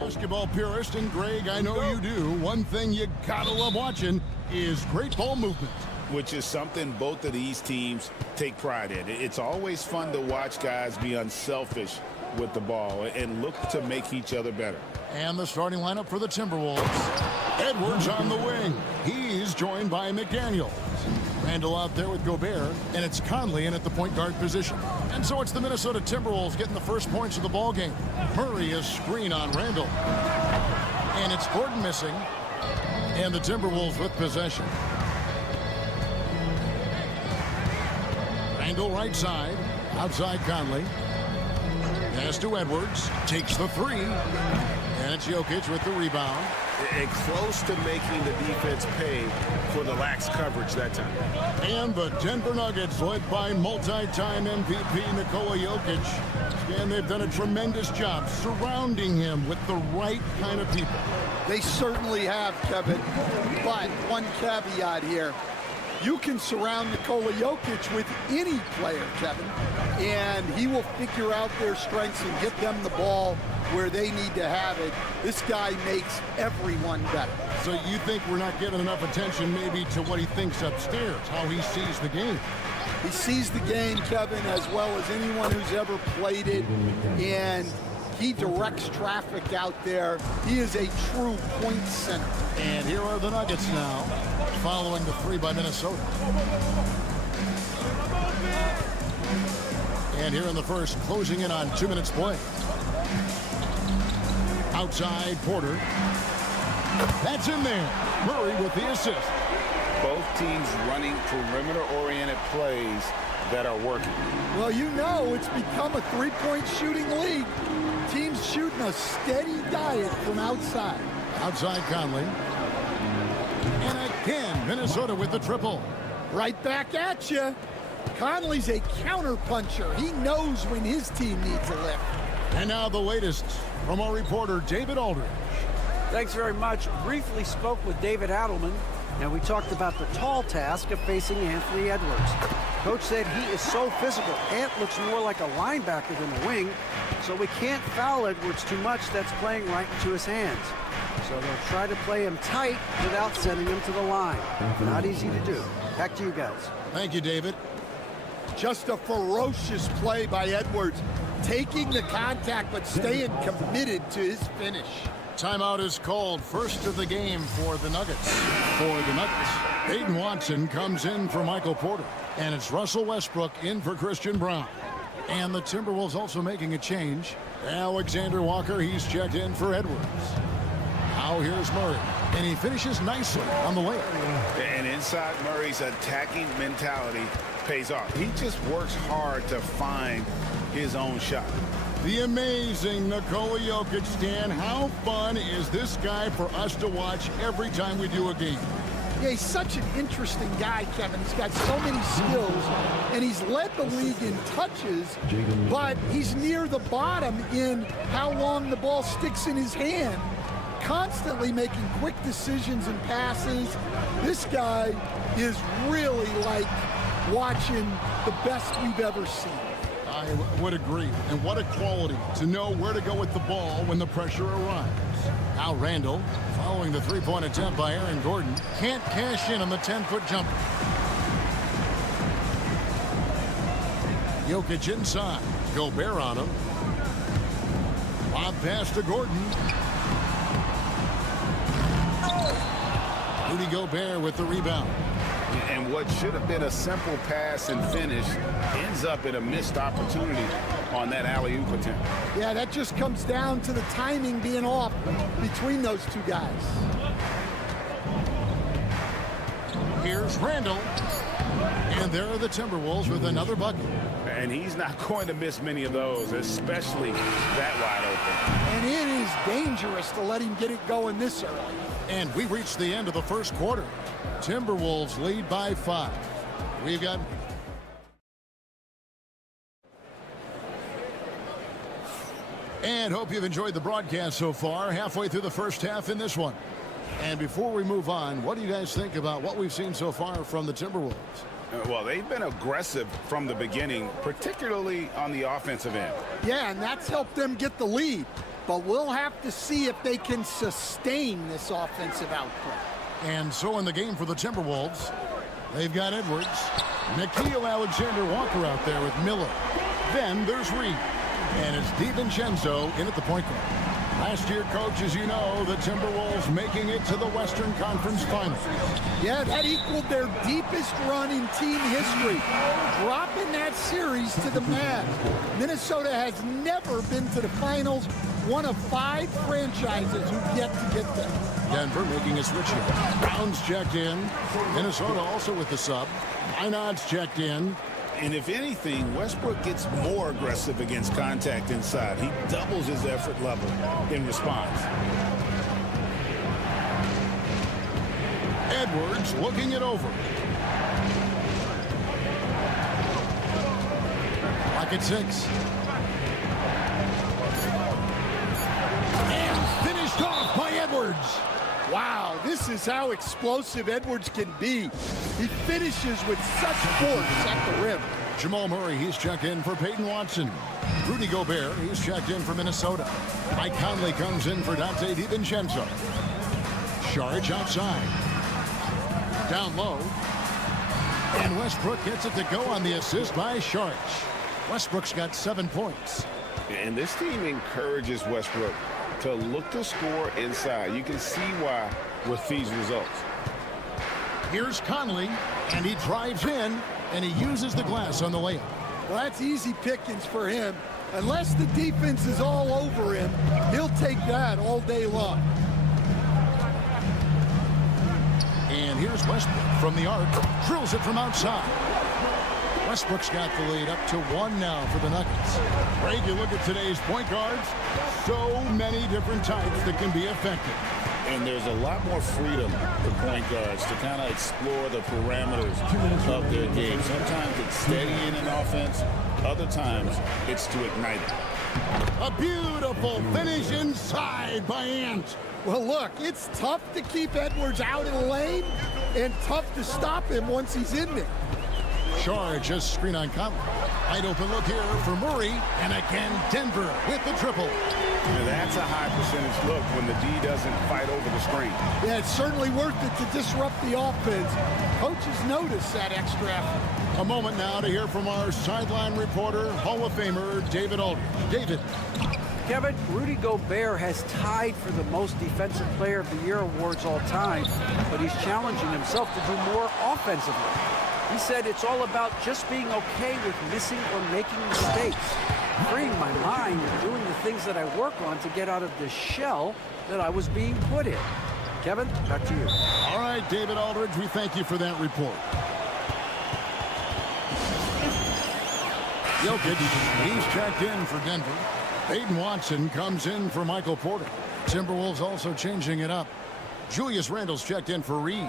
Basketball purist, and Greg, I know you do. One thing you gotta love watching is great ball movement. Which is something both of these teams take pride in. It's always fun to watch guys be unselfish with the ball and look to make each other better. And the starting lineup for the Timberwolves. Edwards on the wing. He's joined by McDaniels. Randall out there with Gobert, and it's Conley in at the point guard position. And so it's the Minnesota Timberwolves getting the first points of the ball game. Murray is screen on Randall. And it's Gordon missing. And the Timberwolves with possession. Randall right side. Outside Conley. Pass to Edwards. Takes the three. And it's Jokic with the rebound. And close to making the defense pay for the lax coverage that time. And the Denver Nuggets, led by multi-time MVP Nikola Jokic. And they've done a tremendous job surrounding him with the right kind of people. They certainly have, Kevin. But one caveat here. You can surround Nikola Jokic with any player, Kevin, and he will figure out their strengths and get them the ball where they need to have it. This guy makes everyone better. So you think we're not giving enough attention maybe to what he thinks upstairs, how he sees the game? He sees the game, Kevin, as well as anyone who's ever played it, and he directs traffic out there. He is a true point center. And here are the Nuggets now, following the three by Minnesota. And here in the first, closing in on 2 minutes play. Outside Porter. That's in there. Murray with the assist. Both teams running perimeter-oriented plays that are working. Well, you know it's become a three-point shooting league. Teams shooting a steady diet from outside. Outside Conley. And again, Minnesota with the triple. Right back at you. Conley's a counter-puncher. He knows when his team needs a lift. And now the latest from our reporter, David Aldridge. Thanks very much. Briefly spoke with David Adelman, and we talked about the tall task of facing Anthony Edwards. Coach said he is so physical. Ant looks more like a linebacker than a wing, so we can't foul Edwards too much. That's playing right into his hands. So they'll try to play him tight without sending him to the line. Not easy to do. Back to you guys. Thank you, David. Just a ferocious play by Edwards. Taking the contact, but staying committed to his finish. Timeout is called. First of the game for the Nuggets. Peyton Watson comes in for Michael Porter. And it's Russell Westbrook in for Christian Brown. And the Timberwolves also making a change. Alexander Walker, he's checked in for Edwards. Now here's Murray. And he finishes nicely on the layup. And inside Murray's attacking mentality pays off. He just works hard to find his own shot. The amazing Nikola Jokic, Stan. How fun is this guy for us to watch every time we do a game? Yeah, he's such an interesting guy, Kevin. He's got so many skills, and he's led the league in touches, but he's near the bottom in how long the ball sticks in his hand. Constantly making quick decisions and passes. This guy is really like watching the best we've ever seen. I would agree. And what a quality to know where to go with the ball when the pressure arrives. Now Randall, following the three-point attempt by Aaron Gordon, can't cash in on the 10-foot jumper. Jokic inside. Gobert on him. Lob pass to Gordon. Rudy Gobert with the rebound. And what should have been a simple pass and finish ends up in a missed opportunity on that alley-oop attempt. Yeah, that just comes down to the timing being off between those two guys. Here's Randall. And there are the Timberwolves with another bucket. And he's not going to miss many of those, especially that wide open. And it is dangerous to let him get it going this early. And we reached the end of the first quarter. Timberwolves lead by 5. We've got... And hope you've enjoyed the broadcast so far. Halfway through the first half in this one. And before we move on, what do you guys think about what we've seen so far from the Timberwolves? Well, they've been aggressive from the beginning, particularly on the offensive end. Yeah, and that's helped them get the lead. But we'll have to see if they can sustain this offensive output. And so in the game for the Timberwolves, they've got Edwards, Nickeil Alexander-Walker out there with Miller. Then there's Reed. And it's DiVincenzo in at the point guard. Last year, coach, as you know, the Timberwolves making it to the Western Conference Finals. Yeah, that equaled their deepest run in team history, dropping that series to the Mavs. Minnesota has never been to the finals, one of 5 franchises who've yet to get there. Denver making a switch here. Brown's checked in. Minnesota also with the sub. Einad's checked in. And if anything, Westbrook gets more aggressive against contact inside. He doubles his effort level in response. Edwards looking it over. Pocket 6. And finished off by Edwards. Wow, this is how explosive Edwards can be. He finishes with such force at the rim. Jamal Murray, he's checked in for Peyton Watson. Rudy Gobert, he's checked in for Minnesota. Mike Conley comes in for Dante DiVincenzo. Saric outside. Down low. And Westbrook gets it to go on the assist by Saric. Westbrook's got 7 points. And this team encourages Westbrook to look to score inside. You can see why with these results. Here's Conley, and he drives in, and he uses the glass on the layup. Well, that's easy pickings for him. Unless the defense is all over him, he'll take that all day long. And here's Westbrook from the arc, drills it from outside. Westbrook's got the lead up to 1 now for the Nuggets. Greg, you look at today's point guards, so many different types that can be effective. And there's a lot more freedom for point guards to kind of explore the parameters of their game. Sometimes it's steadying an offense. Other times it's to ignite it. A beautiful finish inside by Ant. Well, look, it's tough to keep Edwards out of the lane and tough to stop him once he's in there. Charge, just screen on Conley. Wide open look here for Murray. And again, Denver with the triple. And that's a high percentage look when the D doesn't fight over the screen. Yeah, it's certainly worth it to disrupt the offense. Coaches notice that extra effort. A moment now to hear from our sideline reporter, Hall of Famer David Aldridge. David. Kevin, Rudy Gobert has tied for the most Defensive Player of the Year awards all time, but he's challenging himself to do more offensively. He said it's all about just being okay with missing or making mistakes, freeing my mind and doing the things that I work on to get out of the shell that I was being put in. Kevin, back to you. All right, David Aldridge, we thank you for that report. Jokic, he's checked in for Denver. Peyton Watson comes in for Michael Porter. Timberwolves also changing it up. Julius Randle's checked in for Reed.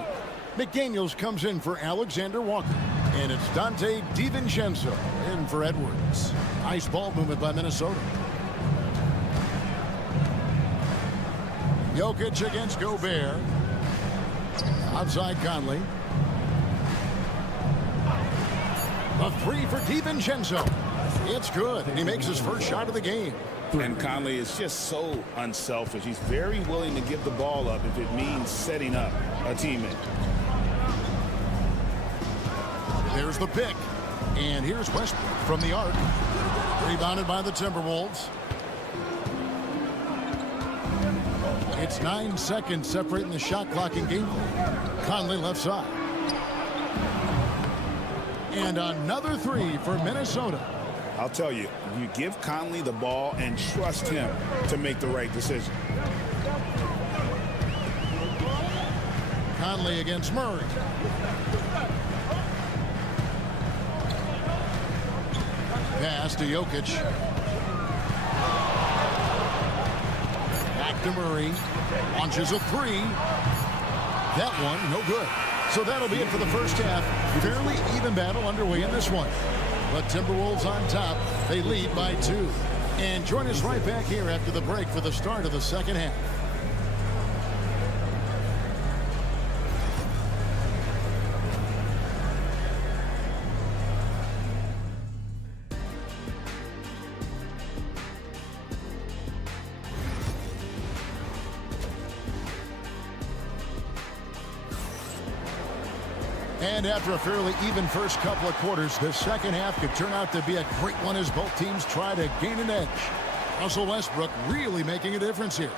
McDaniels comes in for Alexander Walker. And it's Dante DiVincenzo in for Edwards. Nice ball movement by Minnesota. Jokic against Gobert. Outside Conley. A 3 for DiVincenzo. It's good, and he makes his first shot of the game. And Conley is just so unselfish. He's very willing to give the ball up if it means setting up a teammate. There's the pick. And here's Westbrook from the arc. Rebounded by the Timberwolves. It's 9 seconds separating the shot clock and game clock. Conley left side. And another three for Minnesota. I'll tell you, you give Conley the ball and trust him to make the right decision. Conley against Murray. Pass to Jokic. Back to Murray. Launches a three. That one, no good. So that'll be it for the first half. Fairly even battle underway in this one. But Timberwolves on top. They lead by 2. And join us right back here after the break for the start of the second half. And after a fairly even first couple of quarters, the second half could turn out to be a great one as both teams try to gain an edge. Russell Westbrook really making a difference here.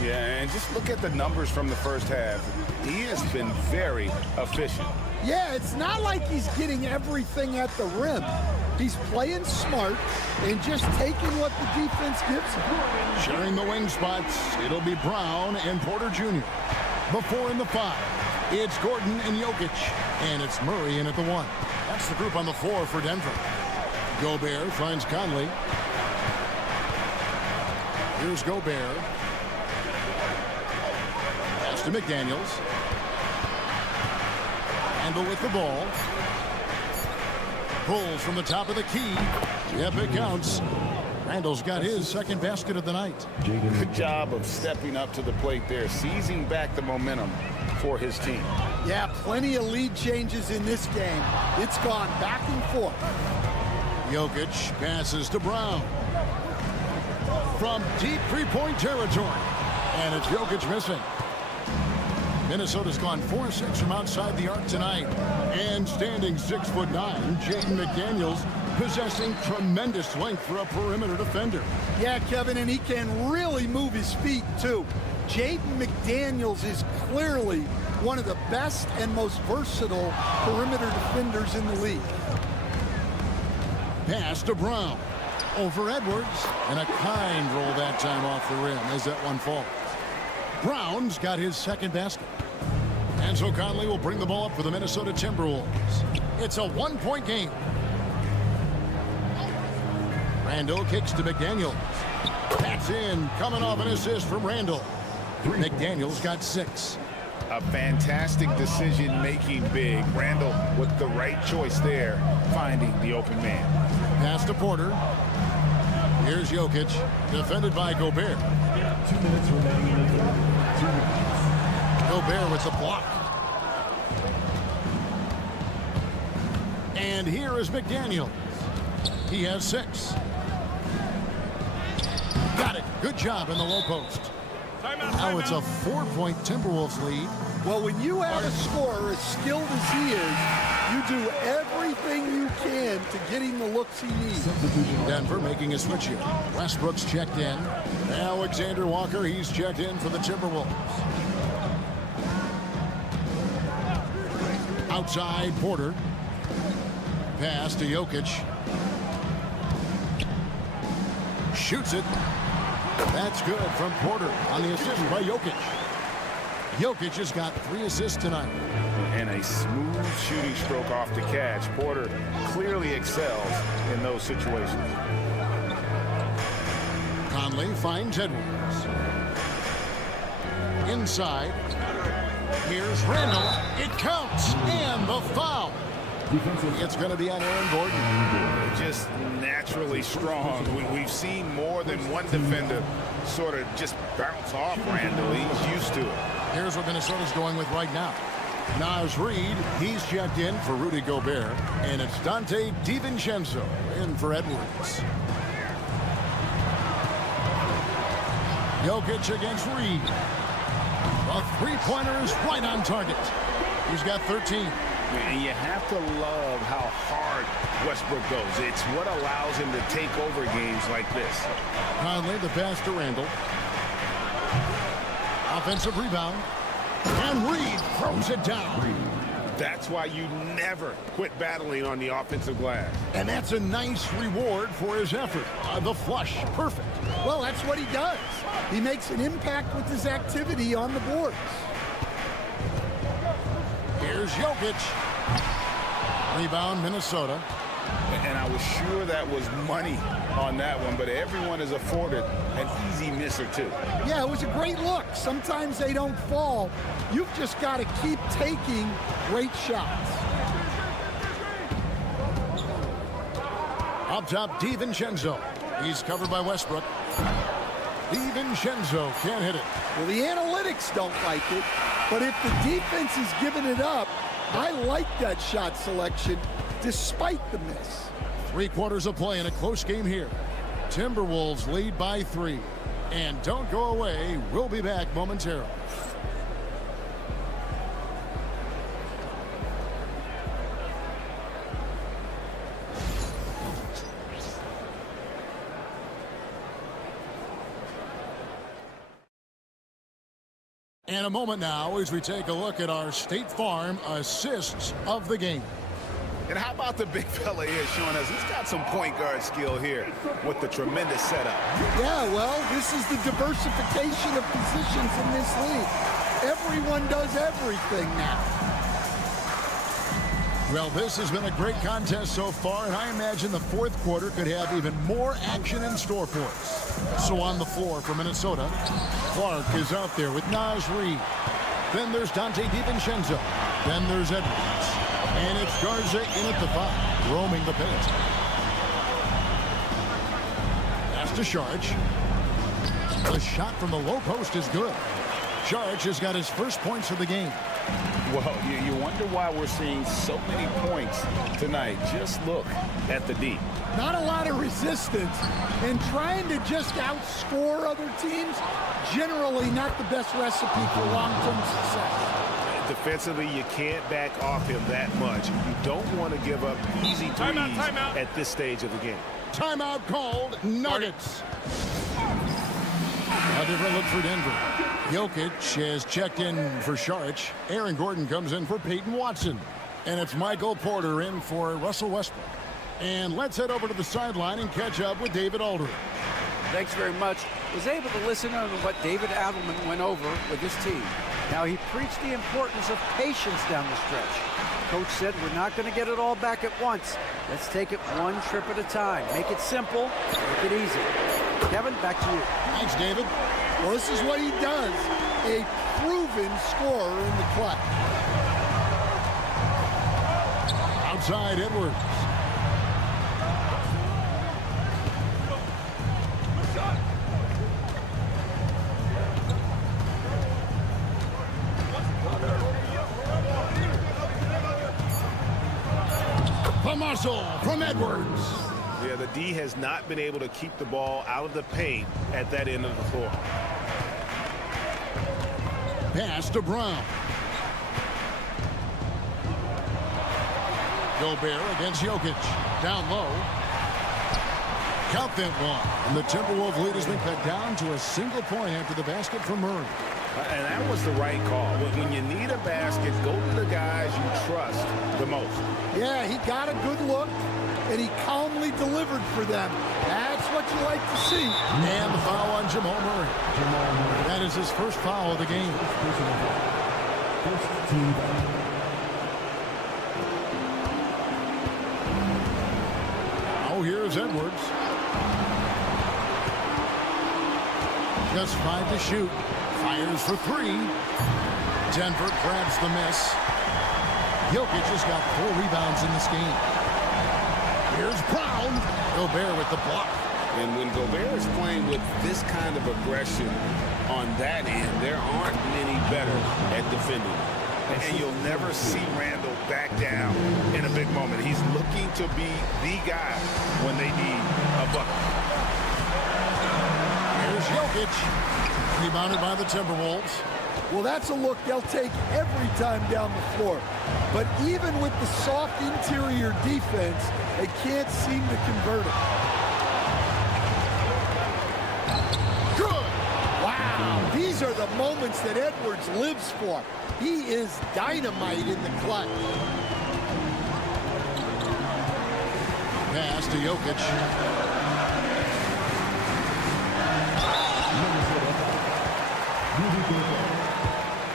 Yeah, and just look at the numbers from the first half. He has been very efficient. Yeah, it's not like he's getting everything at the rim. He's playing smart and just taking what the defense gives him. Sharing the wing spots, it'll be Brown and Porter Jr. The 4 and the 5. It's Gordon and Jokic. And it's Murray in at the 1. That's the group on the floor for Denver. Gobert finds Conley. Here's Gobert. Pass to McDaniels. Randle with the ball. Pulls from the top of the key. Yep, it counts. Randle's got his second basket of the night. Good job of stepping up to the plate there, seizing back the momentum for his team. Yeah, plenty of lead changes in this game. It's gone back and forth. Jokic passes to Brown. From deep three-point territory. And it's Jokic missing. Minnesota's gone 4-6 from outside the arc tonight. And standing 6'9", Jaden McDaniels possessing tremendous length for a perimeter defender. Yeah, Kevin, and he can really move his feet, too. Jaden McDaniels is clearly one of the best and most versatile perimeter defenders in the league. Pass to Brown. Over Edwards. And a kind roll that time off the rim as that one falls. Brown's got his second basket. And so Conley will bring the ball up for the Minnesota Timberwolves. It's a 1-point game. Randle kicks to McDaniels. That's in, coming off an assist from Randle. McDaniels got 6. A fantastic decision-making big. Randle with the right choice there, finding the open man. Pass to Porter. Here's Jokic, defended by Gobert. 2 minutes remaining. Gobert with the block. And here is McDaniels. He has 6. Got it. Good job in the low post. Now it's a 4-point Timberwolves lead. Well, when you have a scorer as skilled as he is, you do everything you can to get him the looks he needs. Denver making a switch here. Westbrook's checked in. Alexander Walker, he's checked in for the Timberwolves. Outside, Porter. Pass to Jokic. Shoots it. That's good from Porter on the assist by Jokic. Jokic has got 3 assists tonight. And a smooth shooting stroke off the catch. Porter clearly excels in those situations. Conley finds Edwards. Inside. Here's Randle. It counts. And the foul. It's going to be on Aaron Gordon. Just naturally strong. We've seen more than one defender sort of just bounce off Randle. He's used to it. Here's what Minnesota's going with right now. Naz Reid, he's checked in for Rudy Gobert. And it's Dante DiVincenzo in for Edwards. Jokic against Reid. A three-pointer is right on target. He's got 13. And you have to love how hard Westbrook goes. It's what allows him to take over games like this. Conley, the pass to Randle. Offensive rebound. And Reed throws it down. That's why you never quit battling on the offensive glass. And that's a nice reward for his effort. The flush, perfect. Well, that's what he does. He makes an impact with his activity on the boards. Here's Jokic. Rebound, Minnesota. And I was sure that was money on that one, but everyone is afforded an easy miss or two. Yeah, it was a great look. Sometimes they don't fall. You've just got to keep taking great shots. Up top, DiVincenzo. He's covered by Westbrook. DiVincenzo can't hit it. Well, the analytics don't like it, but if the defense is giving it up, I like that shot selection despite the miss. 3/4 of play in a close game here. Timberwolves lead by 3. And don't go away. We'll be back momentarily. In a moment now as we take a look at our State Farm assists of the game. And how about the big fella here showing us he's got some point guard skill here with the tremendous setup. Yeah, well, this is the diversification of positions in this league. Everyone does everything now. Well, this has been a great contest so far, and I imagine the 4th quarter could have even more action in store for us. So on the floor for Minnesota, Clark is out there with Naz Reid. Then there's Dante DiVincenzo. Then there's Edwards. And it's Garza in at the 5, roaming the paint. Pass to Sharch. The shot from the low post is good. Sharch has got his first points of the game. Well, you wonder why we're seeing so many points tonight. Just look at the D. Not a lot of resistance, and trying to just outscore other teams, generally not the best recipe for long-term success. Defensively, you can't back off him that much. You don't want to give up easy threes at this stage of the game. Timeout called. Nuggets. A different look for Denver. Jokic has checked in for Saric. Aaron Gordon comes in for Peyton Watson. And it's Michael Porter in for Russell Westbrook. And let's head over to the sideline and catch up with David Aldridge. Thanks very much. Was able to listen to what David Adelman went over with his team. Now, he preached the importance of patience down the stretch. Coach said we're not going to get it all back at once. Let's take it one trip at a time. Make it simple, make it easy. Kevin, back to you. Thanks, David. Well, this is what he does. A proven scorer in the clutch. Outside Edwards. The muscle from Edwards. Yeah, the D has not been able to keep the ball out of the paint at that end of the floor. Pass to Brown. Gobert against Jokic. Down low. Count that one. And the Timberwolves lead has been cut down to a single point after the basket from Murray. And that was the right call. When you need a basket, go to the guys you trust the most. Yeah, he got a good look, and he calmly delivered for them. That's what you like to see. And the foul on Jamal Murray. That is his first foul of the game. Now here's Edwards. Just 5 to shoot. Fires for 3. Denver grabs the miss. Jokic has got 4 rebounds in this game. Here's Brown. Gobert with the block. And when Gobert is playing with this kind of aggression on that end, there aren't many better at defending. And you'll never see Randall back down in a big moment. He's looking to be the guy when they need a bucket. Here's Jokic. Rebounded by the Timberwolves. Well, that's a look they'll take every time down the floor. But even with the soft interior defense, they can't seem to convert it. Good! Wow! These are the moments that Edwards lives for. He is dynamite in the clutch. Pass to Jokic.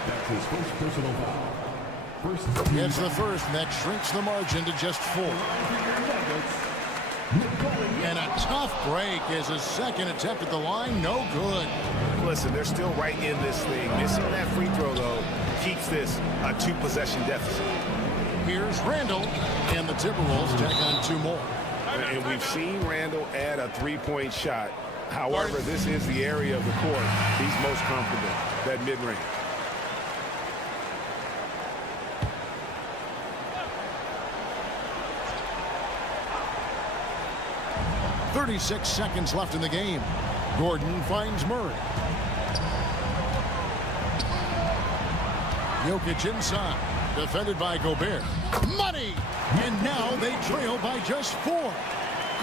That's his first personal foul. Gets the first, and that shrinks the margin to just 4. And a tough break is his second attempt at the line. No good. Listen, they're still right in this thing. Missing that free throw, though, keeps this a 2-possession deficit. Here's Randall, and the Timberwolves take on 2 more. And we've seen Randall add a three-point shot. However, this is the area of the court he's most comfortable, that mid-range. 36 seconds left in the game. Gordon finds Murray. Jokic inside. Defended by Gobert. Money! And now they trail by just 4.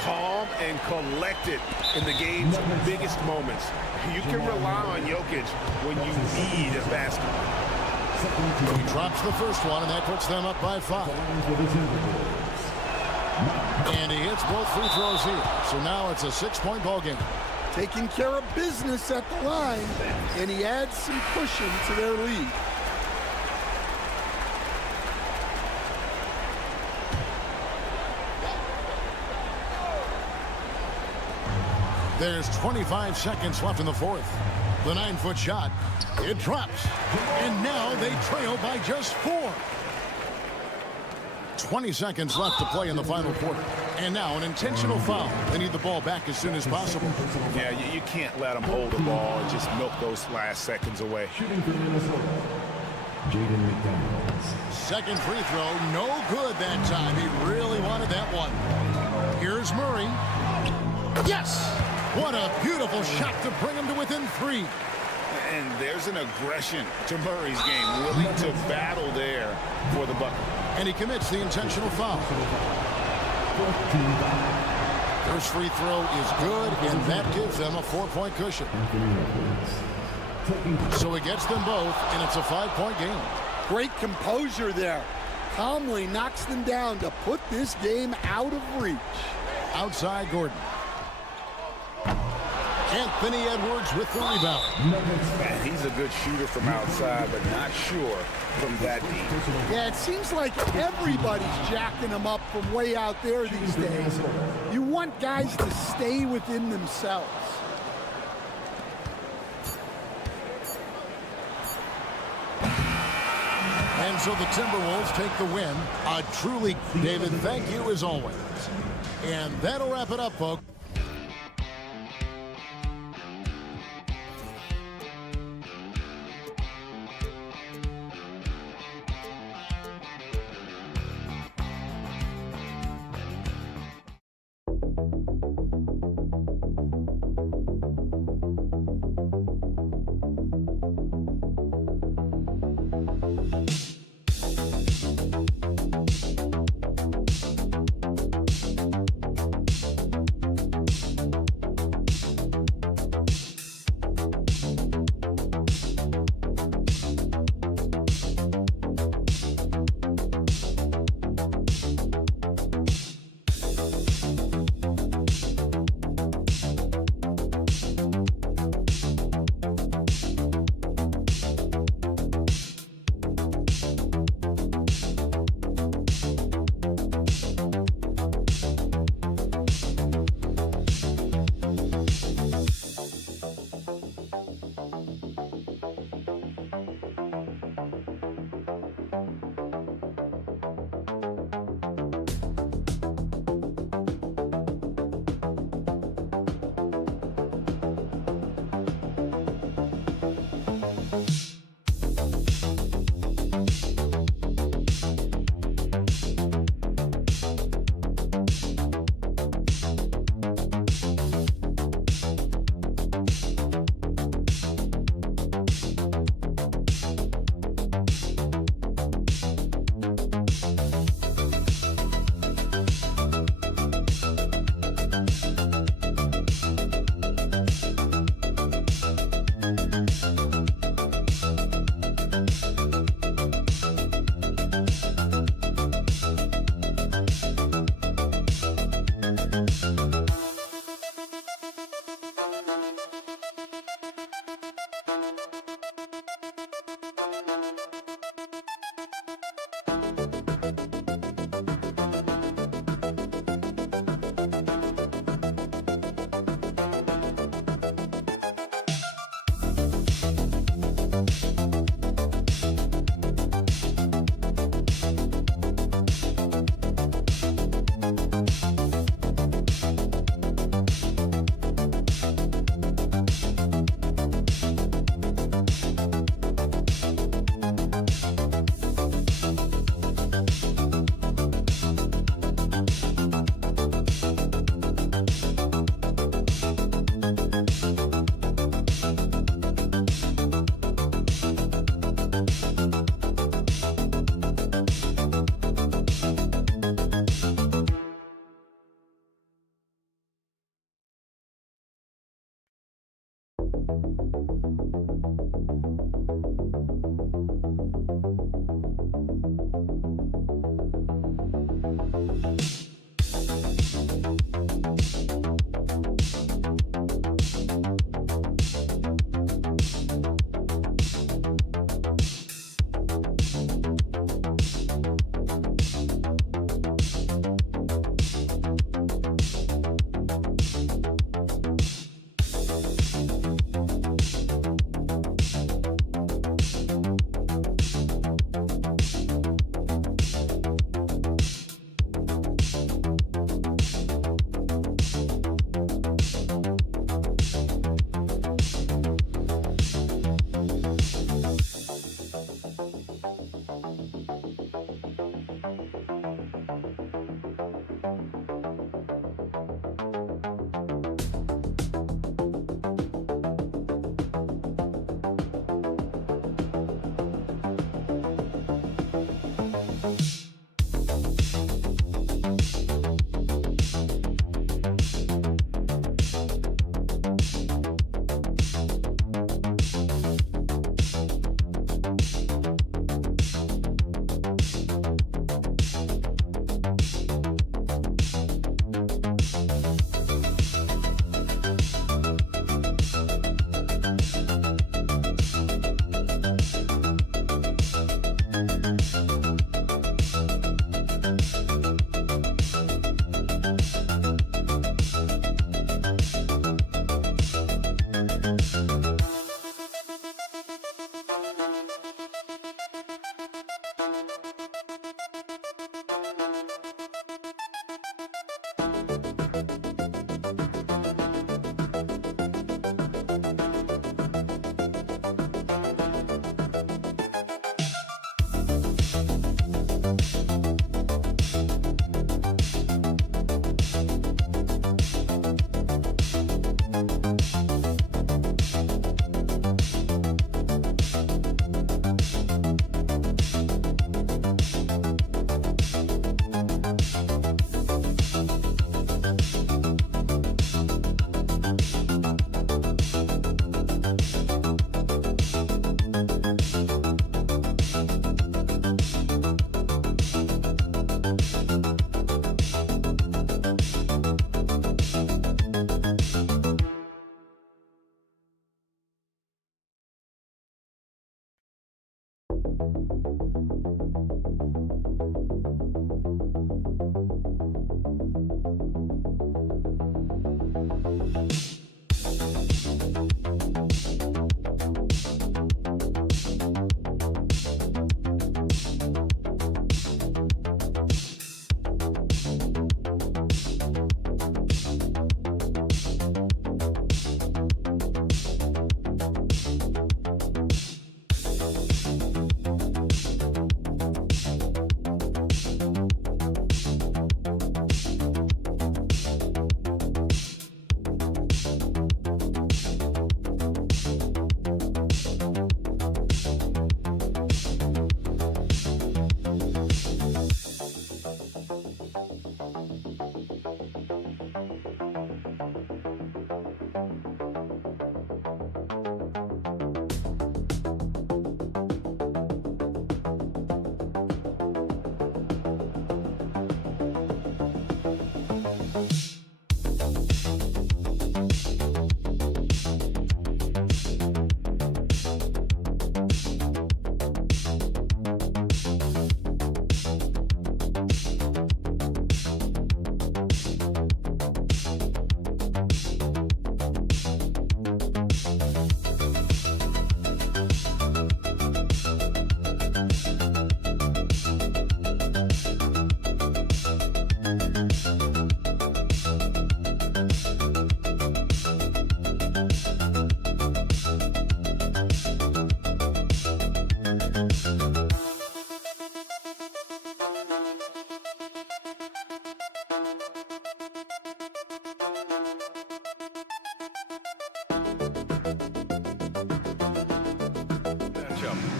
Calm and collected in the game's biggest moments. You can rely on Jokic when you need a basket. He drops the first one, and that puts them up by 5. And he hits both free throws here. So now it's a 6-point ball game. Taking care of business at the line, and he adds some cushion to their lead. There's 25 seconds left in the 4th. The 9-foot shot. It drops. And now they trail by just 4. 20 seconds left to play in the final quarter. And now an intentional foul. They need the ball back as soon as possible. Yeah, you can't let them hold the ball and just milk those last seconds away. Shooting for Minnesota, Jaden McDaniels. Second free throw, no good that time. He really wanted that one. Here's Murray. Yes! What a beautiful shot to bring him to within 3. And there's an aggression to Murray's game, willing to battle there for the bucket. And he commits the intentional foul. First free throw is good, and that gives them a 4-point cushion. So he gets them both, and it's a 5-point game. Great composure there. Calmly knocks them down to put this game out of reach. Outside Gordon. Anthony Edwards with the rebound. Man, he's a good shooter from outside, but not sure from that deep. Yeah, it seems like everybody's jacking him up from way out there these days. You want guys to stay within themselves. And so the Timberwolves take the win. Truly, David, thank you as always. And that'll wrap it up, folks.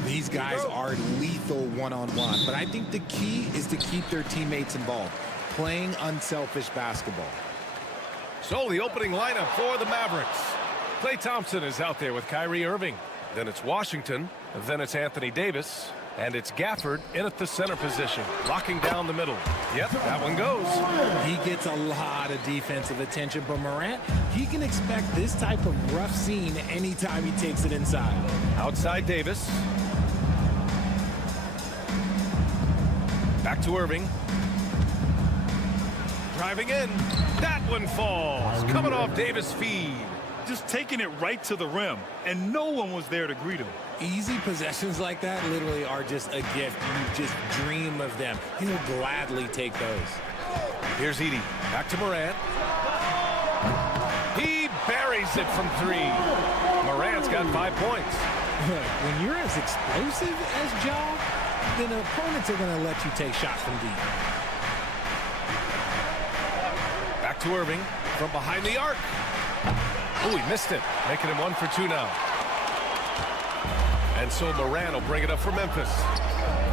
These guys are lethal one-on-one, but I think the key is to keep their teammates involved, playing unselfish basketball. So the opening lineup for the Mavericks. Klay Thompson is out there with Kyrie Irving. Then it's Washington. Then it's Anthony Davis. And it's Gafford in at the center position, locking down the middle. Yep, that one goes. He gets a lot of defensive attention, but Morant, he can expect this type of rough scene anytime he takes it inside. Outside Davis. Back to Irving. Driving in. That one falls. Coming off Davis' feed. Just taking it right to the rim, and no one was there to greet him. Easy possessions like that literally are just a gift. You just dream of them. He'll gladly take those. Here's Edey. Back to Morant. He buries it from 3. Morant's got 5 points. When you're as explosive as Ja, then opponents are going to let you take shots from deep. Back to Irving from behind the arc. Oh, he missed it, making him 1 for 2 now. And so Morant will bring it up for Memphis.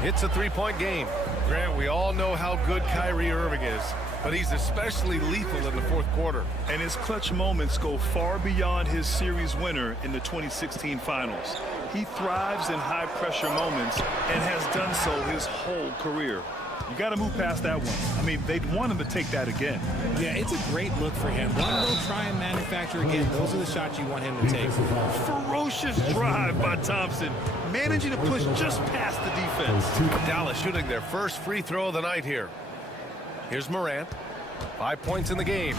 It's a 3-point game. Grant, we all know how good Kyrie Irving is, but he's especially lethal in the fourth quarter. And his clutch moments go far beyond his series winner in the 2016 finals. He thrives in high-pressure moments and has done so his whole career. You got to move past that one. I mean, they'd want him to take that again. Yeah, it's a great look for him. One will try and manufacture again. Those are the shots you want him to take. Ferocious drive by Thompson, managing to push just past the defense. Dallas shooting their first free throw of the night here. Here's Morant. 5 points in the game.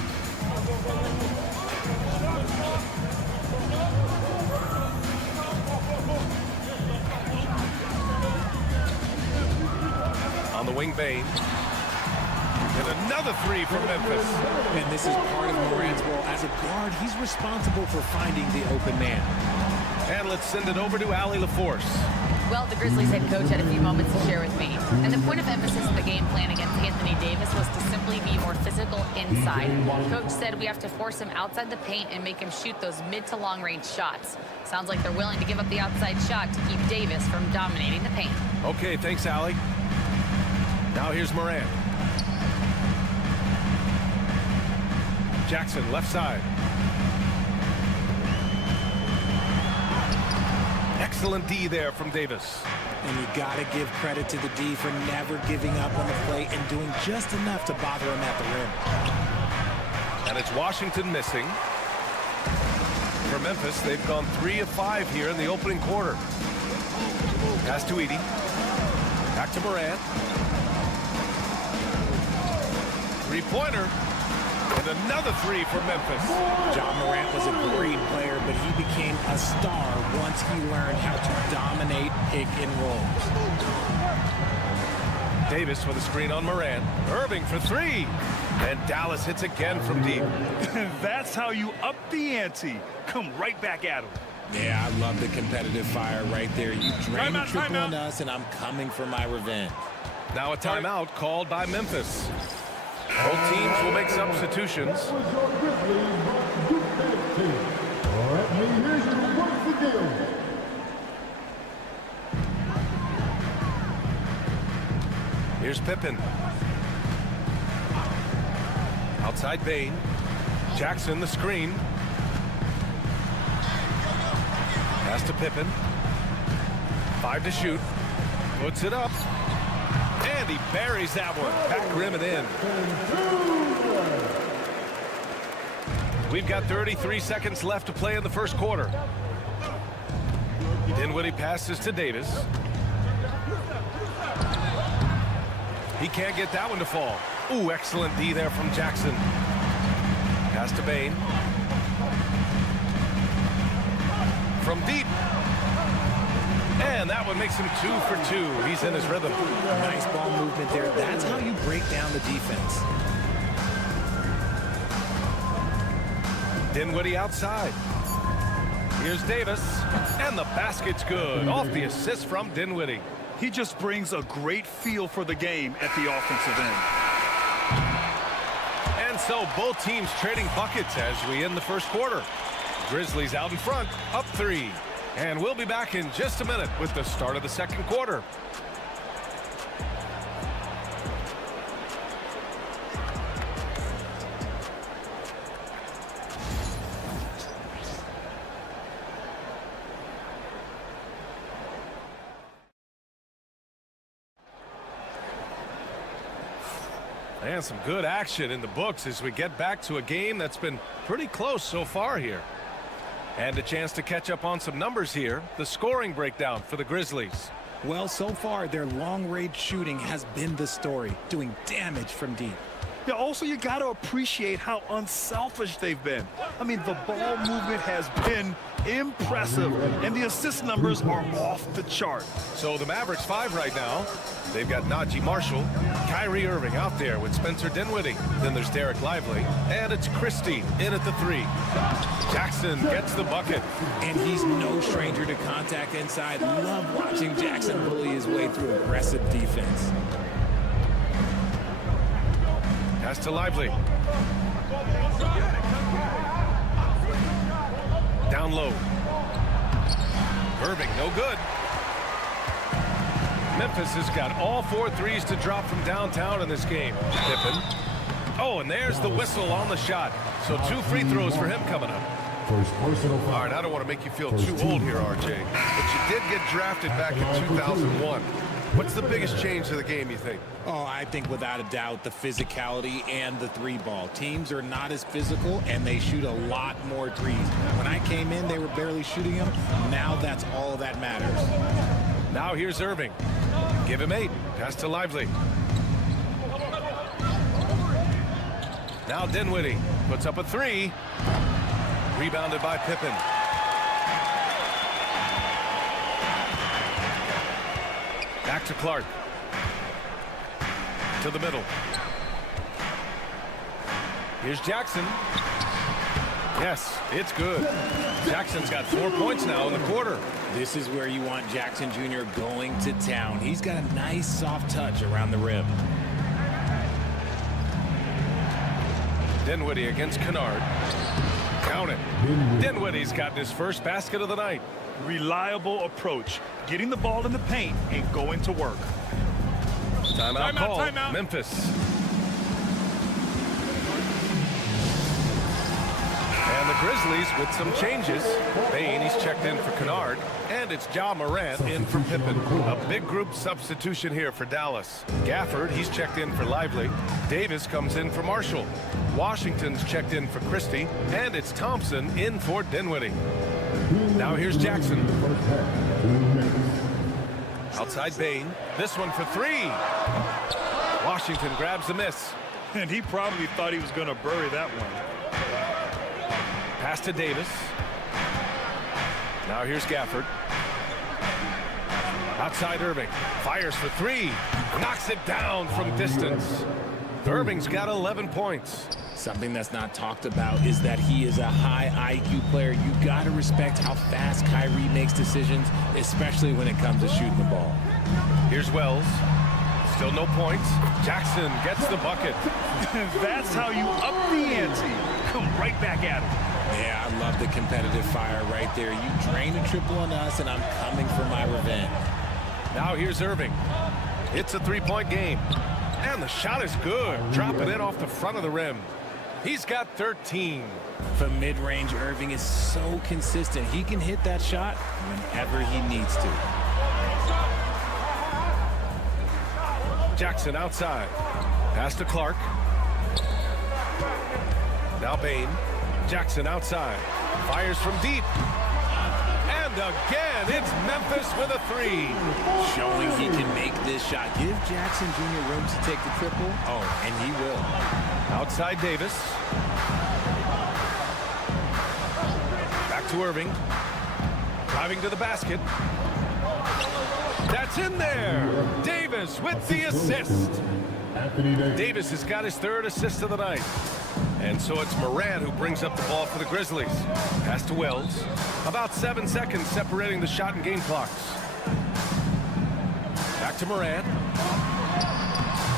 On the wing, Bane. And another 3 from Memphis. And this is part of Morant's role. As a guard, he's responsible for finding the open man. And let's send it over to Allie LaForce. Well, the Grizzlies head coach had a few moments to share with me. And the point of emphasis of the game plan against Anthony Davis was to simply be more physical inside. Coach said we have to force him outside the paint and make him shoot those mid to long range shots. Sounds like they're willing to give up the outside shot to keep Davis from dominating the paint. Okay, thanks, Allie. Now here's Morant. Jackson, left side. Excellent D there from Davis. And you got to give credit to the D for never giving up on the plate and doing just enough to bother him at the rim. And it's Washington missing. For Memphis, they've gone 3 of 5 here in the opening quarter. Pass to Edey. Back to Morant. Three-pointer. And another 3 for Memphis. John Morant was a great player, but he became a star once he learned how to dominate pick and roll. Davis with a screen on Morant. Irving for 3. And Dallas hits again from deep. That's how you up the ante. Come right back at him. Yeah, I love the competitive fire right there. You drain the triple on us, and I'm coming for my revenge. Now a timeout called by Memphis. Both teams will make substitutions. Here's Pippen. Outside Bane. Jackson the screen. Pass to Pippen. 5 to shoot. Puts it up. And he buries that one. Back rim and in. We've got 33 seconds left to play in the first quarter. Dinwiddie passes to Davis. He can't get that one to fall. Ooh, excellent D there from Jackson. Pass to Bane. From deep. And that one makes him 2 for 2. He's in his rhythm. Nice ball movement there. That's how you break down the defense. Dinwiddie outside. Here's Davis. And the basket's good. Off the assist from Dinwiddie. He just brings a great feel for the game at the offensive end. And so both teams trading buckets as we end the first quarter. Grizzlies out in front, up 3. And we'll be back in just a minute with the start of the second quarter. And some good action in the books as we get back to a game that's been pretty close so far here. And a chance to catch up on some numbers here. The scoring breakdown for the Grizzlies. Well, so far, their long-range shooting has been the story, doing damage from deep. Yeah, also, you got to appreciate how unselfish they've been. I mean, the ball movement has been impressive, and the assist numbers are off the chart. So the Mavericks 5 right now. They've got Najee Marshall, Kyrie Irving out there with Spencer Dinwiddie. Then there's Derek Lively, and it's Christie in at the 3. Jackson gets the bucket. And he's no stranger to contact inside. Love watching Jackson bully his way through aggressive defense. Pass to Lively. Down low. Irving, no good. Memphis has got all 4 threes to drop from downtown in this game. Pippen. Oh, and there's the whistle on the shot. So 2 free throws for him coming up. All right, I don't want to make you feel too old here, RJ, but you did get drafted back in 2001. What's the biggest change to the game, you think? Oh, I think without a doubt the physicality and the 3-ball. Teams are not as physical, and they shoot a lot more threes. When I came in, they were barely shooting them. Now that's all that matters. Now here's Irving. Give him 8. Pass to Lively. Now Dinwiddie puts up a 3. Rebounded by Pippen. Back to Clark. To the middle. Here's Jackson. Yes, it's good. Jackson's got 4 points now in the quarter. This is where you want Jackson Jr. going to town. He's got a nice soft touch around the rim. Dinwiddie against Kennard. Count it. Dinwiddie's gotten his first basket of the night. Reliable approach, getting the ball in the paint and going to work. Timeout call. Memphis. And the Grizzlies with some changes. Bain, he's checked in for Kennard. And it's Ja Morant in for Pippen. A big group substitution here for Dallas. Gafford, he's checked in for Lively. Davis comes in for Marshall. Washington's checked in for Christie. And it's Thompson in for Dinwiddie. Now here's Jackson. Outside Bain. This one for 3. Washington grabs the miss. And he probably thought he was going to bury that one. Pass to Davis. Now here's Gafford. Outside Irving. Fires for 3. Knocks it down from distance. Irving's got 11 points. Something that's not talked about is that he is a high IQ player. You got to respect how fast Kyrie makes decisions, especially when it comes to shooting the ball. Here's Wells. Still no points. Jackson gets the bucket. That's how you up the ante. Come right back at him. Yeah, I love the competitive fire right there. You drain a triple on us, and I'm coming for my revenge. Now here's Irving. It's a 3-point game. And the shot is good. Dropping it off the front of the rim. He's got 13. From mid-range, Irving is so consistent. He can hit that shot whenever he needs to. Jackson outside. Pass to Clark. Now Bain. Jackson outside. Fires from deep. And again, it's Memphis with a 3. Showing he can make this shot. Give Jackson Jr. room to take the triple. Oh, and he will. Outside Davis. Back to Irving. Driving to the basket. That's in there. Davis with the assist. Davis has got his 3rd assist of the night. And so it's Morant who brings up the ball for the Grizzlies. Pass to Wells. About 7 seconds separating the shot and game clocks. Back to Morant.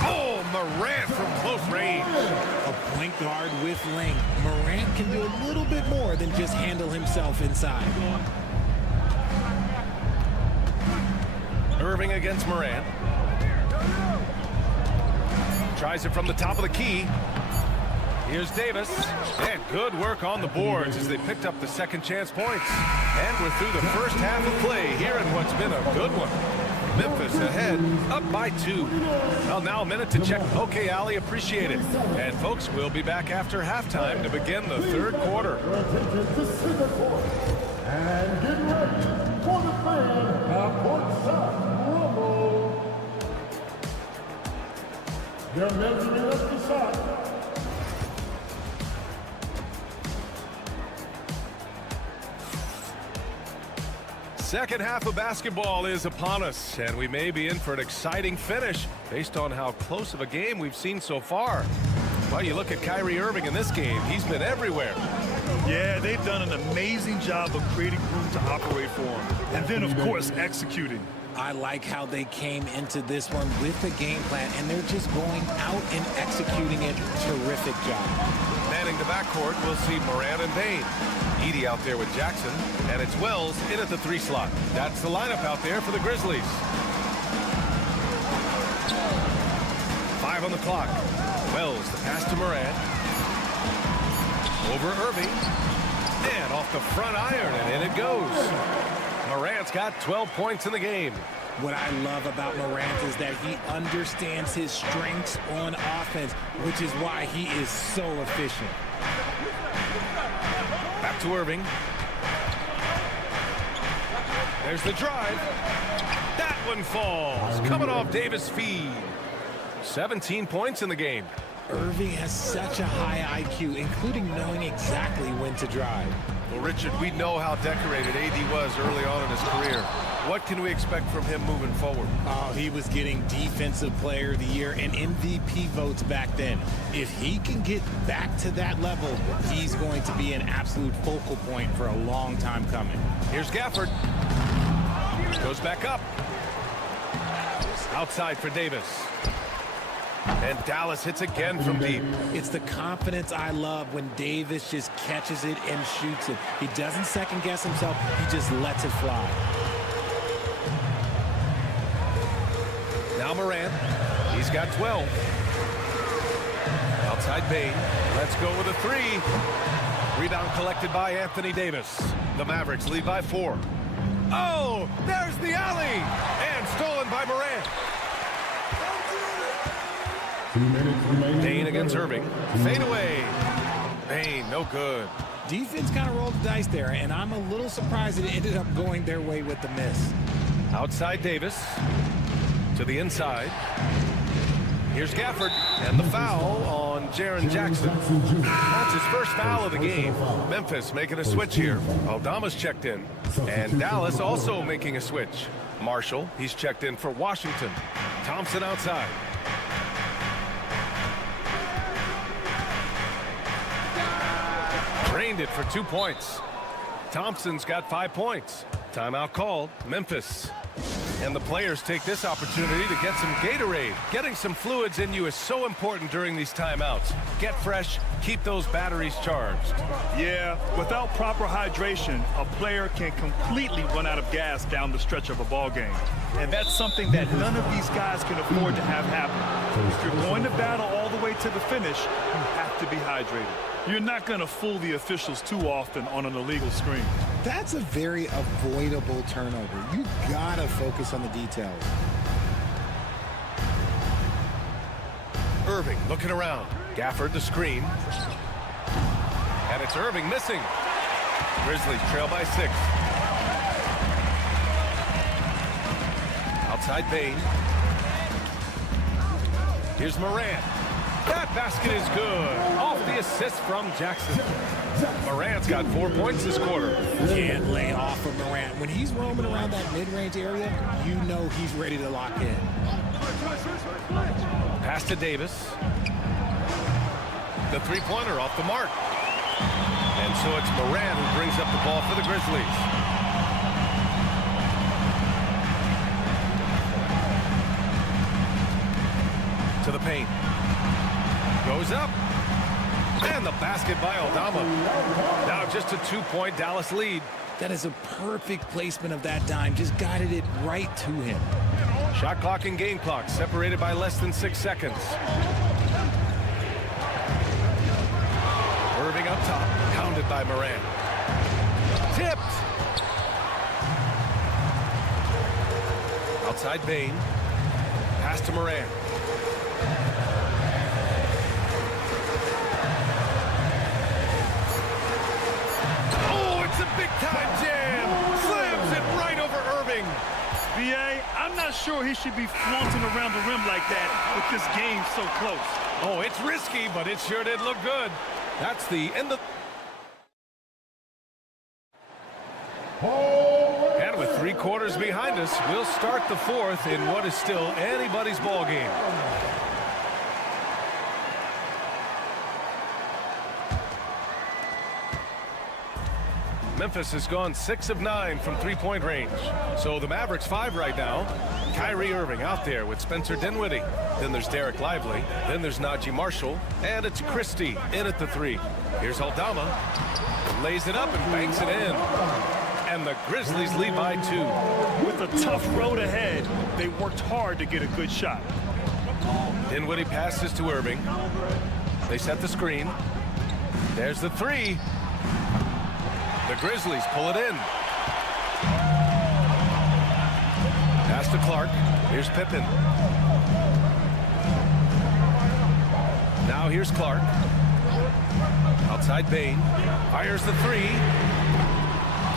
Oh, Morant from close range. A point guard with length. Morant can do a little bit more than just handle himself inside. Irving against Morant. Tries it from the top of the key. Here's Davis. And good work on the boards as they picked up the second chance points. And we're through the first half of play here in what's been a good one. Memphis ahead, up by 2. Well, now a minute to check. Okay, Ali, appreciate it. And folks, we'll be back after halftime to begin the third quarter. And get ready for the fan courtside rumble. They're measuring up the shot. Second half of basketball is upon us, and we may be in for an exciting finish based on how close of a game we've seen so far. Well, you look at Kyrie Irving in this game. He's been everywhere. Yeah, they've done an amazing job of creating room to operate for him. And then, of course, executing. I like how they came into this one with a game plan, and they're just going out and executing it. Terrific job. Manning the backcourt, we'll see Morant and Bain. Edie out there with Jackson, and it's Wells in at the 3 slot. That's the lineup out there for the Grizzlies. 5 on the clock. Wells, the pass to Morant. Over Irving. And off the front iron, and in it goes. Morant's got 12 points in the game. What I love about Morant is that he understands his strengths on offense, which is why he is so efficient. Back to Irving. There's the drive. That one falls. Coming off Davis' feed. 17 points in the game. Irving has such a high IQ, including knowing exactly when to drive. Well, Richard, we know how decorated AD was early on in his career. What can we expect from him moving forward? Oh, he was getting Defensive Player of the Year and MVP votes back then. If he can get back to that level, he's going to be an absolute focal point for a long time coming. Here's Gafford. Goes back up. Outside for Davis. And Dallas hits again from deep. It's the confidence I love when Davis just catches it and shoots it. He doesn't second guess himself. He just lets it fly. Now Morant. He's got 12. Outside Bain. Let's go with a 3. Rebound collected by Anthony Davis. The Mavericks lead by 4. Oh, there's the alley. And stolen by Morant. 2 minutes remaining. Bain against Irving. Fade away. Bain, no good. Defense kind of rolled the dice there, and I'm a little surprised it ended up going their way with the miss. Outside Davis. To the inside. Here's Gafford. And the foul on Jaren Jackson. That's his first foul of the game. Memphis making a switch here. Aldama's checked in. And Dallas also making a switch. Marshall, he's checked in for Washington. Thompson outside. Drained it for 2 points. Thompson's got 5 points. Timeout called. Memphis. And the players take this opportunity to get some Gatorade. Getting some fluids in you is so important during these timeouts. Get fresh, keep those batteries charged. Yeah, without proper hydration, a player can completely run out of gas down the stretch of a ball game. And that's something that none of these guys can afford to have happen. If you're going to battle all the way to the finish, you have to be hydrated. You're not going to fool the officials too often on an illegal screen. That's a very avoidable turnover. You gotta focus on the details. Irving looking around. Gafford the screen. And it's Irving missing. Grizzlies trail by 6. Outside Bain. Here's Morant. That basket is good. Off the assist from Jackson. Morant's got 4 points this quarter. Can't lay off of Morant. When he's roaming around that mid-range area, you know he's ready to lock in. Pass to Davis. The three-pointer off the mark. And so it's Morant who brings up the ball for the Grizzlies. To the paint. Goes up. And the basket by Aldama. Now just a 2-point Dallas lead. That is a perfect placement of that dime. Just guided it right to him. Shot clock and game clock separated by less than 6 seconds. Irving up top. Pounded by Morant. Tipped. Outside Bain. Pass to Morant. Oh, it's a big-time jam. Slams it right over Irving. BA, I'm not sure he should be flaunting around the rim like that with this game so close. Oh, it's risky, but it sure did look good. That's the end of... And with 3 quarters behind us, we'll start the fourth in what is still anybody's ball game. Memphis has gone 6 of 9 from three-point range. So the Mavericks 5 right now. Kyrie Irving out there with Spencer Dinwiddie. Then there's Derek Lively. Then there's Najee Marshall. And it's Christie in at the 3. Here's Aldama. Lays it up and banks it in. And the Grizzlies lead by 2. With a tough road ahead, they worked hard to get a good shot. Dinwiddie passes to Irving. They set the screen. There's the 3. The Grizzlies pull it in. Pass to Clark. Here's Pippen. Now here's Clark. Outside Bain. Fires the 3.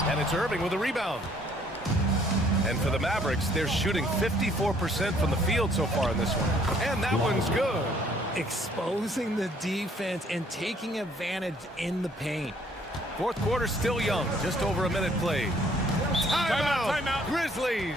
And it's Irving with a rebound. And for the Mavericks, they're shooting 54% from the field so far in this one. And that one's good. Exposing the defense and taking advantage in the paint. Fourth quarter still young. Just over a minute played. Timeout. Grizzlies.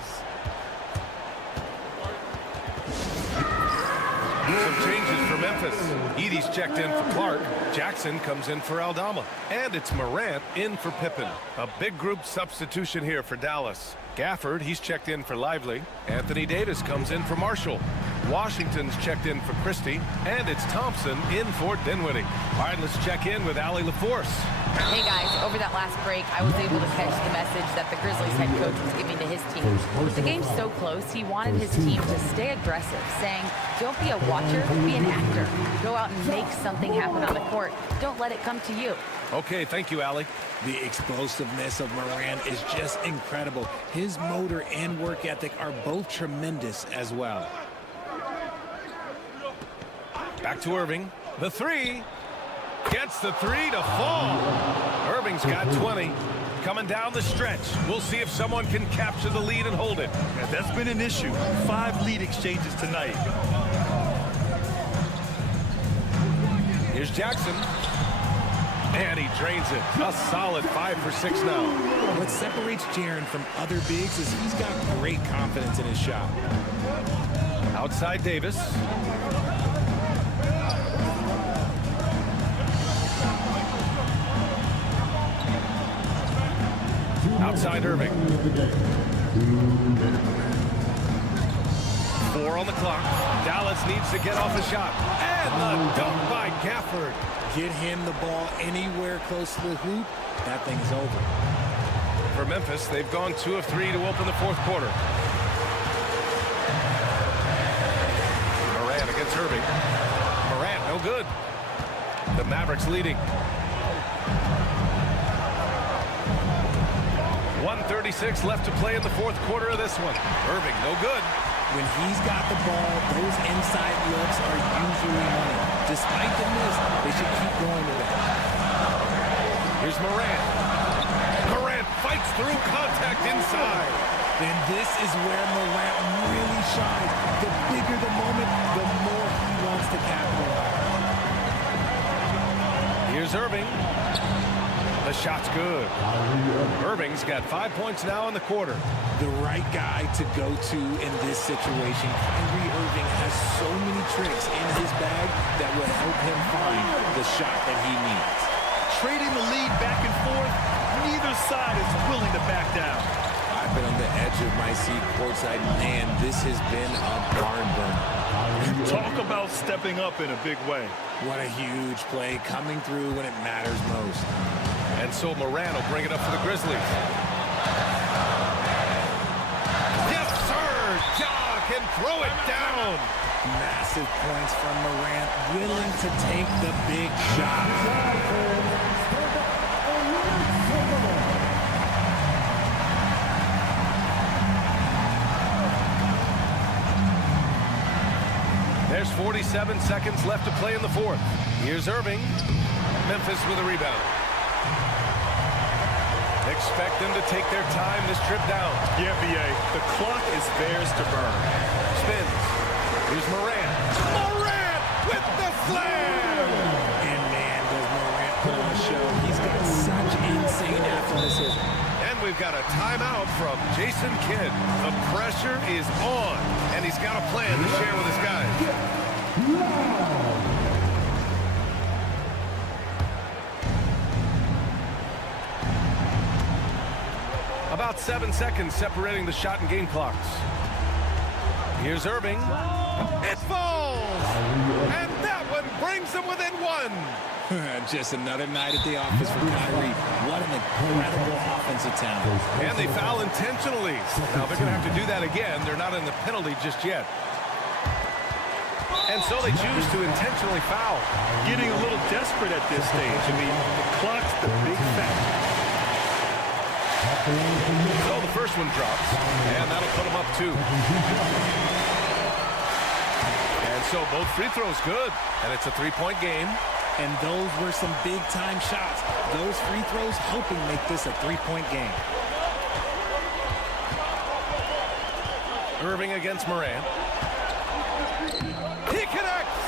Some changes for Memphis. Edey's checked in for Clark. Jackson comes in for Aldama. And it's Morant in for Pippen. A big group substitution here for Dallas. Gafford, he's checked in for Lively. Anthony Davis comes in for Marshall. Washington's checked in for Christie. And it's Thompson in for Dinwiddie. All right, let's check in with Allie LaForce. Hey guys, over that last break, I was able to catch the message that the Grizzlies head coach was giving to his team. With the game so close, he wanted his team to stay aggressive, saying, don't be a watcher, be an actor. Go out and make something happen on the court. Don't let it come to you. Okay, thank you, Allie. The explosiveness of Morant is just incredible. His motor and work ethic are both tremendous as well. Back to Irving. The 3. Gets the 3 to fall. Irving's got 20. Coming down the stretch. We'll see if someone can capture the lead and hold it. Yeah, that's been an issue. 5 lead exchanges tonight. Here's Jackson. And he drains it. A solid 5 for 6 now. What separates Jaren from other bigs is he's got great confidence in his shot. Outside Davis. Outside Irving. 4 on the clock. Dallas needs to get off a shot. And the dunk by Gafford. Get him the ball anywhere close to the hoop, that thing's over. For Memphis, they've gone 2 of 3 to open the fourth quarter. Morant against Irving. Morant, no good. The Mavericks leading. 1:36 left to play in the fourth quarter of this one. Irving, no good. When he's got the ball, those inside looks are usually money. Despite the miss, they should keep going with it. Here's Morant. Morant fights through contact inside. And this is where Morant really shines. The bigger the moment, the more he wants to capitalize. Here's Irving. The shot's good. Irving's got 5 points now in the quarter. The right guy to go to in this situation. Kyrie Irving has so many tricks in his bag that will help him find the shot that he needs. Trading the lead back and forth, neither side is willing to back down. I've been on the edge of my seat courtside. Man, this has been a barn burner. Talk about stepping up in a big way. What a huge play coming through when it matters most. And so Morant will bring it up for the Grizzlies. Yes, sir! Ja can throw it down. Massive points from Morant, willing to take the big shot. 47 seconds left to play in the fourth. Here's Irving. Memphis with a rebound. Expect them to take their time this trip down. Yeah, B.A. The clock is theirs to burn. Spins. Here's Morant. Morant with the slam! And man, does Morant put on a show. He's got such insane athleticism. And we've got a timeout from Jason Kidd. The pressure is on, and he's got a plan to share with his guys. About 7 seconds separating the shot and game clocks. Here's Irving. It falls! And that one brings them within one. Just another night at the office for Kyrie. What an incredible offensive talent. And they foul intentionally. Now they're going to have to do that again. They're not in the penalty just yet. And so they choose to intentionally foul. Getting a little desperate at this stage. I mean, the clock's the big factor. So the first one drops, and that'll put them up 2. And so both free throws good, and it's a 3-point game. And those were some big-time shots. Those free throws helping make this a 3-point game. Irving against Morant. He connects!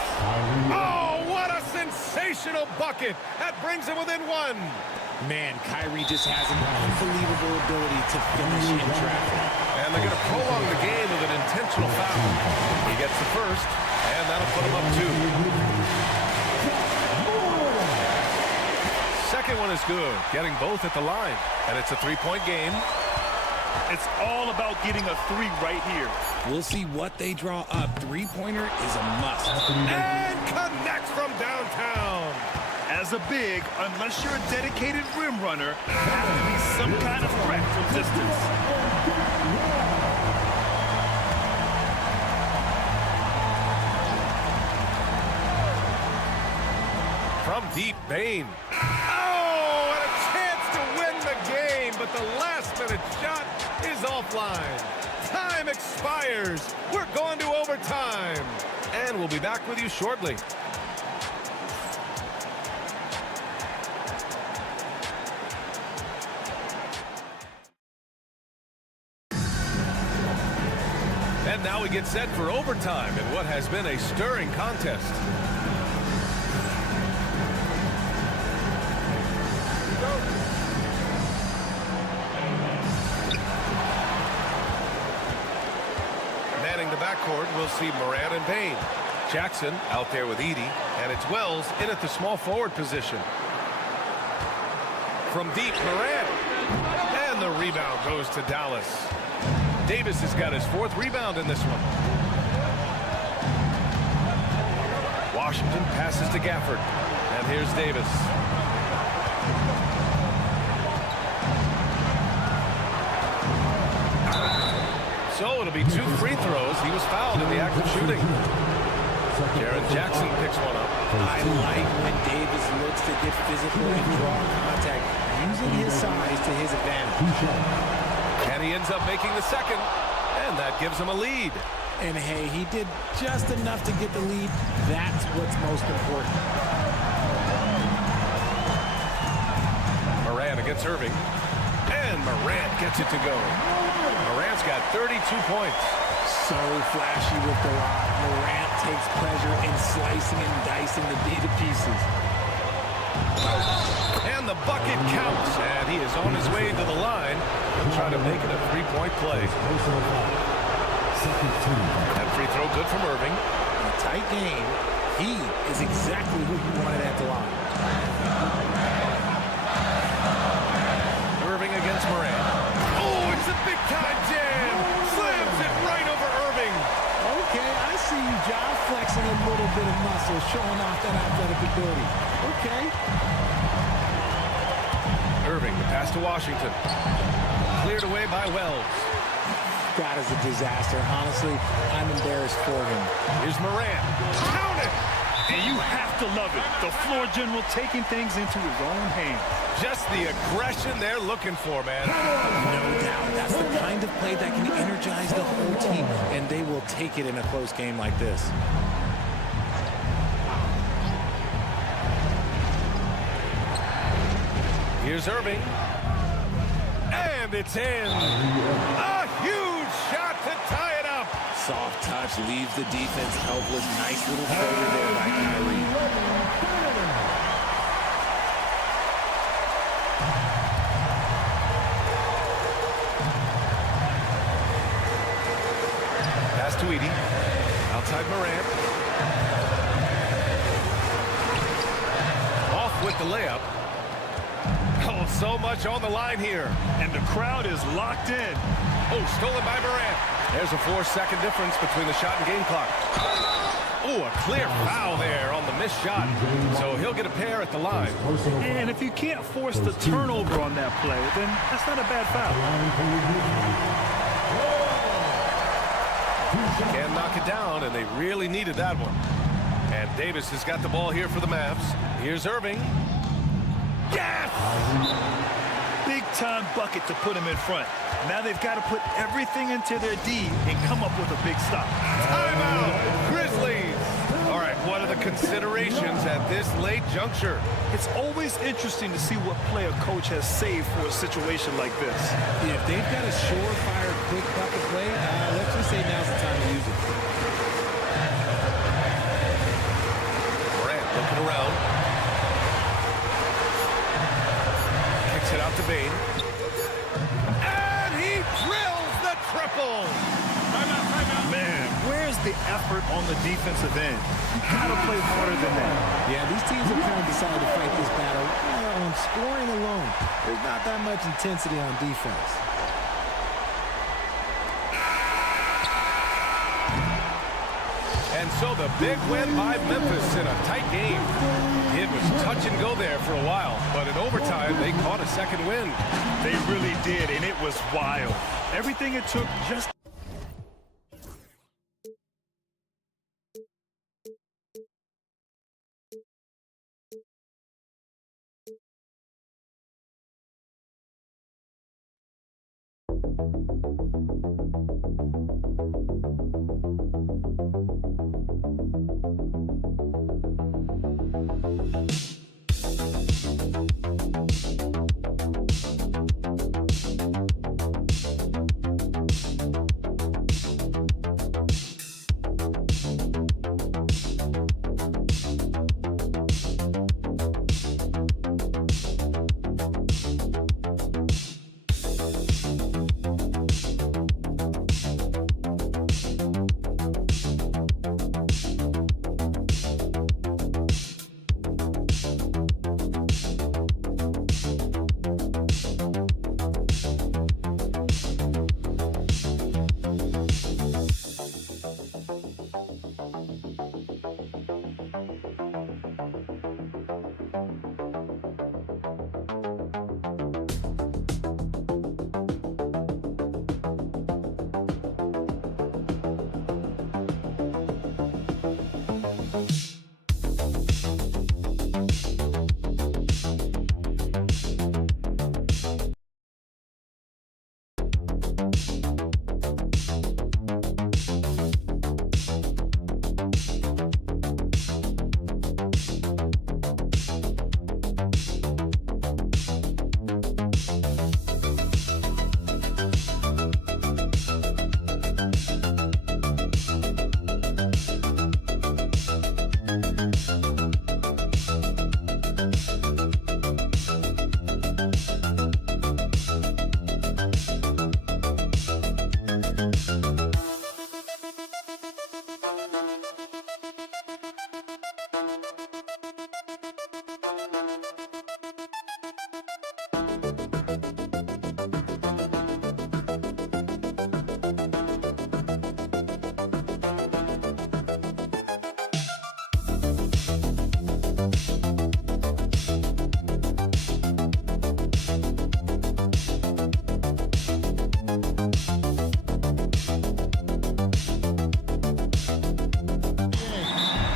Oh, what a sensational bucket! That brings him within 1. Man, Kyrie just has an unbelievable ability to finish in traffic. And they're going to prolong the game with an intentional foul. He gets the first, and that'll put him up 2. Second one is good, getting both at the line. And it's a 3-point game. It's all about getting a 3 right here. We'll see what they draw up. Three-pointer is a must. And connects from downtown. As a big, unless you're a dedicated rim runner, you have to be some kind of threat from distance. From deep, Bane. Oh, and a chance to win the game, but the last-minute shot is offline. Time expires. We're going to overtime. And we'll be back with you shortly. And now we get set for overtime in what has been a stirring contest. Manning the backcourt, we'll see Morant and Bane. Jackson out there with Edey, and it's Wells in at the small forward position. From deep, Morant. And the rebound goes to Dallas. Davis has got his 4th rebound in this one. Washington passes to Gafford. And here's Davis. So it'll be 2 free throws. He was fouled in the act of shooting. Jaren Jackson picks one up. I like when Davis looks to get physical and draw contact, using his size to his advantage. And he ends up making the second, and that gives him a lead. And hey, he did just enough to get the lead. That's what's most important. Morant against Irving. And Morant gets it to go. Morant's got 32 points. So flashy with the lob. Morant takes pleasure in slicing and dicing the D to pieces. And the bucket counts. And he is on his way to the line. He'll try to make it a 3-point play. That free throw good from Irving. In a tight game, he is exactly who you wanted at the line. Irving against Morant. Oh, it's a big-time jam. Slams it right over Irving. Okay, I see you, John, flexing a little bit of muscle, showing off that athletic ability. Okay. Irving, the pass to Washington. Cleared away by Wells. That is a disaster. Honestly, I'm embarrassed for him. Here's Morant. Count it! And you have to love it. The floor general taking things into his own hands. Just the aggression they're looking for, man. No doubt. That's the kind of play that can energize the whole team, and they will take it in a close game like this. Here's Irving. And it's in. A huge shot to tie it up. Soft touch leaves the defense helpless. Nice little floater there by Kyrie. Pass to Edie. Outside Morant. Off with the layup. Oh, so much on the line here. And the crowd is locked in. Oh, stolen by Morant. There's a 4-second difference between the shot and game clock. Oh, a clear foul there on the missed shot. So he'll get a pair at the line. And if you can't force the turnover on that play, then that's not a bad foul. Can't knock it down, and they really needed that one. And Davis has got the ball here for the Mavs. Here's Irving. Yes! Big-time bucket to put him in front. Now they've got to put everything into their D and come up with a big stop. Timeout, Grizzlies. All right, what are the considerations at this late juncture? It's always interesting to see what play a coach has saved for a situation like this. If they've got a surefire, quick bucket play, let's just say now's the time to use it. Morant looking around. Kicks it out to Bane. And he drills the triple. Timeout, timeout. Man, where's the effort on the defensive end? You gotta play harder than that. Yeah, these teams have kind of decided to fight this battle on scoring alone. There's not that much intensity on defense. And so the big win by Memphis in a tight game. It was touch and go there for a while, but in overtime, they caught a second win. They really did, and it was wild. Everything it took just...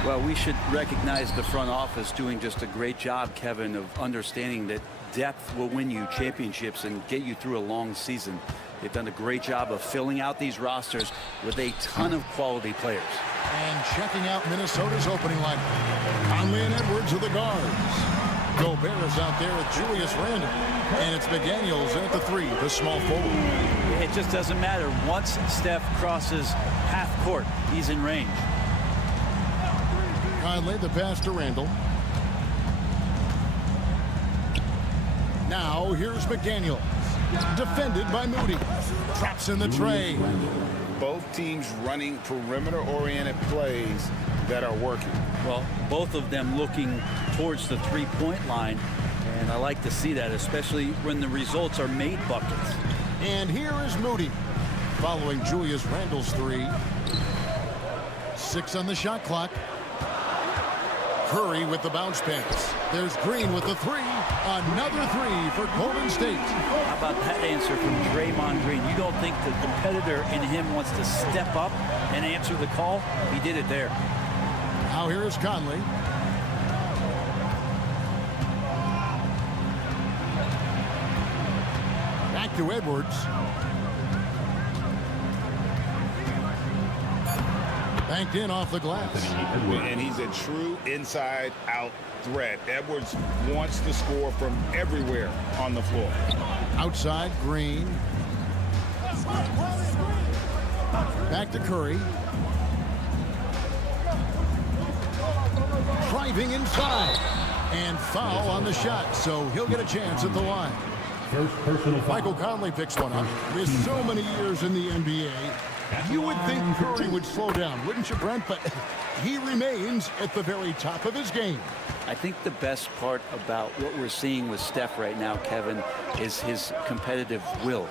Well, we should recognize the front office doing just a great job, Kevin, of understanding that depth will win you championships and get you through a long season. They've done a great job of filling out these rosters with a ton of quality players. And checking out Minnesota's opening lineup. Conley and Edwards are the guards. Gobert is out there with Julius Randle. And it's McDaniels at the 3, the small forward. It just doesn't matter. Once Steph crosses half court, he's in range. Conley, the pass to Randle. Now here's McDaniels. Defended by Moody. Traps in the tray. Both teams running perimeter-oriented plays that are working. Well, both of them looking towards the three-point line, and I like to see that, especially when the results are made buckets. And here is Moody following Julius Randle's 3. 6 on the shot clock. Curry with the bounce pass. There's Green with the 3. Another 3 for Golden State. How about that answer from Draymond Green? You don't think the competitor in him wants to step up and answer the call? He did it there. Now here is Conley. Back to Edwards. Banked in off the glass. And he's a true inside-out threat. Edwards wants to score from everywhere on the floor. Outside, Green. Back to Curry. Driving inside. And foul on the shot, so he'll get a chance at the line. First personal foul. Michael Conley picks one up. With so many years in the NBA, you would think Curry would slow down, wouldn't you, Brent? But he remains at the very top of his game. I think the best part about what we're seeing with Steph right now, Kevin, is his competitive will.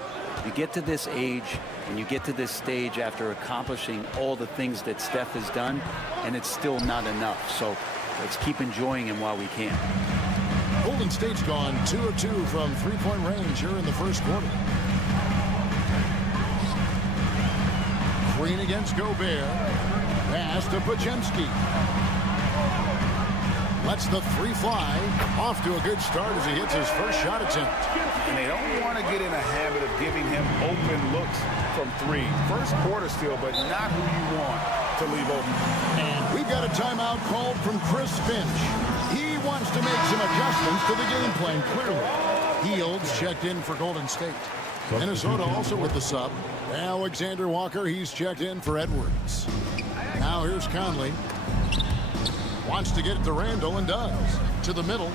You get to this age and you get to this stage after accomplishing all the things that Steph has done, and it's still not enough. So let's keep enjoying him while we can. Golden State's gone 2 of 2 from three-point range here in the first quarter. Green against Gobert. Pass to Podziemski. Lets the 3 fly. Off to a good start as he hits his first shot attempt. And they don't want to get in a habit of giving him open looks from 3. First quarter still, but not who you want to leave open. And we've got a timeout called from Chris Finch. He wants to make some adjustments to the game plan, clearly. Fields checked in for Golden State. Minnesota also with the sub. Alexander Walker, he's checked in for Edwards. Now here's Conley. Wants to get it to Randle and does. To the middle.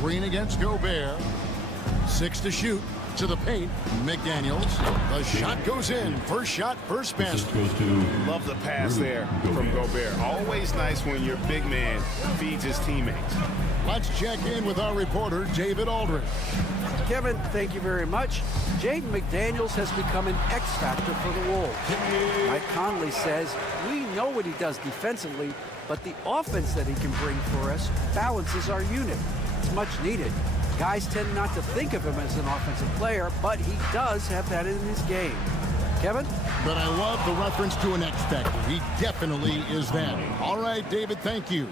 Green against Gobert. 6 to shoot. To the paint. McDaniels. The shot goes in. First shot, first basket. Love the pass there from Gobert. Always nice when your big man feeds his teammates. Let's check in with our reporter, David Aldridge. Kevin, thank you very much. Jaden McDaniels has become an X factor for the Wolves. Mike Conley says, we know what he does defensively, but the offense that he can bring for us balances our unit. It's much needed. Guys tend not to think of him as an offensive player, but he does have that in his game. Kevin? But I love the reference to an X factor. He definitely is that. All right, David, thank you.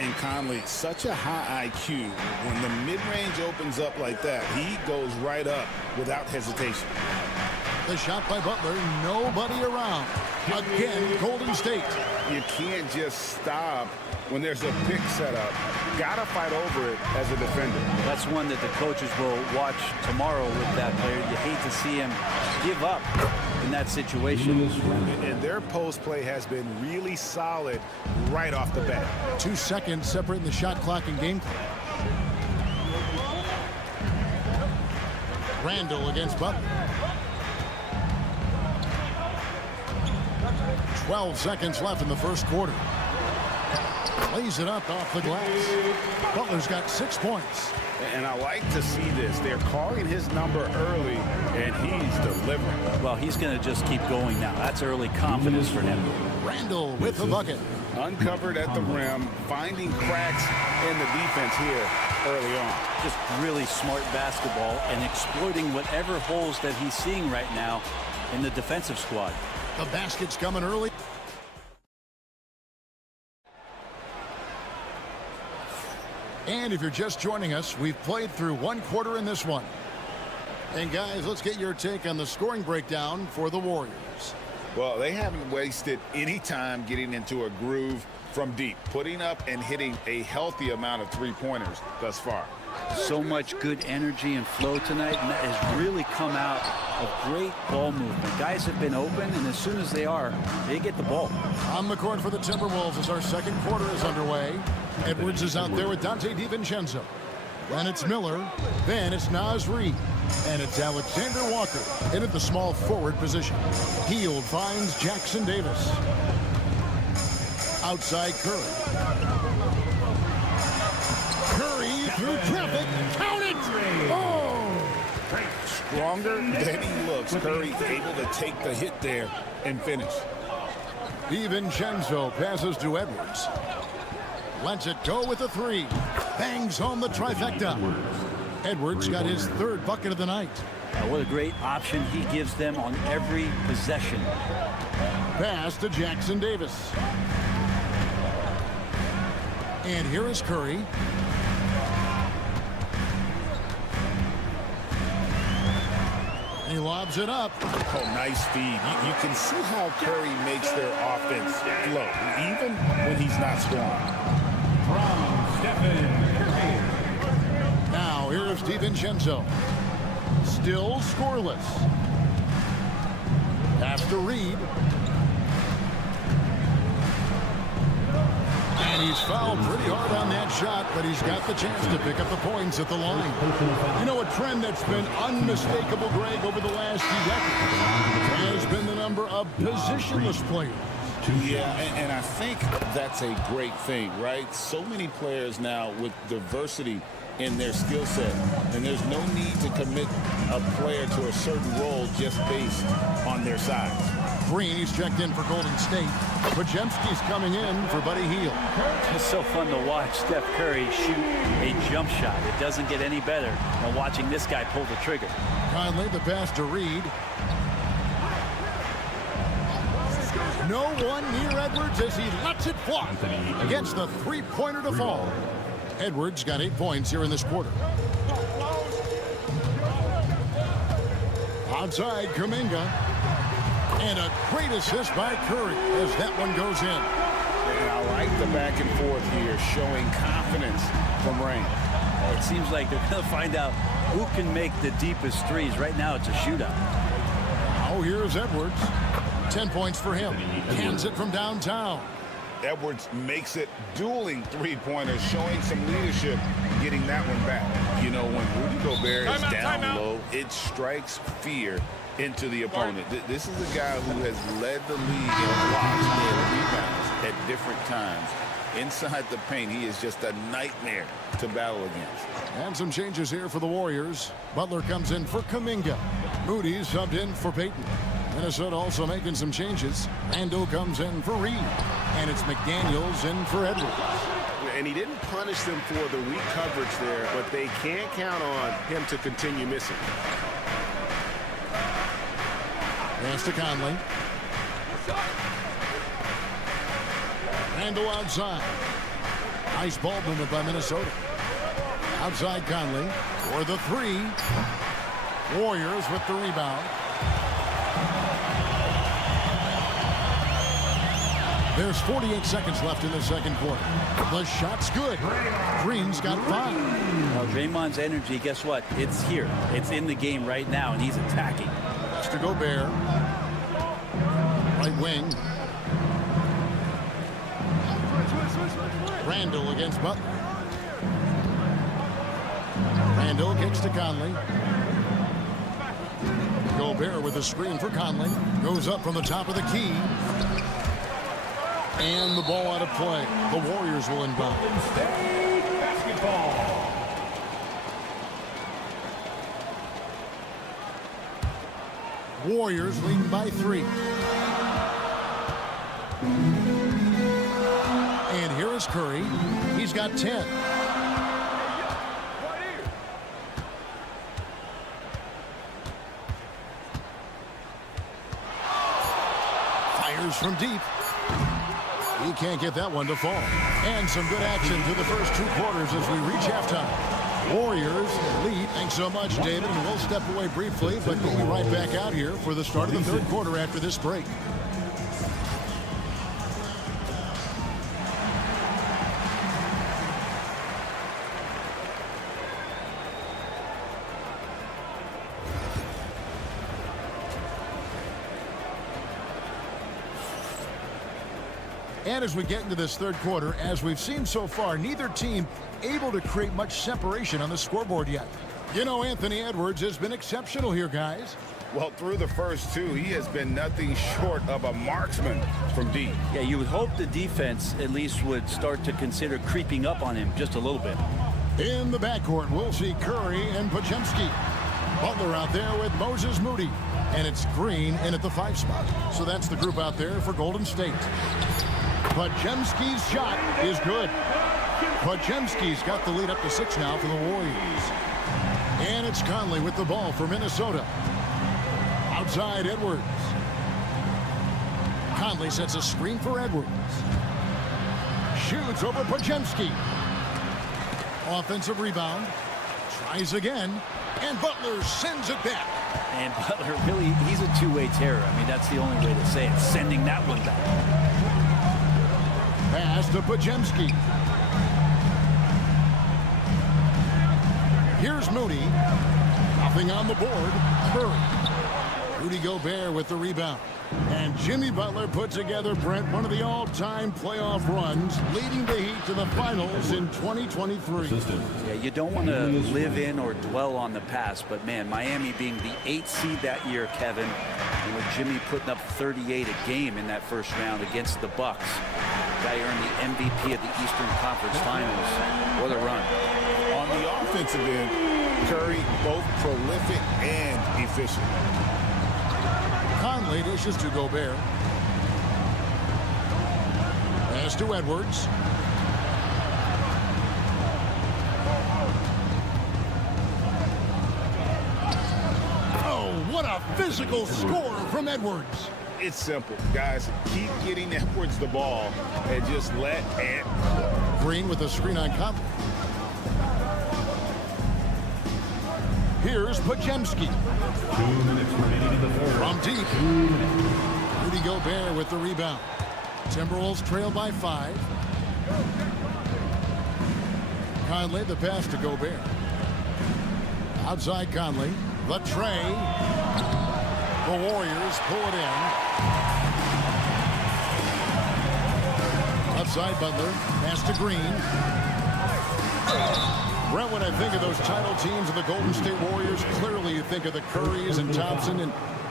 And Conley, such a high IQ. When the mid-range opens up like that, he goes right up without hesitation. The shot by Butler, nobody around. Again, Golden State. You can't just stop when there's a pick set up. Gotta fight over it as a defender. That's one that the coaches will watch tomorrow with that player. You hate to see him give up in that situation. And their post play has been really solid right off the bat. 2 seconds separating the shot clock and game clock. Randle against Butler. 12 seconds left in the first quarter. Lays it up off the glass. Butler's got 6 points. And I like to see this. They're calling his number early, and he's delivering. Well, he's going to just keep going now. That's early confidence for him. Randle with the bucket. Uncovered at the rim, finding cracks in the defense here early on. Just really smart basketball and exploiting whatever holes that he's seeing right now in the defensive squad. The basket's coming early. And if you're just joining us, we've played through 1 quarter in this one. And guys, let's get your take on the scoring breakdown for the Warriors. Well, they haven't wasted any time getting into a groove from deep, putting up and hitting a healthy amount of three-pointers thus far. So much good energy and flow tonight, and that has really come out of great ball movement. Guys have been open, and as soon as they get the ball. On the court for the Timberwolves as our second quarter is underway. Edwards is out there with Dante DiVincenzo. Then it's Miller. Then it's Naz Reid. And it's Alexander Walker in at the small forward position. Hield finds Jackson Davis. Outside Curry. Curry through traffic. Count it! Oh! Stronger than he looks. Curry able to take the hit there and finish. DiVincenzo passes to Edwards. Lets it go with a three. Bangs home the trifecta. Edwards got his third bucket of the night. What a great option he gives them on every possession. Pass to Jackson Davis. And here is Curry. He lobs it up. Oh, nice feed. You can see how Curry makes their offense flow, even when he's not scoring. Now here's DiVincenzo. Still scoreless. Pass to Reid. And he's fouled pretty hard on that shot, but he's got the chance to pick up the points at the line. You know, a trend that's been unmistakable, Greg, over the last few decades has been the number of positionless players. Yeah, and I think that's a great thing, right? So many players now with diversity in their skill set, and there's no need to commit a player to a certain role just based on their size. Green, he's checked in for Golden State. Podziemski's coming in for Buddy Hield. It's so fun to watch Steph Curry shoot a jump shot. It doesn't get any better than watching this guy pull the trigger. Conley, the pass to Reid. No one near Edwards as he lets it fly against the three-pointer to fall. Edwards got 8 points here in this quarter. Outside, Kuminga. And a great assist by Curry as that one goes in. And I like the back and forth here, showing confidence from Rain. It seems like they're going to find out who can make the deepest threes. Right now, it's a shootout. Oh, here's Edwards. 10 points for him. Cans it from downtown. Edwards makes it dueling three-pointers, showing some leadership, getting that one back. You know, when Rudy Gobert is down low, it strikes fear into the opponent. This is a guy who has led the league in blocks and rebounds at different times. Inside the paint, he is just a nightmare to battle against. And some changes here for the Warriors. Butler comes in for Kuminga. Moody subbed in for Payton. Minnesota also making some changes. Randall comes in for Reid. And it's McDaniels in for Edwards. And he didn't punish them for the weak coverage there, but they can't count on him to continue missing. Pass to Conley. Randall outside. Nice ball movement by Minnesota. Outside Conley for the three. Warriors with the rebound. There's 48 seconds left in the second quarter. The shot's good. Green's got 5. Well, Draymond's energy, guess what? It's here. It's in the game right now, and he's attacking. Pass to Gobert. Right wing. Randall against Butler. Randall kicks to Conley. Gobert with a screen for Conley. Goes up from the top of the key. And the ball out of play. The Warriors will inbound. Warriors leading by 3. And here is Curry. He's got 10. Fires from deep. He can't get that one to fall. And some good action through the first 2 quarters as we reach halftime. Warriors lead. Thanks so much, David. And we'll step away briefly, but we'll be right back out here for the start of the third quarter after this break. And as we get into this third quarter, as we've seen so far, neither team able to create much separation on the scoreboard yet. You know, Anthony Edwards has been exceptional here, guys. Well, through the first two, he has been nothing short of a marksman from deep. Yeah, you would hope the defense at least would start to consider creeping up on him just a little bit. In the backcourt, we'll see Curry and Podziemski. Butler out there with Moses Moody. And it's Green in at the 5 spot. So that's the group out there for Golden State. Podziemski's shot is good. Podziemski's got the lead up to 6 now for the Warriors. And it's Conley with the ball for Minnesota. Outside Edwards. Conley sets a screen for Edwards. Shoots over Podziemski. Offensive rebound. Tries again. And Butler sends it back. And Butler, really, he's a two-way terror. I mean, that's the only way to say it. Sending that one back. Pass to Podziemski. Here's Moody. Nothing on the board. Curry. Rudy Gobert with the rebound. And Jimmy Butler put together, Brent, one of the all-time playoff runs, leading the Heat to the finals in 2023. Yeah, you don't want to live in or dwell on the past, but man, Miami being the 8th seed that year, Kevin, and with Jimmy putting up 38 a game in that first round against the Bucks. Guy earned the MVP of the Eastern Conference Finals. What a run. On the offensive end, Curry both prolific and efficient. Conley dishes to Gobert. Pass to Edwards. Oh, what a physical score from Edwards. It's simple, guys. Keep getting Edwards the ball and just let Ant cook. Green with a screen on Conley. Here's Podziemski. 2 minutes remaining in the third. From deep. Rudy Gobert with the rebound. Timberwolves trail by 5. Conley, the pass to Gobert. Outside Conley. The tray. The Warriors pull it in. Outside Butler. Pass to Green. Brent, when I think of those title teams of the Golden State Warriors, clearly you think of the Currys and Thompson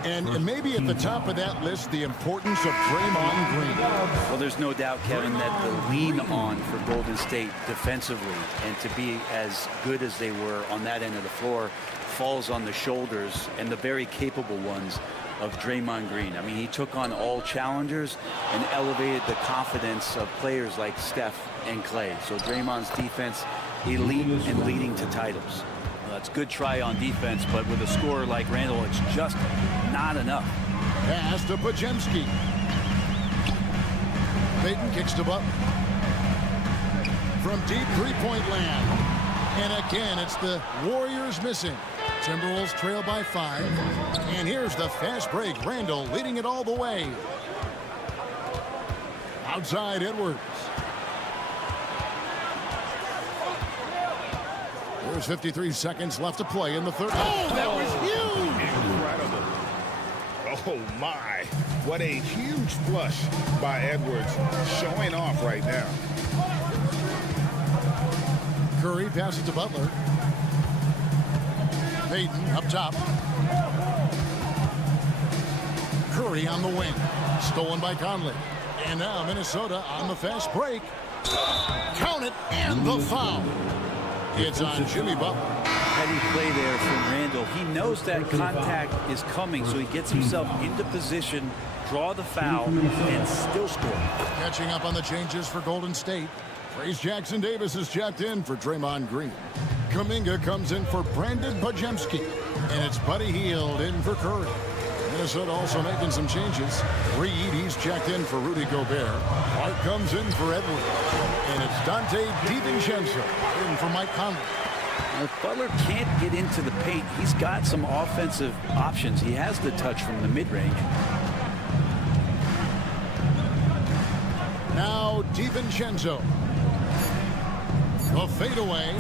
and maybe at the top of that list, the importance of Draymond Green. Well, there's no doubt, Kevin, that the lean on for Golden State defensively and to be as good as they were on that end of the floor falls on the shoulders and the very capable ones of Draymond Green. I mean, he took on all challengers and elevated the confidence of players like Steph and Clay. So Draymond's defense elite and leading to titles. Well, that's a good try on defense, but with a scorer like Randall, it's just not enough. Pass to Podziemski. Payton kicks to Butler. From deep three-point land. And again, it's the Warriors missing. Timberwolves trail by 5. And here's the fast break. Randall leading it all the way. Outside Edwards. There's 53 seconds left to play in the third. Oh, that was huge! Incredible. Oh, my. What a huge flush by Edwards, showing off right now. Curry passes to Butler. Payton up top. Curry on the wing. Stolen by Conley. And now Minnesota on the fast break. Count it, and the foul. It's on Jimmy Butler. Heavy play there from Randall. He knows that contact is coming, so he gets himself into position, draw the foul, and still score. Catching up on the changes for Golden State. Trace Jackson Davis is checked in for Draymond Green. Kuminga comes in for Brandon Podziemski. And it's Buddy Hield in for Curry. Minnesota also making some changes. Reed, he's checked in for Rudy Gobert. Clark comes in for Edwards. And it's Dante DiVincenzo in for Mike Conley. If Butler can't get into the paint, he's got some offensive options. He has the touch from the mid-range. Now DiVincenzo. A fadeaway.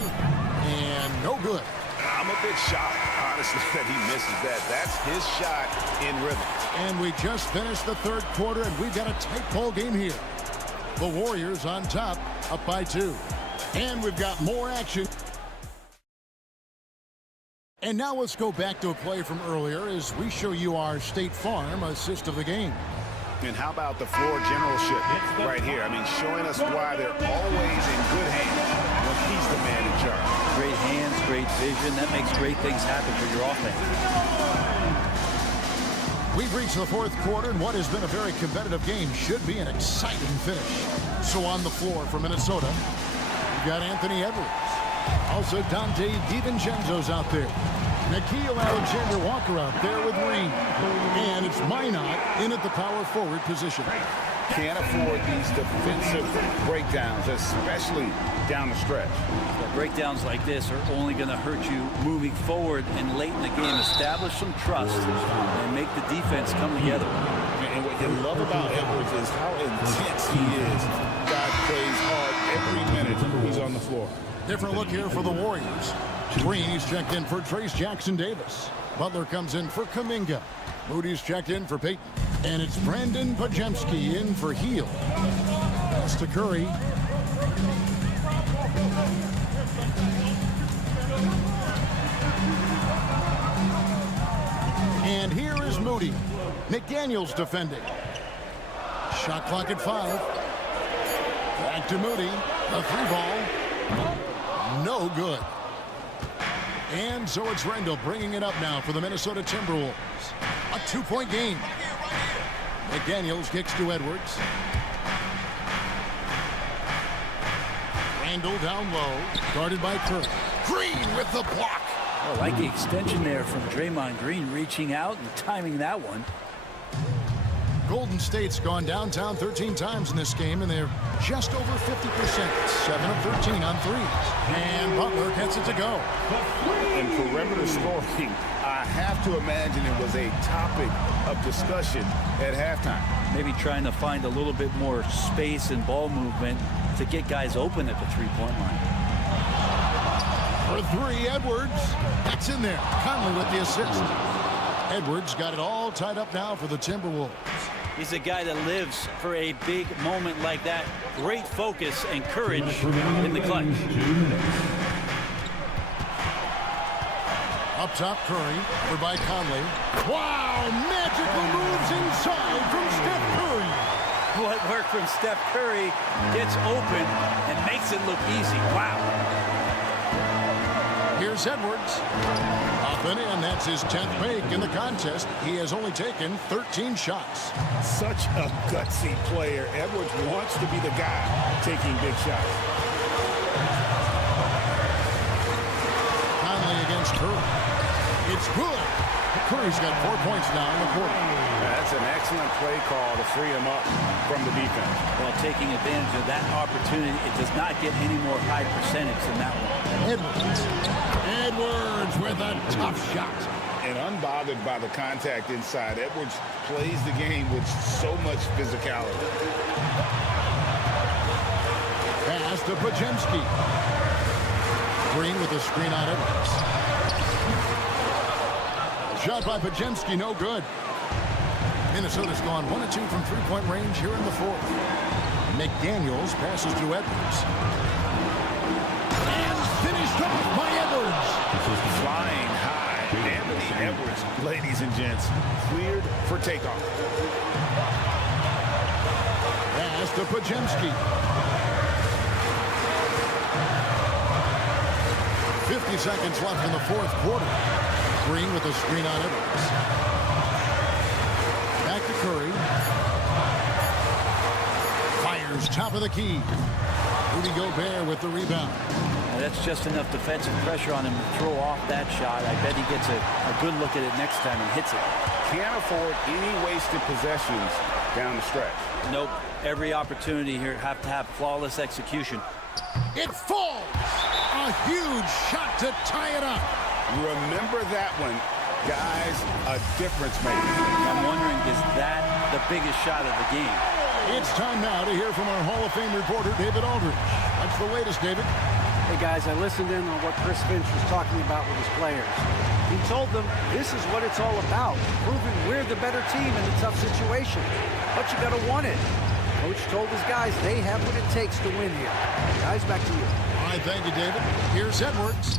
And no good. I'm a bit shocked, honestly, that he misses that. That's his shot in rhythm. And we just finished the third quarter, and we've got a tight ball game here. The Warriors on top, up by 2. And we've got more action. And now let's go back to a play from earlier as we show you our State Farm assist of the game. And how about the floor generalship right here? I mean, showing us why they're always in good hands when he's the man in charge. Great hands, great vision. That makes great things happen for your offense. We've reached the fourth quarter, and what has been a very competitive game should be an exciting finish. So on the floor for Minnesota, we've got Anthony Edwards. Also Dante DiVincenzo's out there. Nickeil Alexander-Walker out there with Green. And it's Minot in at the power forward position. Can't afford these defensive breakdowns, especially down the stretch. The breakdowns like this are only going to hurt you moving forward and late in the game. Establish some trust and make the defense come together. And what you love about Edwards is how intense he is. God plays hard every minute he's on the floor. Different look here for the Warriors. Green, he's checked in for Trace Jackson-Davis. Butler comes in for Kuminga. Moody's checked in for Payton. And it's Brandon Podziemski in for Hield. Pass to Curry. And here is Moody. McDaniels defending. Shot clock at 5. Back to Moody. A 3-ball. No good. And so it's Rendell bringing it up now for the Minnesota Timberwolves. A 2-point game. McDaniels kicks to Edwards. Randall down low, guarded by Curry. Green with the block. I like the extension there from Draymond Green, reaching out and timing that one. Golden State's gone downtown 13 times in this game, and they're just over 50%. 7 of 13 on threes. And Butler gets it to go. In perimeter scoring, I have to imagine it was a topic of discussion at halftime. Maybe trying to find a little bit more space and ball movement to get guys open at the three-point line. For 3, Edwards. That's in there. Conley with the assist. Edwards got it all tied up now for the Timberwolves. He's a guy that lives for a big moment like that. Great focus and courage in the clutch. Up top, Curry, over by Conley. Wow, magical moves inside from Steph Curry. What work from Steph Curry gets open and makes it look easy. Wow. Here's Edwards. Up and in. That's his 10th make in the contest. He has only taken 13 shots. Such a gutsy player. Edwards wants to be the guy taking big shots. Conley against Curry. It's good. Curry's got 4 points now in the quarter. That's an excellent play call to free him up from the defense. Well, taking advantage of that opportunity, it does not get any more high percentage than that one. Edwards with a tough shot. And unbothered by the contact inside, Edwards plays the game with so much physicality. Pass to Podziemski. Green with the screen on Edwards. Shot by Podziemski, no good. Minnesota's gone 1 of 2 from three-point range here in the fourth. McDaniels passes to Edwards. And finished off by Edwards. Flying high. Anthony Edwards, ladies and gents, cleared for takeoff. Pass to Podziemski. 50 seconds left in the fourth quarter. Green with a screen on Edwards. Back to Curry. Fires top of the key. Rudy Gobert with the rebound. Now that's just enough defensive pressure on him to throw off that shot. I bet he gets a good look at it next time and hits it. Can't afford any wasted possessions down the stretch. Nope. Every opportunity here have to have flawless execution. It falls. A huge shot to tie it up. Remember that one, guys, a difference maker. I'm wondering, is that the biggest shot of the game? It's time now to hear from our Hall of Fame reporter, David Aldridge. What's the latest, David? Hey, guys, I listened in on what Chris Finch was talking about with his players. He told them this is what it's all about, proving we're the better team in a tough situation. But you got to want it. Coach told his guys they have what it takes to win here. Guys, back to you. All right, thank you, David. Here's Edwards.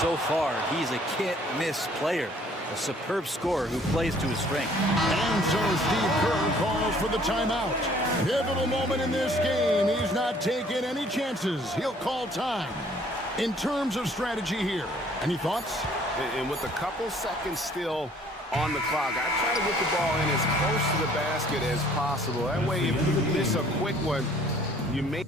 So far, he's a can't-miss player. A superb scorer who plays to his strength. And so Steve Kerr calls for the timeout. Pivotal moment in this game. He's not taking any chances. He'll call time. In terms of strategy here, any thoughts? And with a couple seconds still on the clock, I try to get the ball in as close to the basket as possible. That way, if you miss a quick one, you may...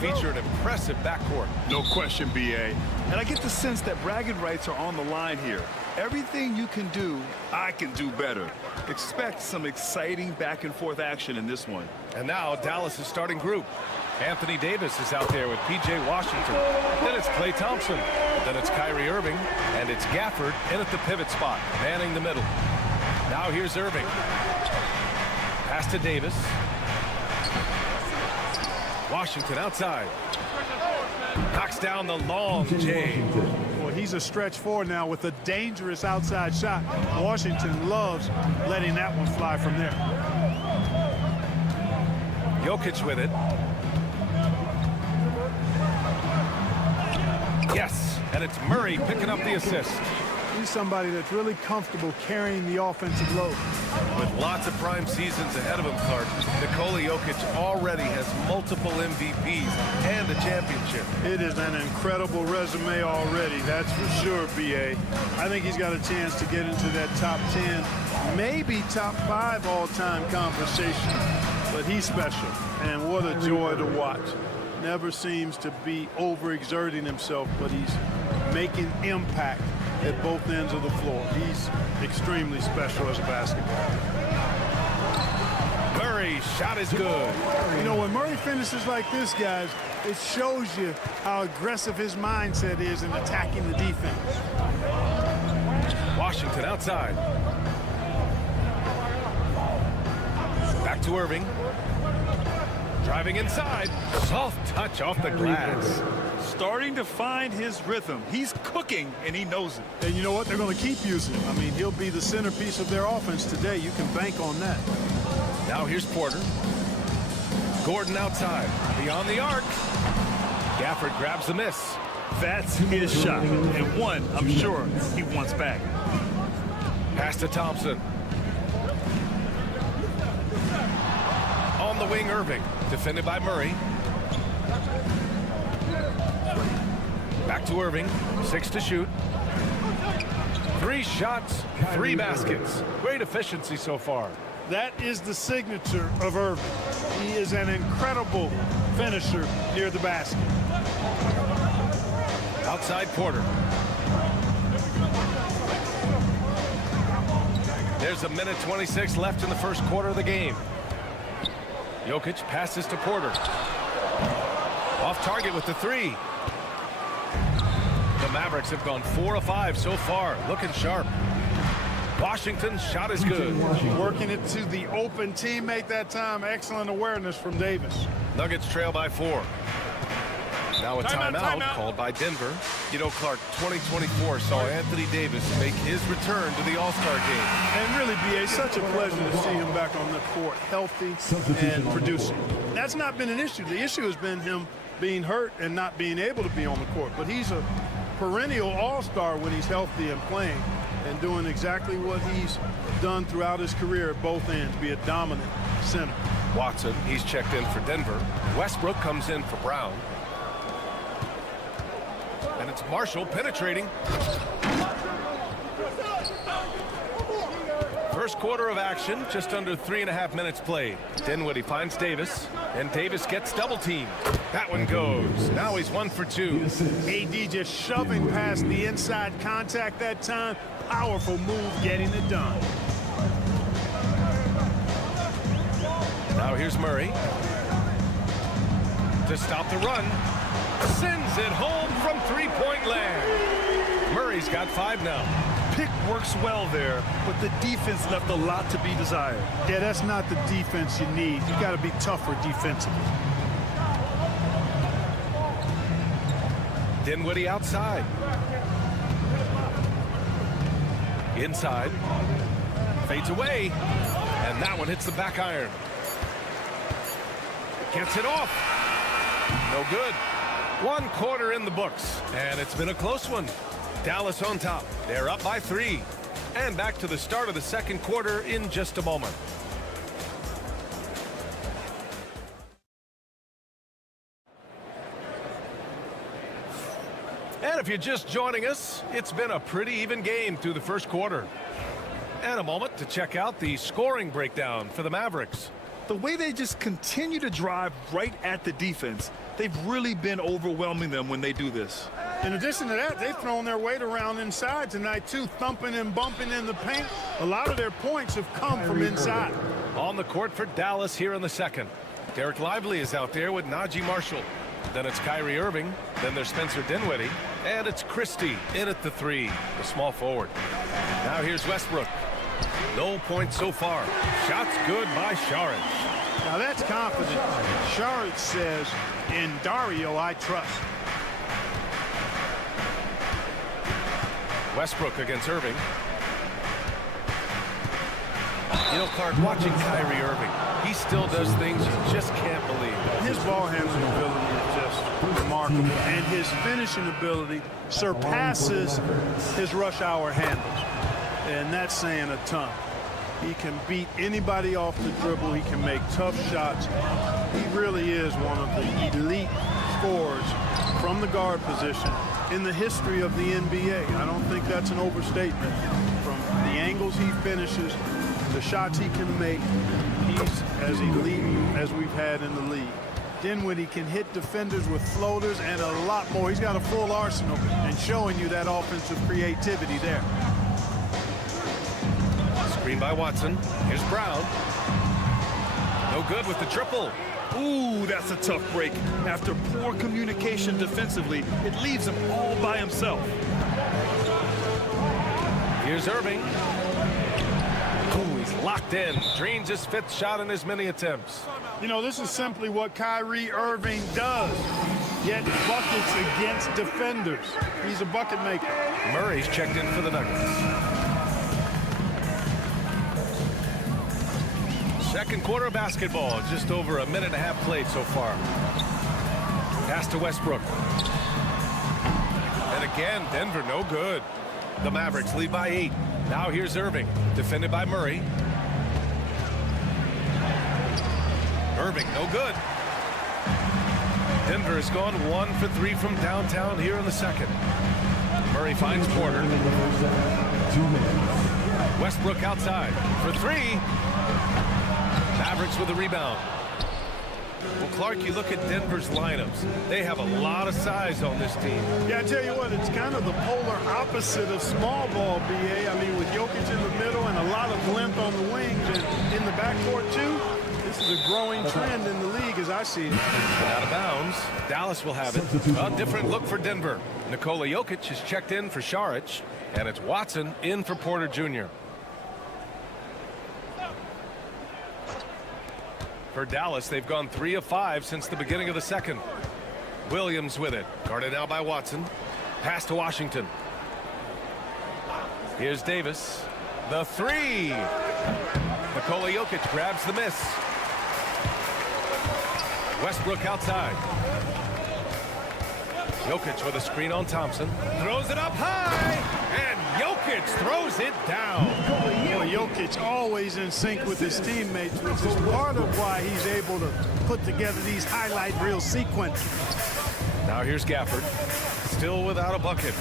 feature an impressive backcourt. No question, B.A. And I get the sense that bragging rights are on the line here. Everything you can do, I can do better. Expect some exciting back-and-forth action in this one. And now Dallas' starting group. Anthony Davis is out there with P.J. Washington. Then it's Klay Thompson. Then it's Kyrie Irving. And it's Gafford in at the pivot spot, manning the middle. Now here's Irving. Pass to Davis. Washington outside. Knocks down the long J. Well, he's a stretch four now with a dangerous outside shot. Washington loves letting that one fly from there. Jokic with it. Yes, and it's Murray picking up the assist. He's somebody that's really comfortable carrying the offensive load. With lots of prime seasons ahead of him, Clark, Nikola Jokic already has multiple MVPs and a championship. It is an incredible resume already, that's for sure, B.A. I think he's got a chance to get into that top 10, maybe top 5 all-time conversation. But he's special, and what a joy to watch. Never seems to be overexerting himself, but he's making impact at both ends of the floor. He's extremely special as a basketball. Murray, shot is good. You know, when Murray finishes like this, guys, it shows you how aggressive his mindset is in attacking the defense. Washington outside. Back to Irving. Driving inside. Soft touch off the glass. Starting to find his rhythm. He's cooking, and he knows it. And you know what? They're going to keep using him. I mean, he'll be the centerpiece of their offense today. You can bank on that. Now here's Porter. Gordon outside. Beyond the arc. Gafford grabs the miss. That's his shot, and one I'm sure he wants back. Pass to Thompson. On the wing, Irving. Defended by Murray. Back to Irving. 6 to shoot. 3 shots, 3 baskets. Great efficiency so far. That is the signature of Irving. He is an incredible finisher near the basket. Outside Porter. There's a minute 26 left in the first quarter of the game. Jokic passes to Porter. Off target with the 3. The Mavericks have gone 4 of 5 so far. Looking sharp. Washington's shot is good. Working it to the open teammate that time. Excellent awareness from Davis. Nuggets trail by 4. Now a timeout called by Denver. You know, Clark, 2024 saw Anthony Davis make his return to the All-Star game. And really, B.A., such a pleasure to see him back on the court, healthy and producing. That's not been an issue. The issue has been him being hurt and not being able to be on the court. But he's a perennial All-Star when he's healthy and playing and doing exactly what he's done throughout his career at both ends, be a dominant center. Watson, he's checked in for Denver. Westbrook comes in for Brown. And it's Marshall penetrating. First quarter of action, just under 3.5 minutes played. Dinwiddie finds Davis, and Davis gets double teamed. That one goes. Now he's 1 for 2. AD just shoving past the inside contact that time. Powerful move getting it done. Now here's Murray. To stop the run. Sends it home from three-point land. Murray's got 5 now. Pick works well there, but the defense left a lot to be desired. Yeah, that's not the defense you need. You got to be tougher defensively. Dinwiddie outside. Inside. Fades away. And that one hits the back iron. Gets it off. No good. 1 quarter in the books. And it's been a close one. Dallas on top. They're up by 3. And back to the start of the second quarter in just a moment. And if you're just joining us, it's been a pretty even game through the first quarter. And a moment to check out the scoring breakdown for the Mavericks. The way they just continue to drive right at the defense, they've really been overwhelming them when they do this. In addition to that, they've thrown their weight around inside tonight, too, thumping and bumping in the paint. A lot of their points have come from inside. On the court for Dallas here in the second. Derek Lively is out there with Najee Marshall. Then it's Kyrie Irving. Then there's Spencer Dinwiddie. And it's Christie in at the 3, the small forward. Now here's Westbrook. No points so far. Shots good by Saric. Now that's confident. Saric says, in Dario, I trust. Westbrook against Irving. You know, Clark, watching Kyrie Irving, he still does things you just can't believe. His ball handling ability is just remarkable, and his finishing ability surpasses his rush hour handles, and that's saying a ton. He can beat anybody off the dribble. He can make tough shots. He really is one of the elite scorers from the guard position in the history of the NBA. I don't think that's an overstatement. From the angles he finishes, the shots he can make, he's as elite as we've had in the league. Dinwiddie can hit defenders with floaters and a lot more. He's got a full arsenal and showing you that offensive creativity there. Screen by Watson. Here's Brown. No good with the triple. Ooh, that's a tough break. After poor communication defensively, it leaves him all by himself. Here's Irving. Ooh, he's locked in. Drains his 5th shot in as many attempts. You know, this is simply what Kyrie Irving does. Get buckets against defenders. He's a bucket maker. Murray's checked in for the Nuggets. Second quarter of basketball. Just over a minute and a half played so far. Pass to Westbrook. And again, Denver no good. The Mavericks lead by 8. Now here's Irving, defended by Murray. Irving no good. Denver has gone 1 for 3 from downtown here in the second. Murray finds Porter. Westbrook outside for 3. Mavericks with a rebound. Well, Clark, you look at Denver's lineups. They have a lot of size on this team. Yeah, I tell you what, it's kind of the polar opposite of small ball, B.A. I mean, with Jokic in the middle and a lot of length on the wings and in the backcourt, too. This is a growing trend in the league as I see it. Out of bounds. Dallas will have it. A different look for Denver. Nikola Jokic is checked in for Šarić, and it's Watson in for Porter Jr. For Dallas, they've gone 3 of 5 since the beginning of the second. Williams with it. Guarded now by Watson. Pass to Washington. Here's Davis. The 3. Nikola Jokic grabs the miss. Westbrook outside. Jokic with a screen on Thompson. Throws it up high. And Jokic throws it down. Boy, Jokic always in sync with his teammates, which is part of why he's able to put together these highlight reel sequences. Now here's Gafford. Still without a bucket.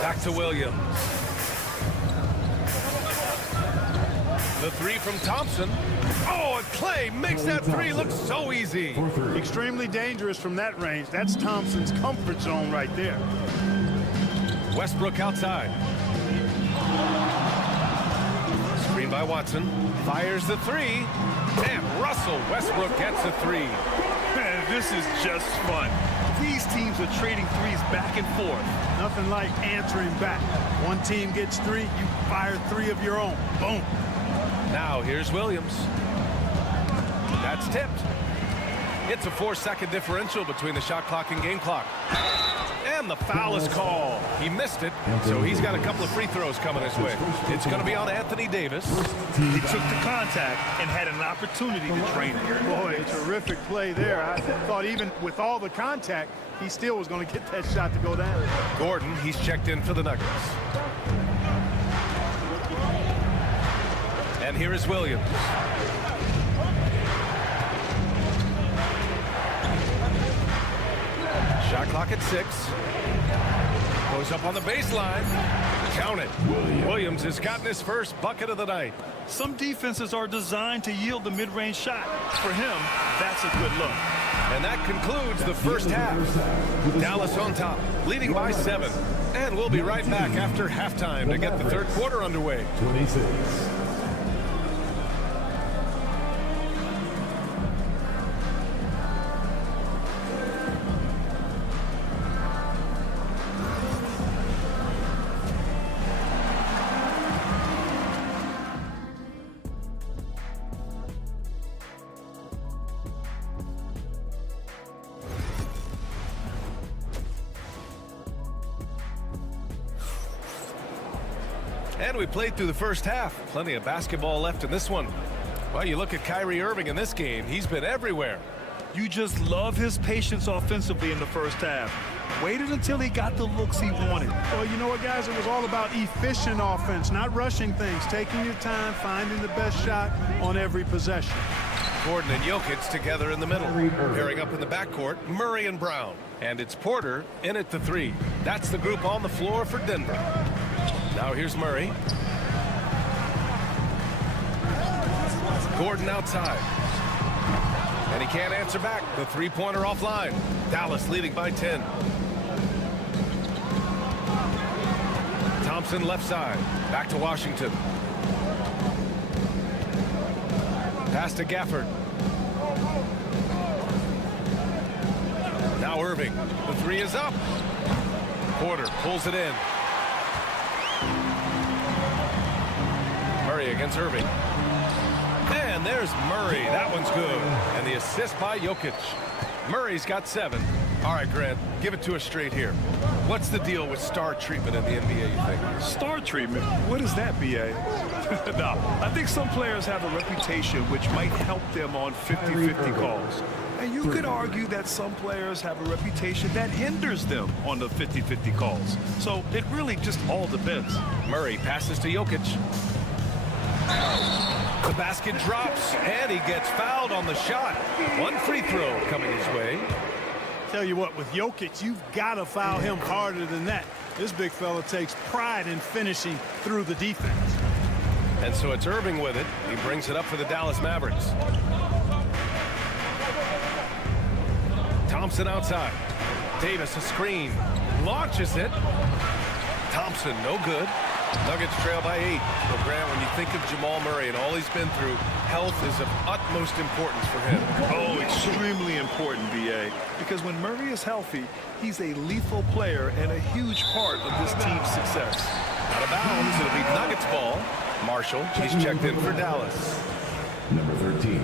Back to Williams. The 3 from Thompson. Oh, and Clay makes that 3 look so easy. Extremely dangerous from that range. That's Thompson's comfort zone right there. Westbrook outside. Screen by Watson. Fires the 3. And Russell Westbrook gets a 3. Man, this is just fun. These teams are trading threes back and forth. Nothing like answering back. One team gets 3, you fire 3 of your own. Boom. Now here's Williams. That's tipped. It's a 4-second differential between the shot clock and game clock. And the foul is called. He missed it, so he's got a couple of free throws coming his way. It's going to be on Anthony Davis. He took the contact and had an opportunity to drain it. Boy, a terrific play there. I thought even with all the contact, he still was going to get that shot to go down. Gordon, he's checked in for the Nuggets. And here is Williams. Shot clock at 6. Goes up on the baseline. Count it. Williams has gotten his first bucket of the night. Some defenses are designed to yield the mid-range shot. For him, that's a good look. And that concludes the first half. Dallas on top, leading by 7. And we'll be right back after halftime to get the third quarter underway. 26. And we played through the first half. Plenty of basketball left in this one. Well, you look at Kyrie Irving in this game. He's been everywhere. You just love his patience offensively in the first half. Waited until he got the looks he wanted. Well, you know what, guys? It was all about efficient offense, not rushing things, taking your time, finding the best shot on every possession. Gordon and Jokic together in the middle. Pairing up in the backcourt, Murray and Brown. And it's Porter in at the 3. That's the group on the floor for Denver. Now here's Murray. Gordon outside. And he can't answer back. The 3-pointer offline. Dallas leading by 10. Thompson left side. Back to Washington. Pass to Gafford. Now Irving. The 3 is up. Porter pulls it in. Murray against Irving. And there's Murray. That one's good. And the assist by Jokic. Murray's got 7. All right, Grant, give it to us straight here. What's the deal with star treatment in the NBA, you think? Star treatment? What is that, B.A.? No, I think some players have a reputation which might help them on 50-50 calls. And you could argue that some players have a reputation that hinders them on the 50-50 calls. So it really just all depends. Murray passes to Jokic. The basket drops, and he gets fouled on the shot. One free throw coming his way. Tell you what, with Jokic, you've got to foul him harder than that. This big fella takes pride in finishing through the defense. And so it's Irving with it. He brings it up for the Dallas Mavericks. Thompson outside. Davis a screen. Launches it. Thompson no good. Nuggets trail by 8. But Grant, when you think of Jamal Murray and all he's been through, health is of utmost importance for him. Oh, extremely important, BA. Because when Murray is healthy, he's a lethal player and a huge part of this team's success. Out of bounds, it'll be Nuggets ball. Marshall, he's checked in for Dallas. Number 13,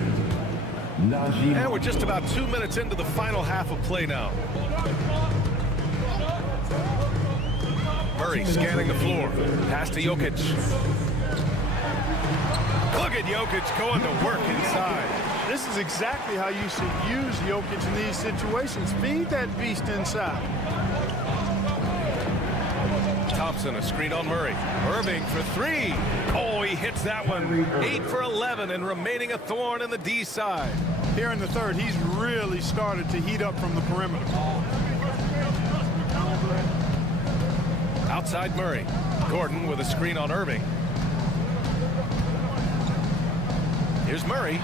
Najee. And we're just about 2 minutes into the final half of play now. Murray scanning the floor. Pass to Jokic. Look at Jokic going to work inside. This is exactly how you should use Jokic in these situations. Feed that beast inside. Thompson, a screen on Murray. Irving for 3. Oh, he hits that one. 8 for 11 and remaining a thorn in the D side. Here in the third, he's really started to heat up from the perimeter. Outside Murray. Gordon with a screen on Irving. Here's Murray.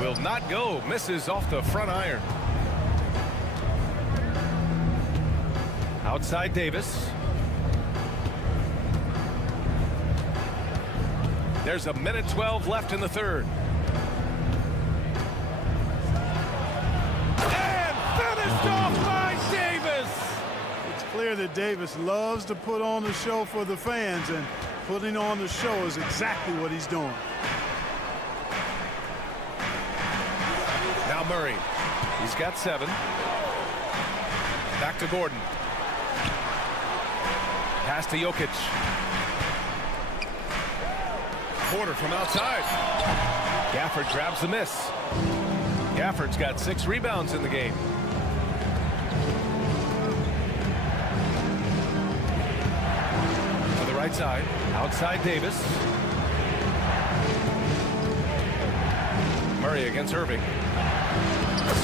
Will not go. Misses off the front iron. Outside Davis. There's a minute 12 left in the third. And finished off by Davis. It's clear that Davis loves to put on the show for the fans, and putting on the show is exactly what he's doing. Now Murray. He's got 7. Back to Gordon. Pass to Jokic. Porter from outside. Gafford grabs the miss. Gafford's got 6 rebounds in the game. To the right side. Outside Davis. Murray against Irving.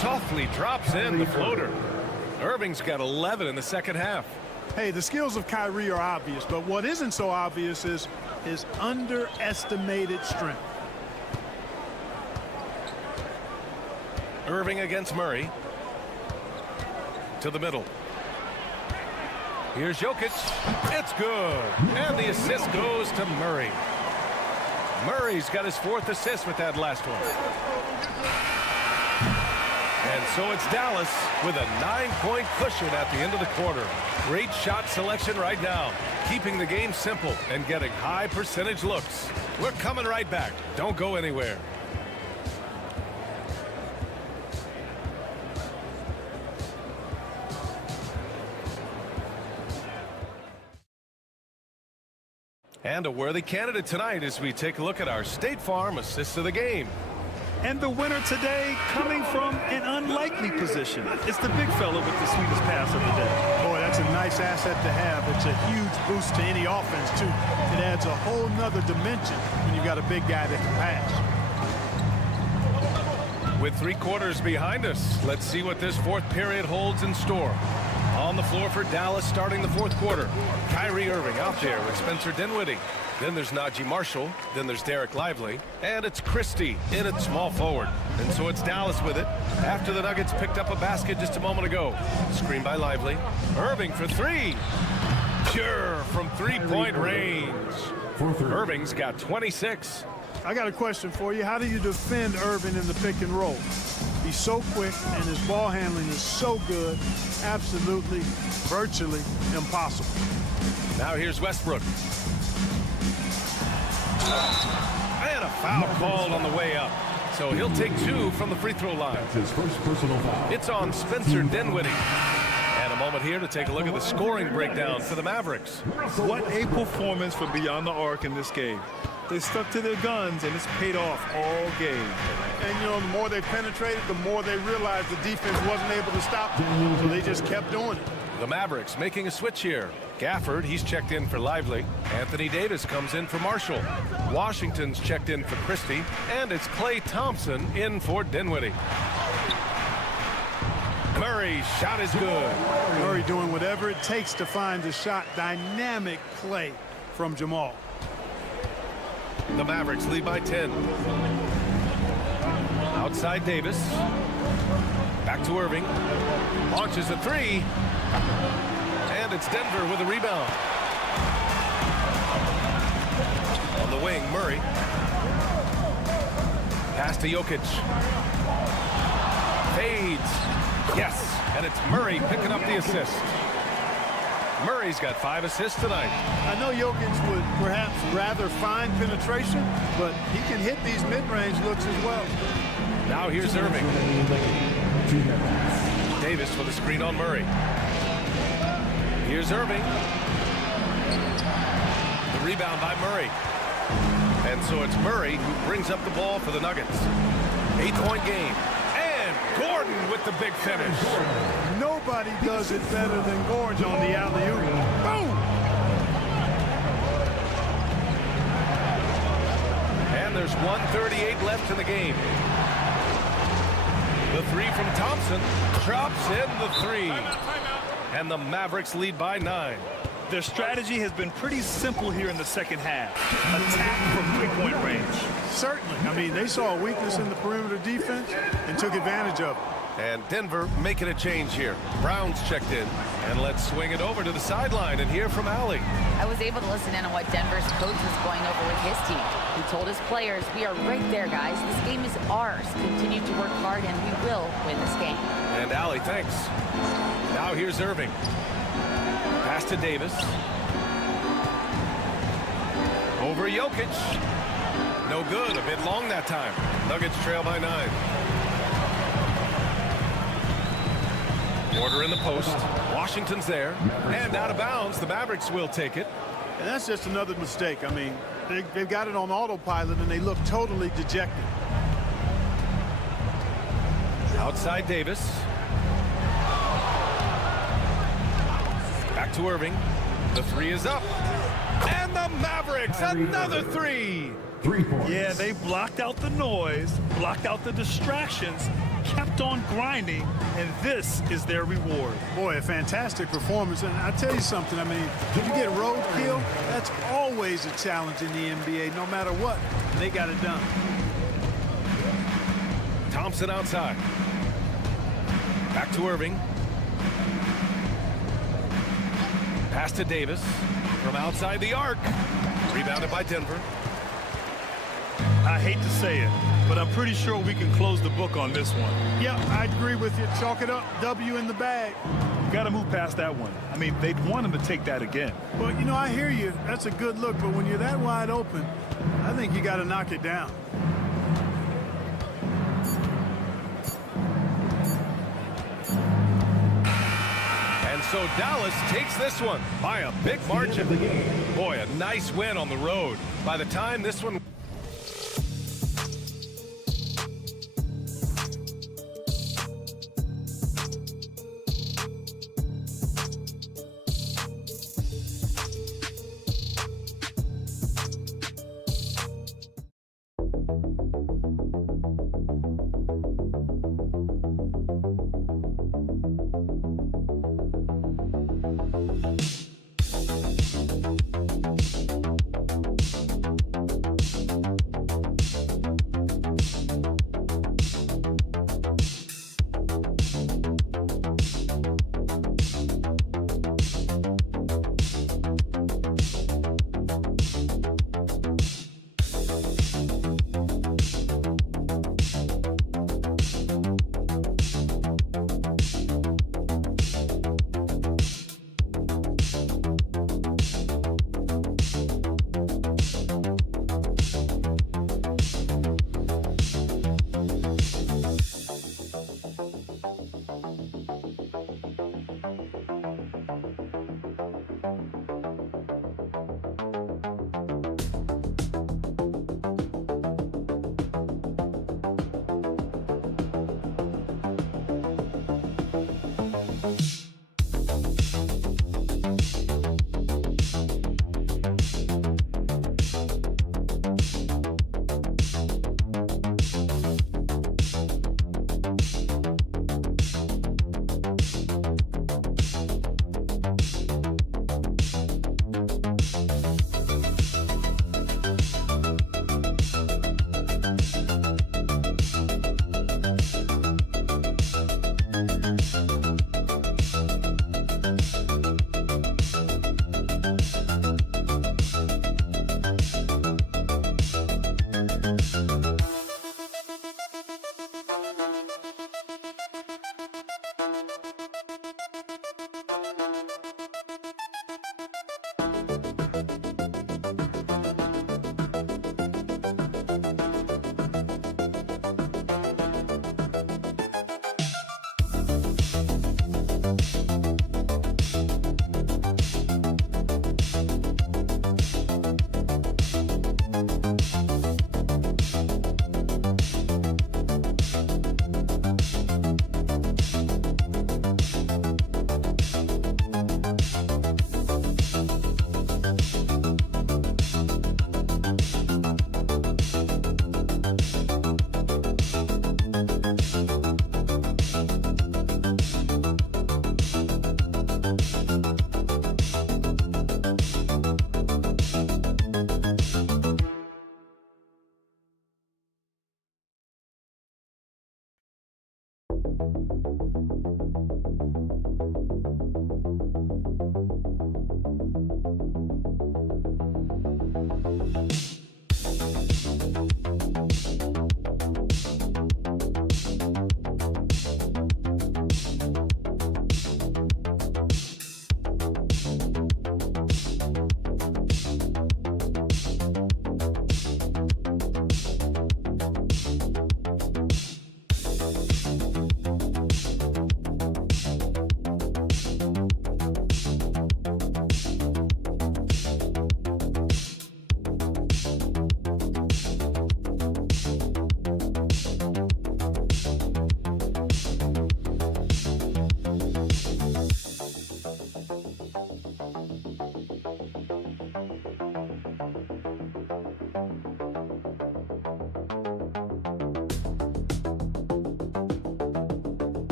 Softly drops in the floater. Irving's got 11 in the second half. Hey, the skills of Kyrie are obvious, but what isn't so obvious is his underestimated strength. Irving against Murray. To the middle. Here's Jokic. It's good. And the assist goes to Murray. Murray's got his 4th assist with that last one. And so it's Dallas with a 9-point cushion at the end of the quarter. Great shot selection right now, keeping the game simple and getting high percentage looks. We're coming right back. Don't go anywhere. And a worthy candidate tonight as we take a look at our State Farm assists of the game. And the winner today coming from an unlikely position. It's the big fella with the sweetest pass of the day. Boy, that's a nice asset to have. It's a huge boost to any offense, too. It adds a whole nother dimension when you've got a big guy that can pass. With 3 quarters behind us, let's see what this 4th period holds in store. On the floor for Dallas starting the 4th quarter. Kyrie Irving out there with Spencer Dinwiddie. Then there's Najee Marshall. Then there's Derek Lively. And it's Christie in at small forward. And so it's Dallas with it after the Nuggets picked up a basket just a moment ago. Screen by Lively. Irving for 3. Pure from 3-point range. Irving's got 26. I got a question for you. How do you defend Irving in the pick and roll? He's so quick and his ball handling is so good. Absolutely, virtually impossible. Now here's Westbrook. And a foul called on the way up. So he'll take 2 from the free throw line. That's his first personal foul. It's on Spencer Dinwiddie. And a moment here to take a look at the scoring breakdown for the Mavericks. What a performance from beyond the arc in this game. They stuck to their guns, and it's paid off all game. And, you know, the more they penetrated, the more they realized the defense wasn't able to stop them. So they just kept doing it. The Mavericks making a switch here. Gafford, he's checked in for Lively. Anthony Davis comes in for Marshall. Washington's checked in for Christie. And it's Klay Thompson in for Dinwiddie. Murray's shot is good. Murray doing whatever it takes to find the shot. Dynamic play from Jamal. The Mavericks lead by 10. Outside Davis. Back to Irving. Launches a three. And it's Denver with a rebound. On the wing, Murray. Pass to Jokic. Fades. Yes, and it's Murray picking up the assist. Murray's got 5 assists tonight. I know Jokic would perhaps rather find penetration, but he can hit these mid-range looks as well. Now here's Irving. Davis with a screen on Murray. Here's Irving. The rebound by Murray. And so it's Murray who brings up the ball for the Nuggets. 8-point game. And Gordon with the big finish. Nobody does it better than Gordon on the alley-oop. Boom! And there's 1:38 left in the game. The three from Thompson drops in the three. And the Mavericks lead by 9. Their strategy has been pretty simple here in the second half. Attack from three-point range. Certainly. I mean, they saw a weakness in the perimeter defense and took advantage of it. And Denver making a change here. Brown's checked in. And let's swing it over to the sideline and hear from Allie. I was able to listen in on what Denver's coach was going over with his team. He told his players, we are right there, guys. This game is ours. Continue to work hard, and we will win this game. And Allie, thanks. Now here's Irving. Pass to Davis. Over Jokic. No good. A bit long that time. Nuggets trail by 9. Order in the post. Washington's there. And out of bounds. The Mavericks will take it. And that's just another mistake. I mean, they've got it on autopilot, and they look totally dejected. Outside Davis. Back to Irving. The three is up. And the Mavericks, another three. 3 points. Yeah, they blocked out the noise, blocked out the distractions, kept on grinding, and this is their reward. Boy, a fantastic performance. And I tell you something, I mean, when you get roadkill, that's always a challenge in the NBA, no matter what. They got it done. Thompson outside. Back to Irving. Pass to Davis from outside the arc. Rebounded by Denver. I hate to say it, but I'm pretty sure we can close the book on this one. Yeah, I agree with you. Chalk it up. W in the bag. You got to move past that one. I mean, they'd want him to take that again. Well, you know, I hear you. That's a good look, but when you're that wide open, I think you got to knock it down. And so Dallas takes this one by a big margin. Boy, a nice win on the road. By the time this one...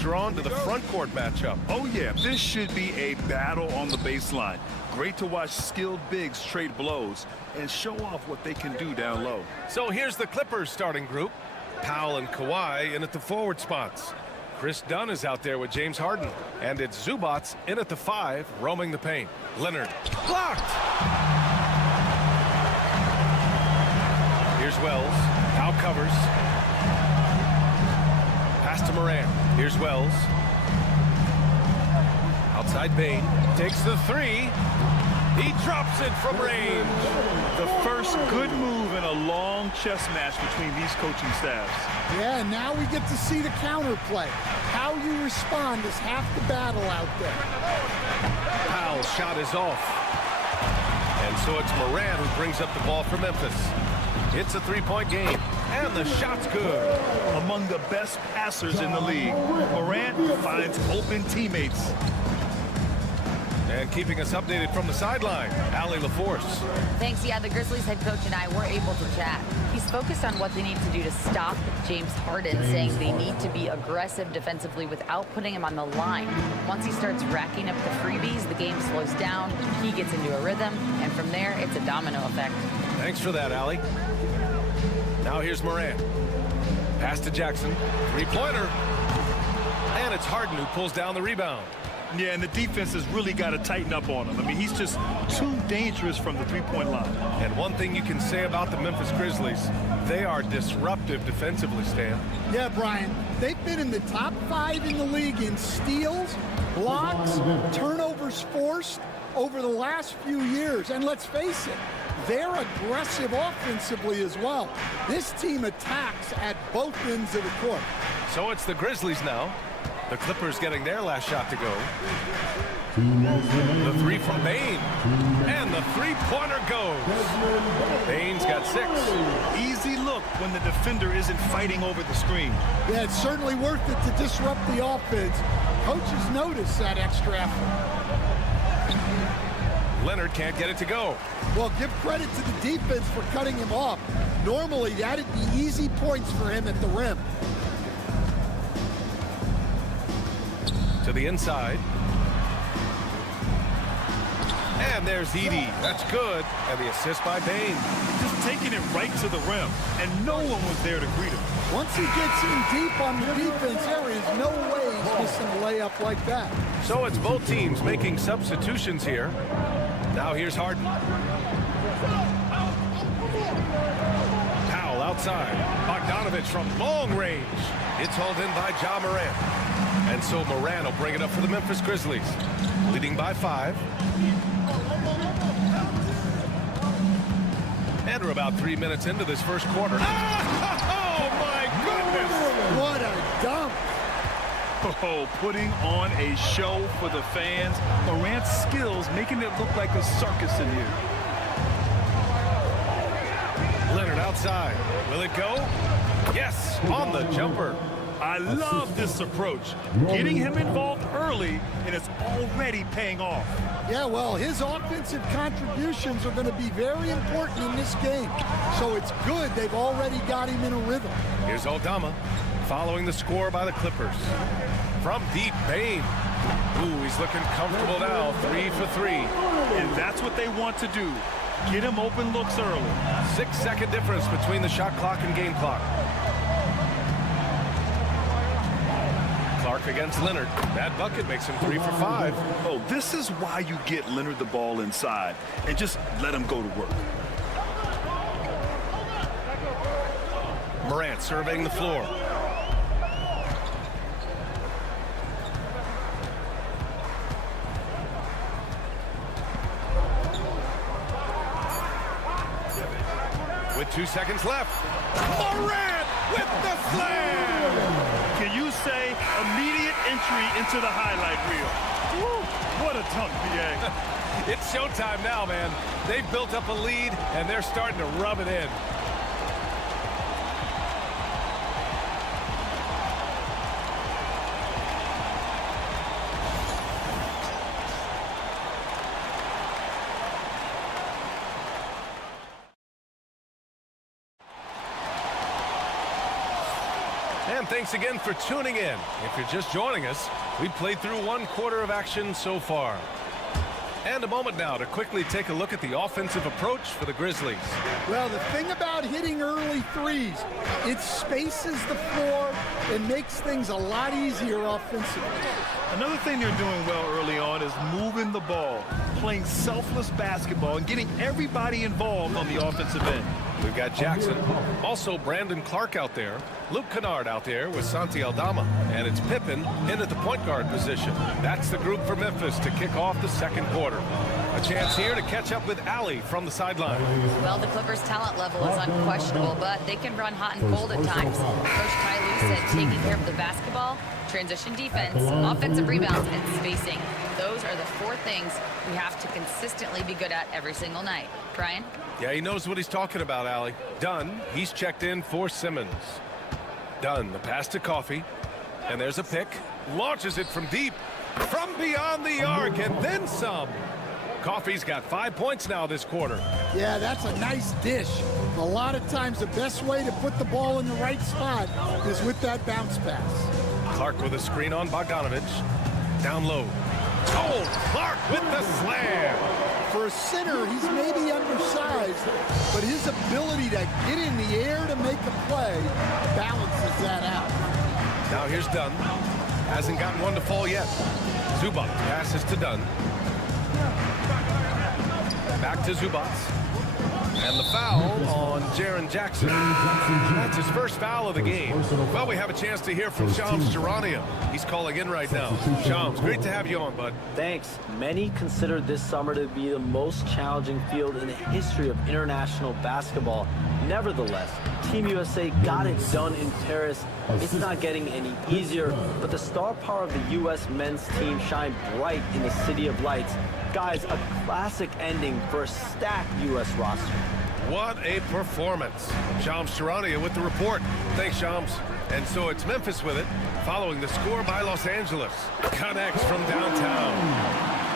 Drawn to the front court matchup. Oh, yeah, this should be a battle on the baseline. Great to watch skilled bigs trade blows and show off what they can do down low. So here's the Clippers starting group. Powell and Kawhi in at the forward spots. Chris Dunn is out there with James Harden. And it's Zubats in at the 5, roaming the paint. Leonard blocked. Here's Wells. Powell covers. Pass to Morant. Here's Wells. Outside Bane. Takes the 3. He drops it from range. The first good move in a long chess match between these coaching staffs. Yeah, now we get to see the counterplay. How you respond is half the battle out there. Powell's shot is off. And so it's Morant who brings up the ball for Memphis. It's a 3-point game. And the shot's good. Among the best passers in the league, Morant finds open teammates. And keeping us updated from the sideline, Allie LaForce. Thanks. Yeah, the Grizzlies head coach and I were able to chat. He's focused on what they need to do to stop James Harden, saying they need to be aggressive defensively without putting him on the line. Once he starts racking up the freebies, the game slows down, he gets into a rhythm, and from there, it's a domino effect. Thanks for that, Allie. Now here's Morant. Pass to Jackson. 3-pointer. And it's Harden who pulls down the rebound. Yeah, and the defense has really got to tighten up on him. I mean, he's just too dangerous from the three-point line. And one thing you can say about the Memphis Grizzlies, they are disruptive defensively, Stan. Yeah, Brian, they've been in the top 5 in the league in steals, blocks, turnovers forced over the last few years. And let's face it, they're aggressive offensively as well. This team attacks at both ends of the court. So it's the Grizzlies now. The Clippers getting their last shot to go. The 3 from Bane. And the 3-pointer goes. Bane's got 6. Easy look when the defender isn't fighting over the screen. Yeah, it's certainly worth it to disrupt the offense. Coaches notice that extra effort. Leonard can't get it to go. Well, give credit to the defense for cutting him off. Normally, that'd be easy points for him at the rim. To the inside. And there's Edey. That's good. And the assist by Bane. Just taking it right to the rim, and no one was there to greet him. Once he gets in deep on the defense, there is no way he's missing a layup like that. So it's both teams making substitutions here. Now here's Harden. Powell outside. Bogdanovich from long range. It's hauled in by Ja Morant. And so Morant will bring it up for the Memphis Grizzlies. Leading by 5. And we're about 3 minutes into this first quarter. Oh, my goodness! What a dunk! Oh, putting on a show for the fans. Morant's skills making it look like a circus in here. Leonard outside. Will it go? Yes, on the jumper. I love this approach. Getting him involved early, and it's already paying off. Yeah, well, his offensive contributions are going to be very important in this game. So it's good they've already got him in a rhythm. Here's Aldama following the score by the Clippers. From deep, Bane. Ooh, he's looking comfortable now. 3 for 3. And that's what they want to do. Get him open looks early. 6-second difference between the shot clock and game clock. Clark against Leonard. That bucket makes him 3 for 5. Oh, this is why you get Leonard the ball inside and just let him go to work. Morant surveying the floor. with 2 seconds left. Morant with the slam! Can you say immediate entry into the highlight reel? Woo, what a dunk, BA. It's showtime now, man. They've built up a lead, and they're starting to rub it in. And thanks again for tuning in. If you're just joining us, we've played through 1 quarter of action so far. And a moment now to quickly take a look at the offensive approach for the Grizzlies. Well, the thing about hitting early threes, it spaces the floor and makes things a lot easier offensively. Another thing they're doing well early on is moving the ball, playing selfless basketball, and getting everybody involved on the offensive end. We've got Jackson, also Brandon Clark out there, Luke Kennard out there with Santi Aldama, and it's Pippen in at the point guard position. That's the group for Memphis to kick off the second quarter. A chance here to catch up with Allie from the sideline. Well, the Clippers' talent level is unquestionable, but they can run hot and cold at times. Coach Ty Lue said taking care of the basketball, transition defense, offensive rebounds, and spacing. Those are the 4 things we have to consistently be good at every single night. Brian? Yeah, he knows what he's talking about, Allie. Dunn, he's checked in for Simmons. Dunn, the pass to Coffee. And there's a pick. Launches it from deep. From beyond the arc, and then some. Coffee's got 5 points now this quarter. Yeah, that's a nice dish. A lot of times the best way to put the ball in the right spot is with that bounce pass. Clark with a screen on Bogdanovich. Down low. Oh, Clark with the slam. For a center, he's maybe undersized, but his ability to get in the air to make a play balances that out. Now here's Dunn. Hasn't gotten one to fall yet. Zubac passes to Dunn. Back to Zubac. And the foul on Jaren Jackson. That's his first foul of the game. Well, we have a chance to hear from Shams Charania. He's calling in right now. Shams, great to have you on, bud. Thanks. Many consider this summer to be the most challenging field in the history of international basketball. Nevertheless, Team USA got it done in Paris. It's not getting any easier, but the star power of the U.S. men's team shined bright in the City of Lights. Guys, a classic ending for a stacked U.S. roster. What a performance. Shams Charania with the report. Thanks, Shams. And so it's Memphis with it, following the score by Los Angeles. Connects from downtown.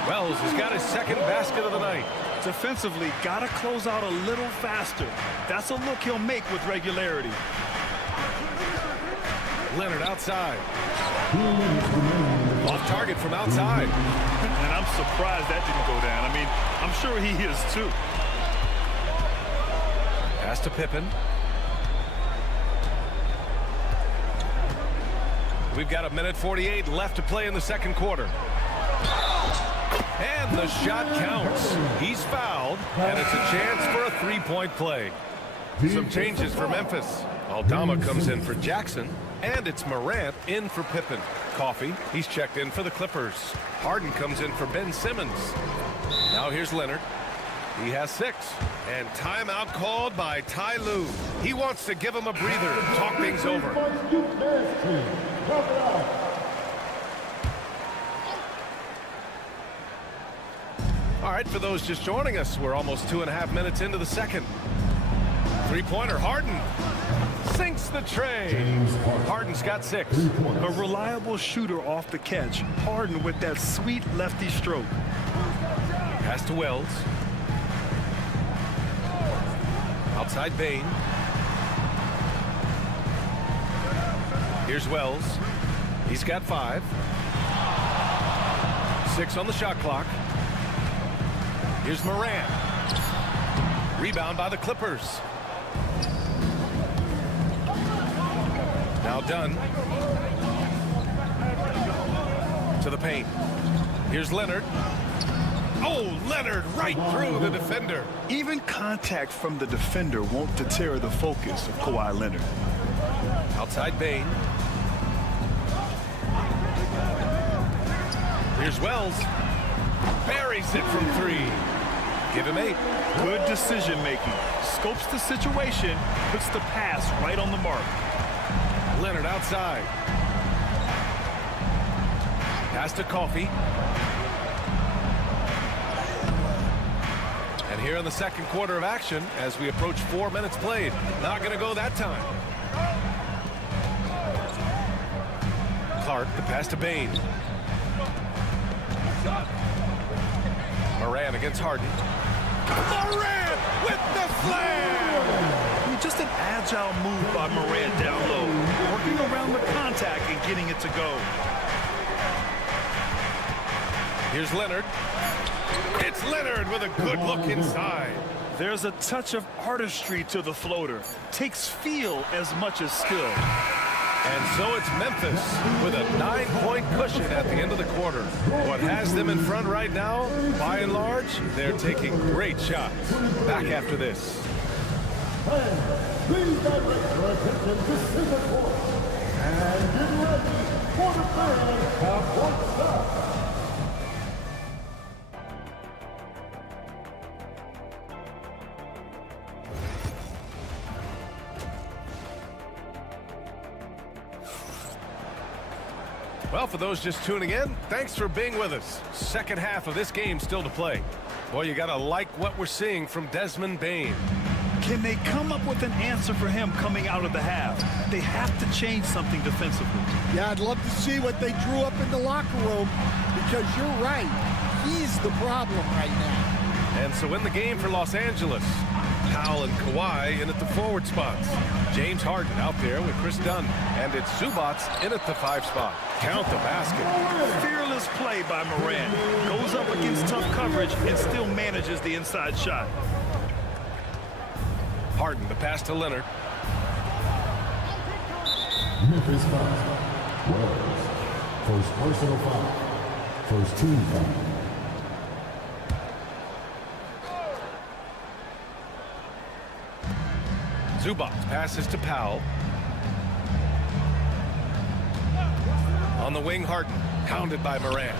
Wells has got his second basket of the night. Defensively, got to close out a little faster. That's a look he'll make with regularity. Leonard outside. Off target from outside. And I'm surprised that didn't go down. I mean, I'm sure he is too. Pass to Pippen. We've got 1:48 left to play in the second quarter. And the shot counts. He's fouled, and it's a chance for a 3-point play. Some changes for Memphis. Aldama comes in for Jackson, and it's Morant in for Pippen. Coffee, he's checked in for the Clippers. Harden comes in for Ben Simmons. Now here's Leonard. He has 6. And timeout called by Ty Lue. He wants to give him a breather and talk things over. All right, for those just joining us, we're almost 2.5 minutes into the second. 3-pointer, Harden sinks the tray. Harden's got 6. A reliable shooter off the catch. Harden with that sweet lefty stroke. Pass to Wells. Outside Bain. Here's Wells. He's got 5. 6 on the shot clock. Here's Morant. Rebound by the Clippers. Now Dunn. To the paint. Here's Leonard. Oh, Leonard right through the defender. Even contact from the defender won't deter the focus of Kawhi Leonard. Outside Bain. Here's Wells. Buries it from 3. Give him 8. Good decision making. Scopes the situation, puts the pass right on the mark. Leonard outside. Pass to Coffee. And here in the second quarter of action, as we approach 4 minutes played. Not going to go that time. Clark, the pass to Bain. Moran against Harden. Moran with the slam! Just an agile move by Moran down low, working around the contact and getting it to go. Here's Leonard. It's Leonard with a good look inside. There's a touch of artistry to the floater. Takes feel as much as skill. And so it's Memphis with a 9-point cushion at the end of the quarter. What has them in front right now, by and large, they're taking great shots. Back after this. Please direct your attention to center court and get ready for the fans half-court start. Well, for those just tuning in, thanks for being with us. Second half of this game still to play. Boy, you got to like what we're seeing from Desmond Bane. Can they come up with an answer for him coming out of the half? They have to change something defensively. Yeah, I'd love to see what they drew up in the locker room, because you're right. He's the problem right now. And so in the game for Los Angeles, Powell and Kawhi in at the forward spots. James Harden out there with Chris Dunn. And it's Zubac in at the 5 spot. Count the basket. Fearless play by Moran. Goes up against tough coverage and still manages the inside shot. Harden, the pass to Leonard. Memphis foul. Wells. First personal foul. First team foul. Zubac passes to Powell. On the wing, Harden. Pounded by Moran.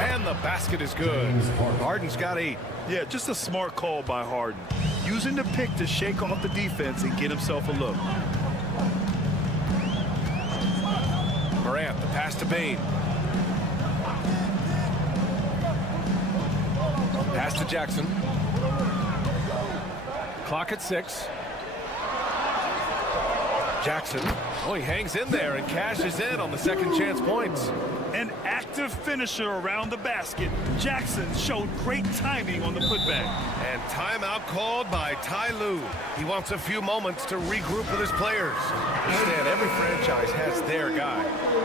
And the basket is good. Harden's got 8. Yeah, just a smart call by Harden. Using the pick to shake off the defense and get himself a look. Morant, the pass to Bane. Pass to Jackson. Clock at 6. Jackson, oh, he hangs in there and cashes in on the second chance points. An active finisher around the basket. Jackson showed great timing on the putback. And timeout called by Ty Lue. He wants a few moments to regroup with his players. Understand, every franchise has their guy.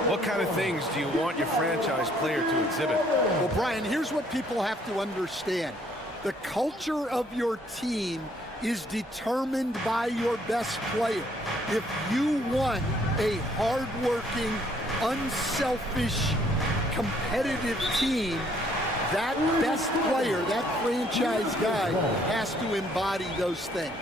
What kind of things do you want your franchise player to exhibit? Well, Brian, here's what people have to understand. The culture of your team is determined by your best player. If you want a hardworking, unselfish, competitive team, that best player, that franchise guy, has to embody those things.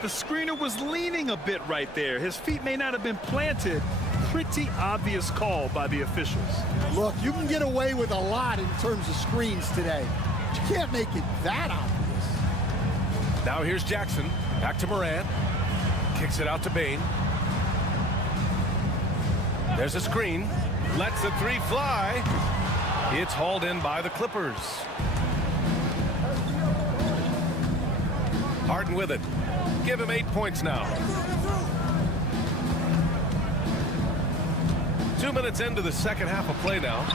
The screener was leaning a bit right there. His feet may not have been planted. Pretty obvious call by the officials. Look, you can get away with a lot in terms of screens today. But you can't make it that obvious. Now here's Jackson. Back to Moran. Kicks it out to Bane. There's a screen. Lets the 3 fly. It's hauled in by the Clippers. Harden with it. Give him 8 points now. 2 minutes into the second half of play now.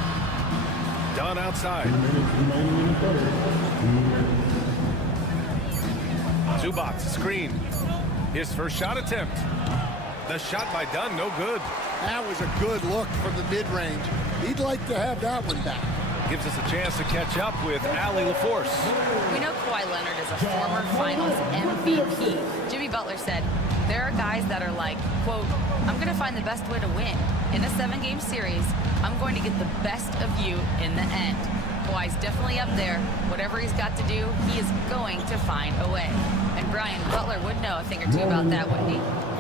Dunn outside. Zubac, screen. His first shot attempt. The shot by Dunn, no good. That was a good look from the mid-range. He'd like to have that one back. Gives us a chance to catch up with Allie LaForce. We know Kawhi Leonard is a former Finals MVP. Jimmy Butler said, there are guys that are like, quote, I'm going to find the best way to win. In a 7-game series, I'm going to get the best of you in the end. Kawhi's definitely up there. Whatever he's got to do, he is going to find a way. And Brian, Butler would know a thing or two about that, wouldn't he?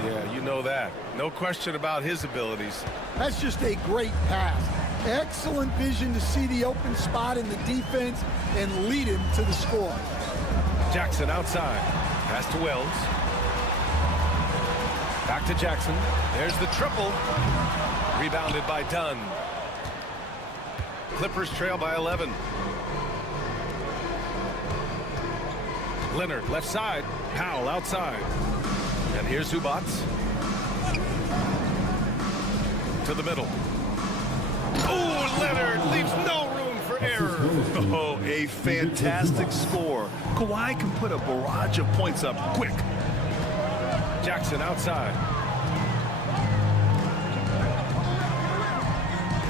Yeah, you know that. No question about his abilities. That's just a great pass. Excellent vision to see the open spot in the defense and lead him to the score. Jackson outside. Pass to Wells. Back to Jackson. There's the triple. Rebounded by Dunn. Clippers trail by 11. Leonard left side. Powell outside. And here's Zubac. To the middle. Oh, Leonard leaves no room for error. Oh, a fantastic score. Kawhi can put a barrage of points up quick. Jackson outside.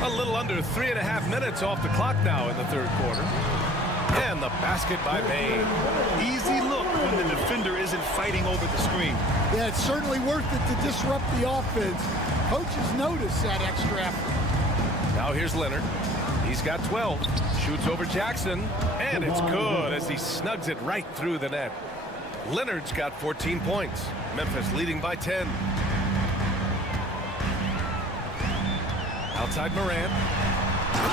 A little under 3.5 minutes off the clock now in the third quarter. And the basket by Bane. Easy look when the defender isn't fighting over the screen. Yeah, it's certainly worth it to disrupt the offense. Coaches notice that extra effort. Now here's Leonard. He's got 12. Shoots over Jackson. And it's good as he snugs it right through the net. Leonard's got 14 points. Memphis leading by 10. Outside Morant.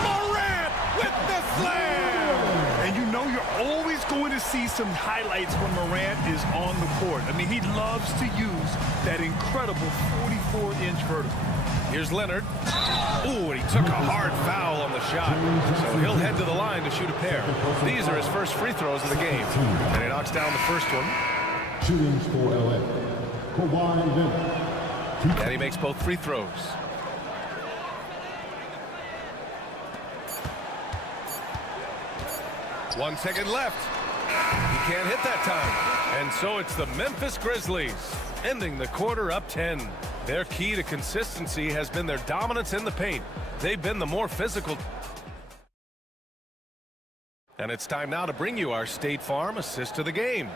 Morant with the slam! And you know you're always going to see some highlights when Morant is on the court. I mean, he loves to use that incredible 44-inch vertical. Here's Leonard. Ooh, and he took a hard foul on the shot. So he'll head to the line to shoot a pair. These are his first free throws of the game. And he knocks down the first one. Shooting for LA, Kawhi Leonard. And he makes both free throws. One second left. He can't hit that time. And so it's the Memphis Grizzlies ending the quarter up 10. Their key to consistency has been their dominance in the paint. They've been the more physical. And it's time now to bring you our State Farm assist to the game.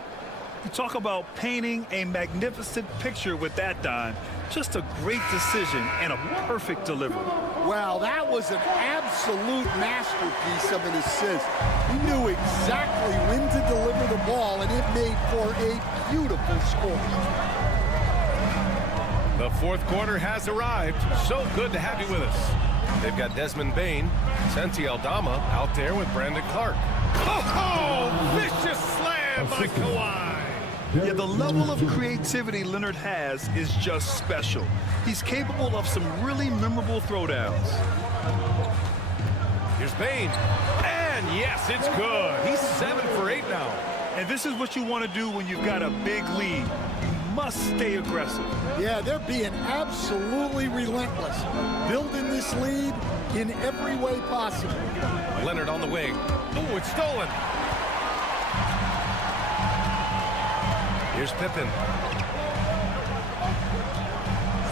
You talk about painting a magnificent picture with that dime. Just a great decision and a perfect delivery. Well, that was an absolute masterpiece of an assist. He knew exactly when to deliver the ball, and it made for a beautiful score. The fourth quarter has arrived. So good to have you with us. They've got Desmond Bane, Santi Aldama out there with Brandon Clark. Oh, vicious slam by Kawhi. Yeah, the level of creativity Leonard has is just special. He's capable of some really memorable throwdowns. Here's Bane. And yes, it's good. He's 7 for 8 now. And this is what you want to do when you've got a big lead. You must stay aggressive. Yeah, they're being absolutely relentless. Building this lead in every way possible. Leonard on the wing. Oh, it's stolen. Here's Pippen.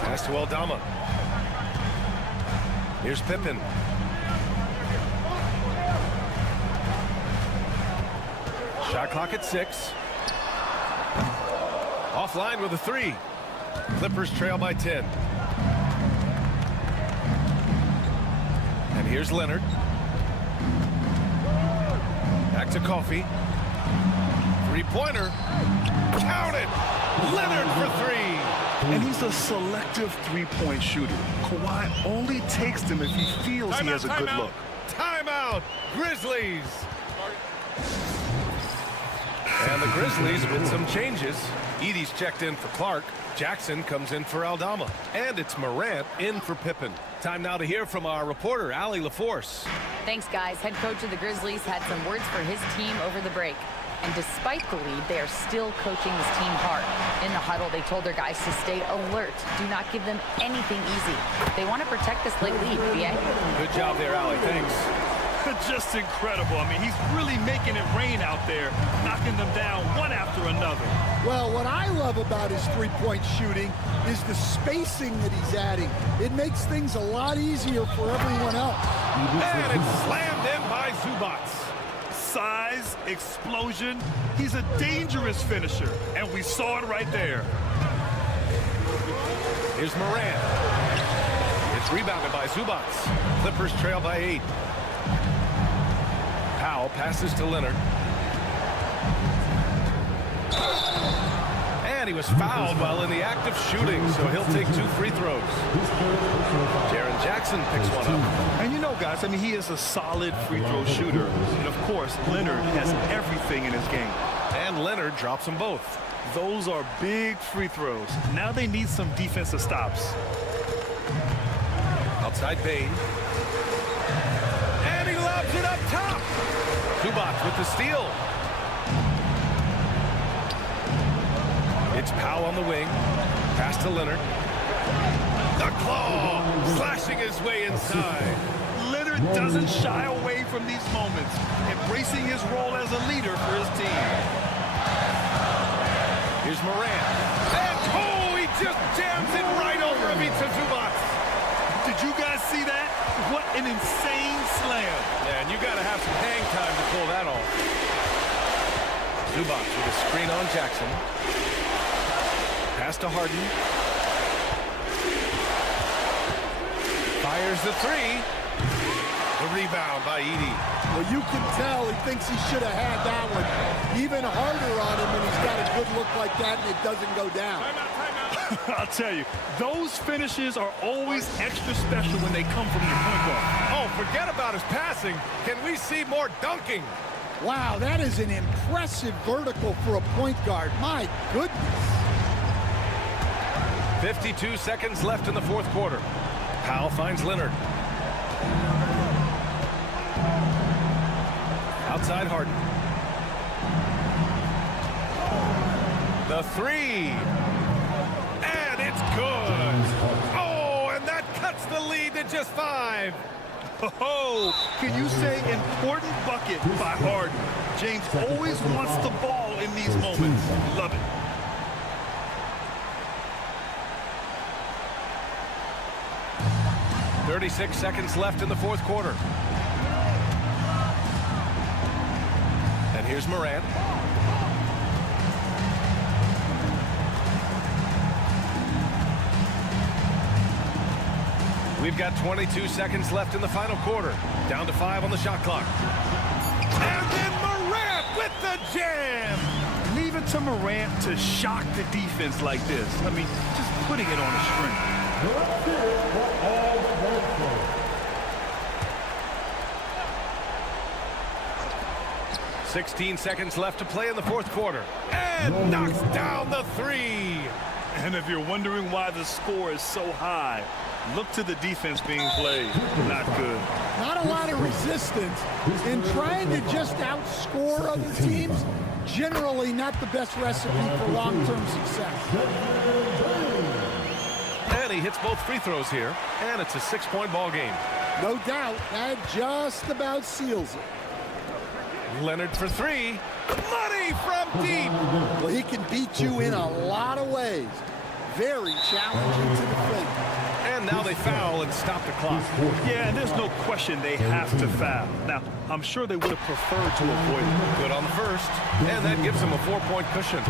Pass to Aldama. Here's Pippen. Shot clock at 6. Offline with a 3. Clippers trail by 10. And here's Leonard. Back to Coffey. Three-pointer. Count it! Leonard for 3. And he's a selective three-point shooter. Kawhi only takes them if he feels he has a good look. Timeout! Grizzlies! And the Grizzlies with some changes. Edey's checked in for Clark. Jackson comes in for Aldama. And it's Morant in for Pippen. Time now to hear from our reporter, Allie LaForce. Thanks, guys. Head coach of the Grizzlies had some words for his team over the break. And despite the lead, they are still coaching this team hard. In the huddle, they told their guys to stay alert. Do not give them anything easy. They want to protect this late lead, BA. Good job there, Allie. Thanks. Just incredible. I mean, he's really making it rain out there, knocking them down one after another. Well, what I love about his three-point shooting is the spacing that he's adding. It makes things a lot easier for everyone else. And it's slammed in by Zubac. Size, explosion. He's a dangerous finisher, and we saw it right there. Here's Morant. It's rebounded by Zubac. Clippers trail by 8. Powell passes to Leonard. And he was fouled while in the act of shooting, so he'll take 2 free throws. Jaren Jackson picks one up. And you know, guys, I mean, he is a solid free throw shooter. And, of course, Leonard has everything in his game. And Leonard drops them both. Those are big free throws. Now they need some defensive stops. Outside Bane. And he lobs it up top. Zubac with the steal. It's Powell on the wing. Pass to Leonard. The claw slashing his way inside. Leonard doesn't shy away from these moments, embracing his role as a leader for his team. Here's Morant. And he just jams it right over Ivica Zubac. Did you guys see that? What an insane slam. Yeah, and you got to have some hang time to pull that off. Zubac with a screen on Jackson. Pass to Harden. Fires the three. The rebound by Edey. Well, you can tell he thinks he should have had that one even harder on him when he's got a good look like that and it doesn't go down. I'll tell you, those finishes are always extra special when they come from your point guard. Oh, forget about his passing. Can we see more dunking? Wow, that is an impressive vertical for a point guard. My goodness. 52 seconds left in the fourth quarter. Powell finds Leonard. Outside Harden. The three. And it's good. Oh, and that cuts the lead to just 5. Oh, can you say important bucket by Harden? James always wants the ball in these moments. Love it. .36 seconds left in the fourth quarter. And here's Morant. We've got 22 seconds left in the final quarter. Down to 5 on the shot clock. And then Morant with the jam. Leave it to Morant to shock the defense like this. I mean, just putting it on a string. 16 seconds left to play in the fourth quarter. And knocks down the three. And if you're wondering why the score is so high, look to the defense being played. Not good. Not a lot of resistance. And trying to just outscore other teams, generally not the best recipe for long-term success. And he hits both free throws here. And it's a 6-point ball game. No doubt, that just about seals it. Leonard for three. Money from deep. Well, he can beat you in a lot of ways. Very challenging to defend. And now they foul and stop the clock. Yeah, and there's no question they have to foul. Now, I'm sure they would have preferred to avoid it. Good on the first. And that gives him a 4-point cushion.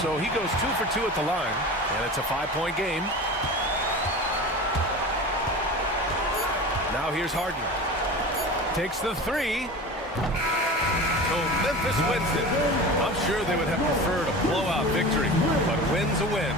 So he goes 2 for 2 at the line. And it's a 5-point game. Now here's Harden. Takes the three. So Memphis wins it. I'm sure they would have preferred a blowout victory, but a win's a win.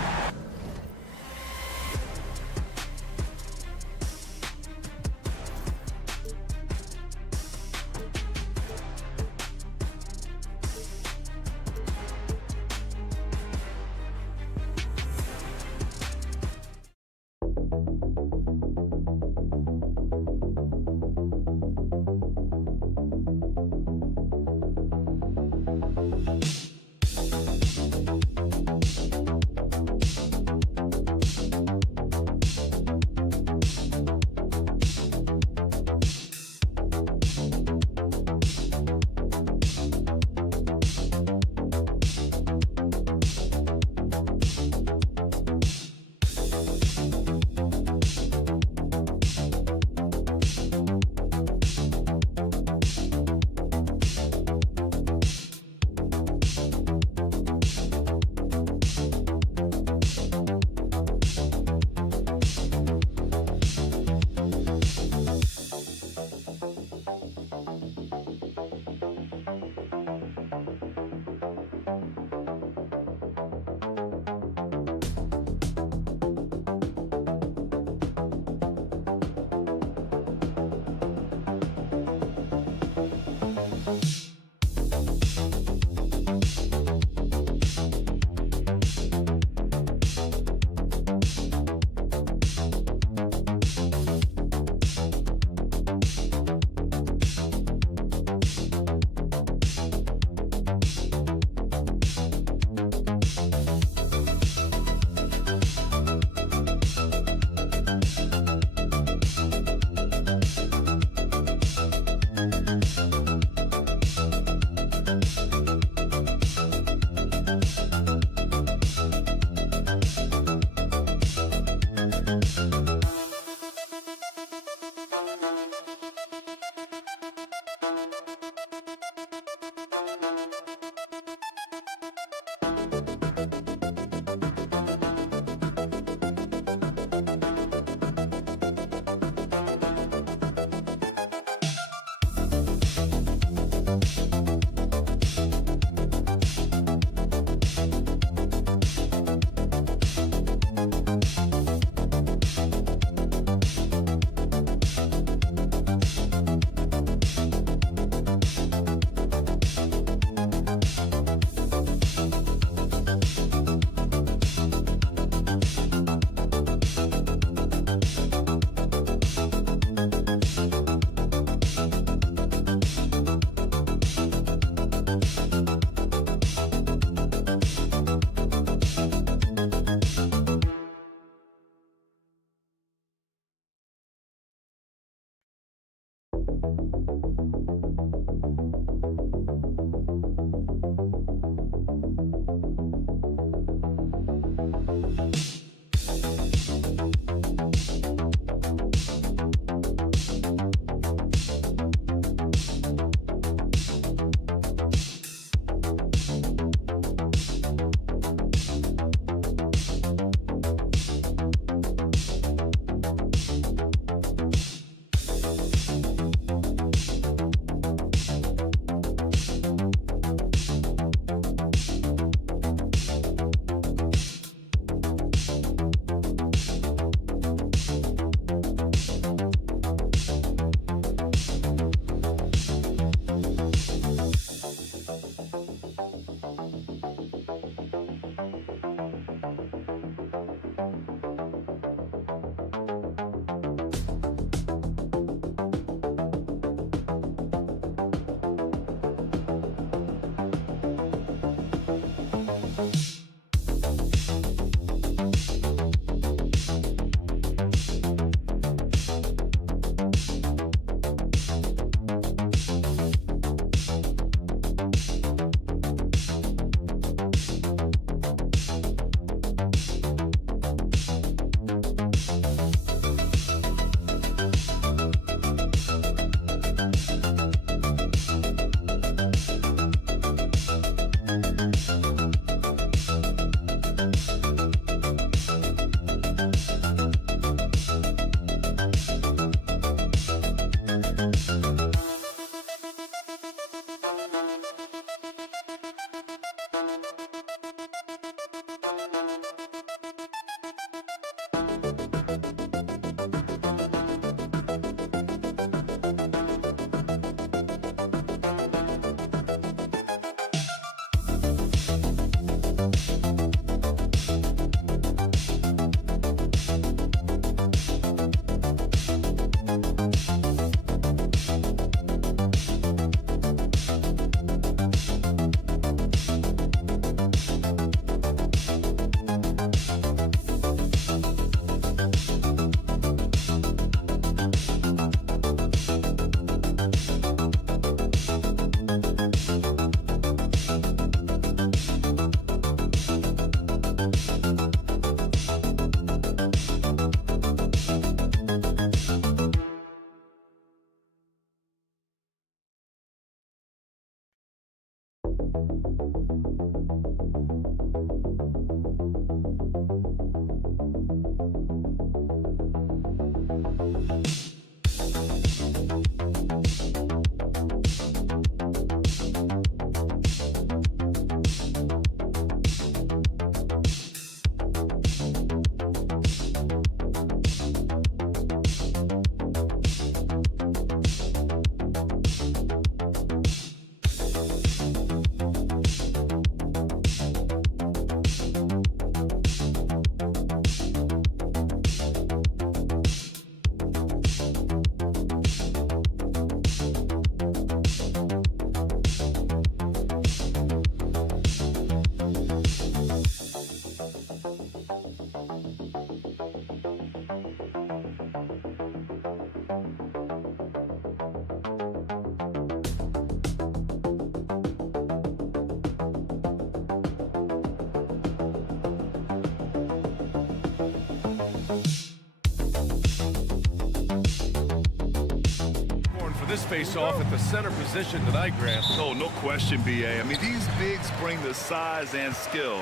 this face-off at the center position tonight, Grant. Oh, no question, B.A. I mean, these bigs bring the size and skill.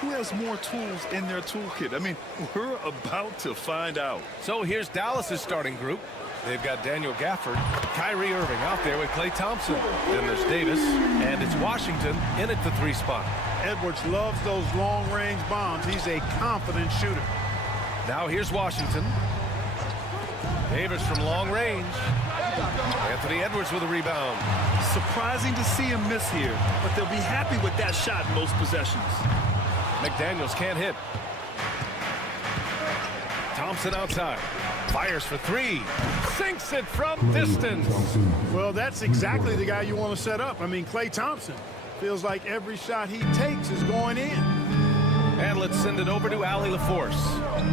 Who has more tools in their toolkit? I mean, we're about to find out. So here's Dallas's starting group. They've got Daniel Gafford, Kyrie Irving out there with Klay Thompson. Then there's Davis, and it's Washington in at the 3 spot. Edwards loves those long-range bombs. He's a confident shooter. Now here's Washington. Davis from long range. Anthony Edwards with a rebound. Surprising to see him miss here, but they'll be happy with that shot most possessions. McDaniels can't hit. Thompson outside. Fires for 3. Sinks it from distance. Well, that's exactly the guy you want to set up. I mean, Klay Thompson feels like every shot he takes is going in. And let's send it over to Allie LaForce.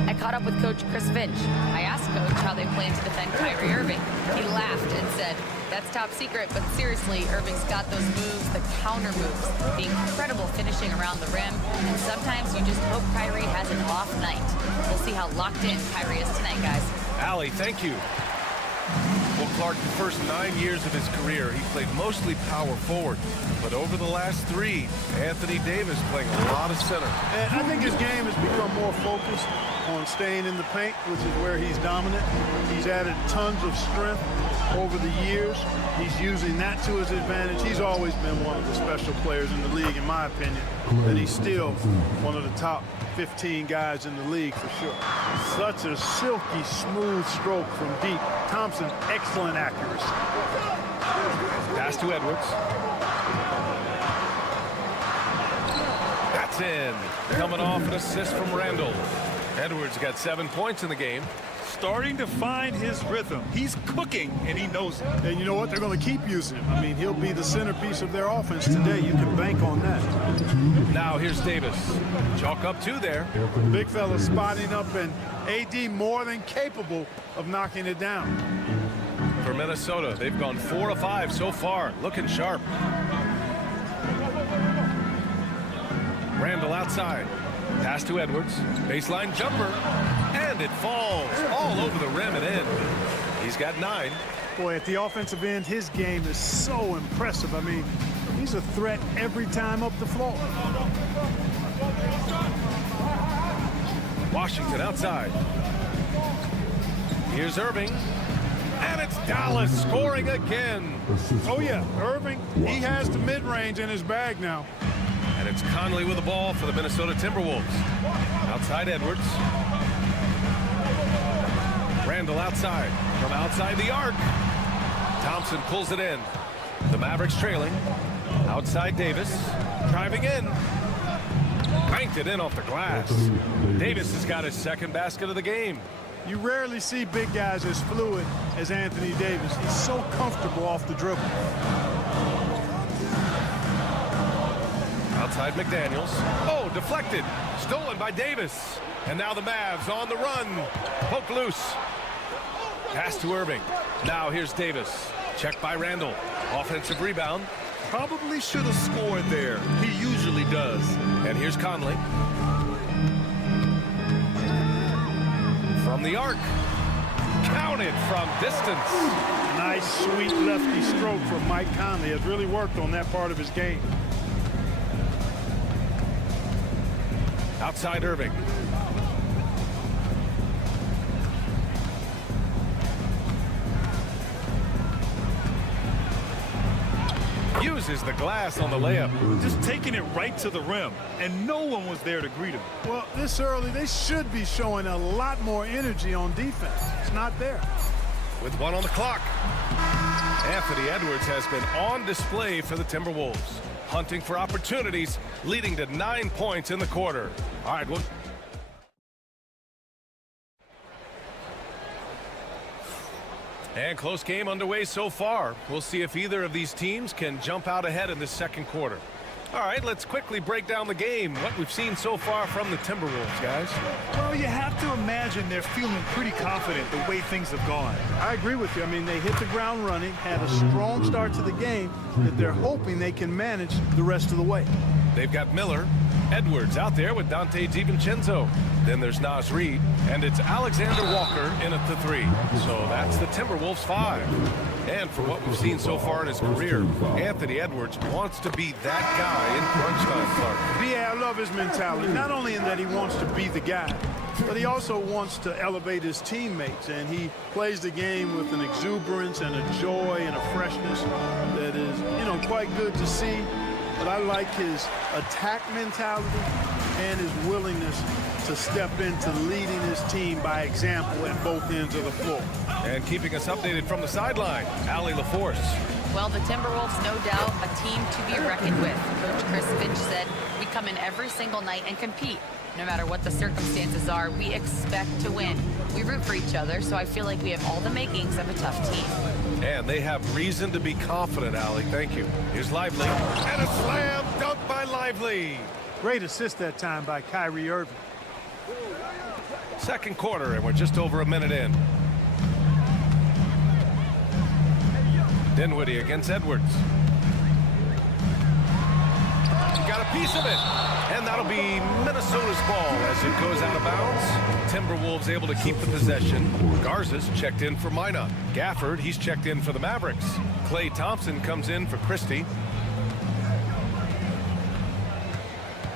I caught up with Coach Chris Finch. I asked Coach how they plan to defend Kyrie Irving. He laughed and said, "That's top secret, but seriously, Irving's got those moves, the counter moves, the incredible finishing around the rim, and sometimes you just hope Kyrie has an off night." We'll see how locked in Kyrie is tonight, guys. Allie, thank you. Well, Clark, the first 9 years of his career, he played mostly power forward. But over the last 3, Anthony Davis playing a lot of center. And I think his game has become more focused on staying in the paint, which is where he's dominant. He's added tons of strength over the years. He's using that to his advantage. He's always been one of the special players in the league, in my opinion. And he's still one of the top 15 guys in the league for sure. Such a silky, smooth stroke from deep. Thompson, excellent accuracy. Pass to Edwards. That's in. Coming off an assist from Randall. Edwards got 7 points in the game. Starting to find his rhythm. He's cooking, and he knows it. And you know what? They're going to keep using him. I mean, he'll be the centerpiece of their offense today. You can bank on that. Now here's Davis. Chalk up 2 there. Big fella spotting up, and AD more than capable of knocking it down. For Minnesota, they've gone 4 of 5 so far. Looking sharp. Randall outside. Pass to Edwards. Baseline jumper. And it falls all over the rim and in. He's got 9. Boy, at the offensive end, his game is so impressive. I mean, he's a threat every time up the floor. Washington outside. Here's Irving. And it's Dallas scoring again. Oh, yeah, Irving, he has the mid-range in his bag now. And it's Conley with the ball for the Minnesota Timberwolves. Outside Edwards. Randall outside. From outside the arc. Thompson pulls it in. The Mavericks trailing. Outside Davis. Driving in. Banked it in off the glass. Davis has got his second basket of the game. You rarely see big guys as fluid as Anthony Davis. He's so comfortable off the dribble. Outside McDaniels. Oh, deflected. Stolen by Davis. And now the Mavs on the run. Poke loose. Pass to Irving. Now here's Davis. Checked by Randall. Offensive rebound. Probably should have scored there. He usually does. And here's Conley. From the arc. Counted from distance. Nice, sweet lefty stroke from Mike Conley. Has really worked on that part of his game. Outside Irving. Uses the glass on the layup. Just taking it right to the rim, and no one was there to greet him. Well, this early, they should be showing a lot more energy on defense. It's not there. With 1 on the clock. Anthony Edwards has been on display for the Timberwolves. Hunting for opportunities, leading to 9 points in the quarter. All right, well. And close game underway so far. We'll see if either of these teams can jump out ahead in this second quarter. All right, let's quickly break down the game, what we've seen so far from the Timberwolves, guys. Well, you have to imagine they're feeling pretty confident the way things have gone. I agree with you. I mean, they hit the ground running, had a strong start to the game that they're hoping they can manage the rest of the way. They've got Miller, Edwards out there with Dante DiVincenzo. Then there's Naz Reid, and it's Alexander Walker in at the 3. So that's the Timberwolves 5. And for what we've seen so far in his career, Anthony Edwards wants to be that guy in crunch time, Clark. Yeah, I love his mentality. Not only in that he wants to be the guy, but he also wants to elevate his teammates. And he plays the game with an exuberance and a joy and a freshness that is, quite good to see. But I like his attack mentality and his willingness to step into leading his team by example at both ends of the floor. And keeping us updated from the sideline, Allie LaForce. Well, the Timberwolves, no doubt, a team to be reckoned with. Coach Chris Finch said, "We come in every single night and compete. No matter what the circumstances are, we expect to win. We root for each other, so I feel like we have all the makings of a tough team." And they have reason to be confident, Allie. Thank you. Here's Lively. And a slam dunk by Lively. Great assist that time by Kyrie Irving. Second quarter, and we're just over a minute in. Dinwiddie against Edwards. He got a piece of it, and that'll be Minnesota's ball as it goes out of bounds. Timberwolves able to keep the possession. Garza's checked in for Minot. Gafford, he's checked in for the Mavericks. Klay Thompson comes in for Christie.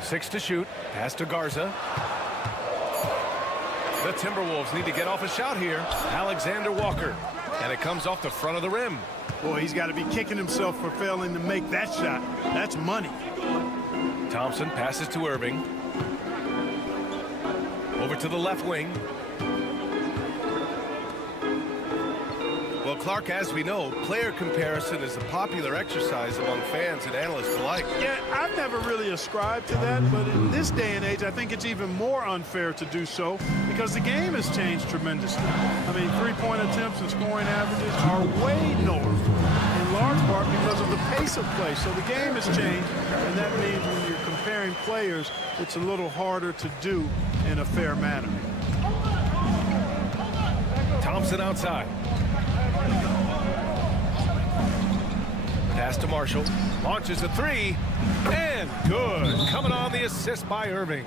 6 to shoot. Pass to Garza. The Timberwolves need to get off a shot here. Alexander Walker. And it comes off the front of the rim. Boy, he's got to be kicking himself for failing to make that shot. That's money. Thompson passes to Irving. Over to the left wing. Well, Clark, as we know, player comparison is a popular exercise among fans and analysts alike. Yeah, I've never really ascribed to that, but in this day and age, I think it's even more unfair to do so because the game has changed tremendously. I mean, three-point attempts and scoring averages are way north, in large part because of the pace of play. So the game has changed, and that means when you're comparing players, it's a little harder to do in a fair manner. Thompson outside. Pass to Marshall. Launches a three. And good. Coming on the assist by Irving.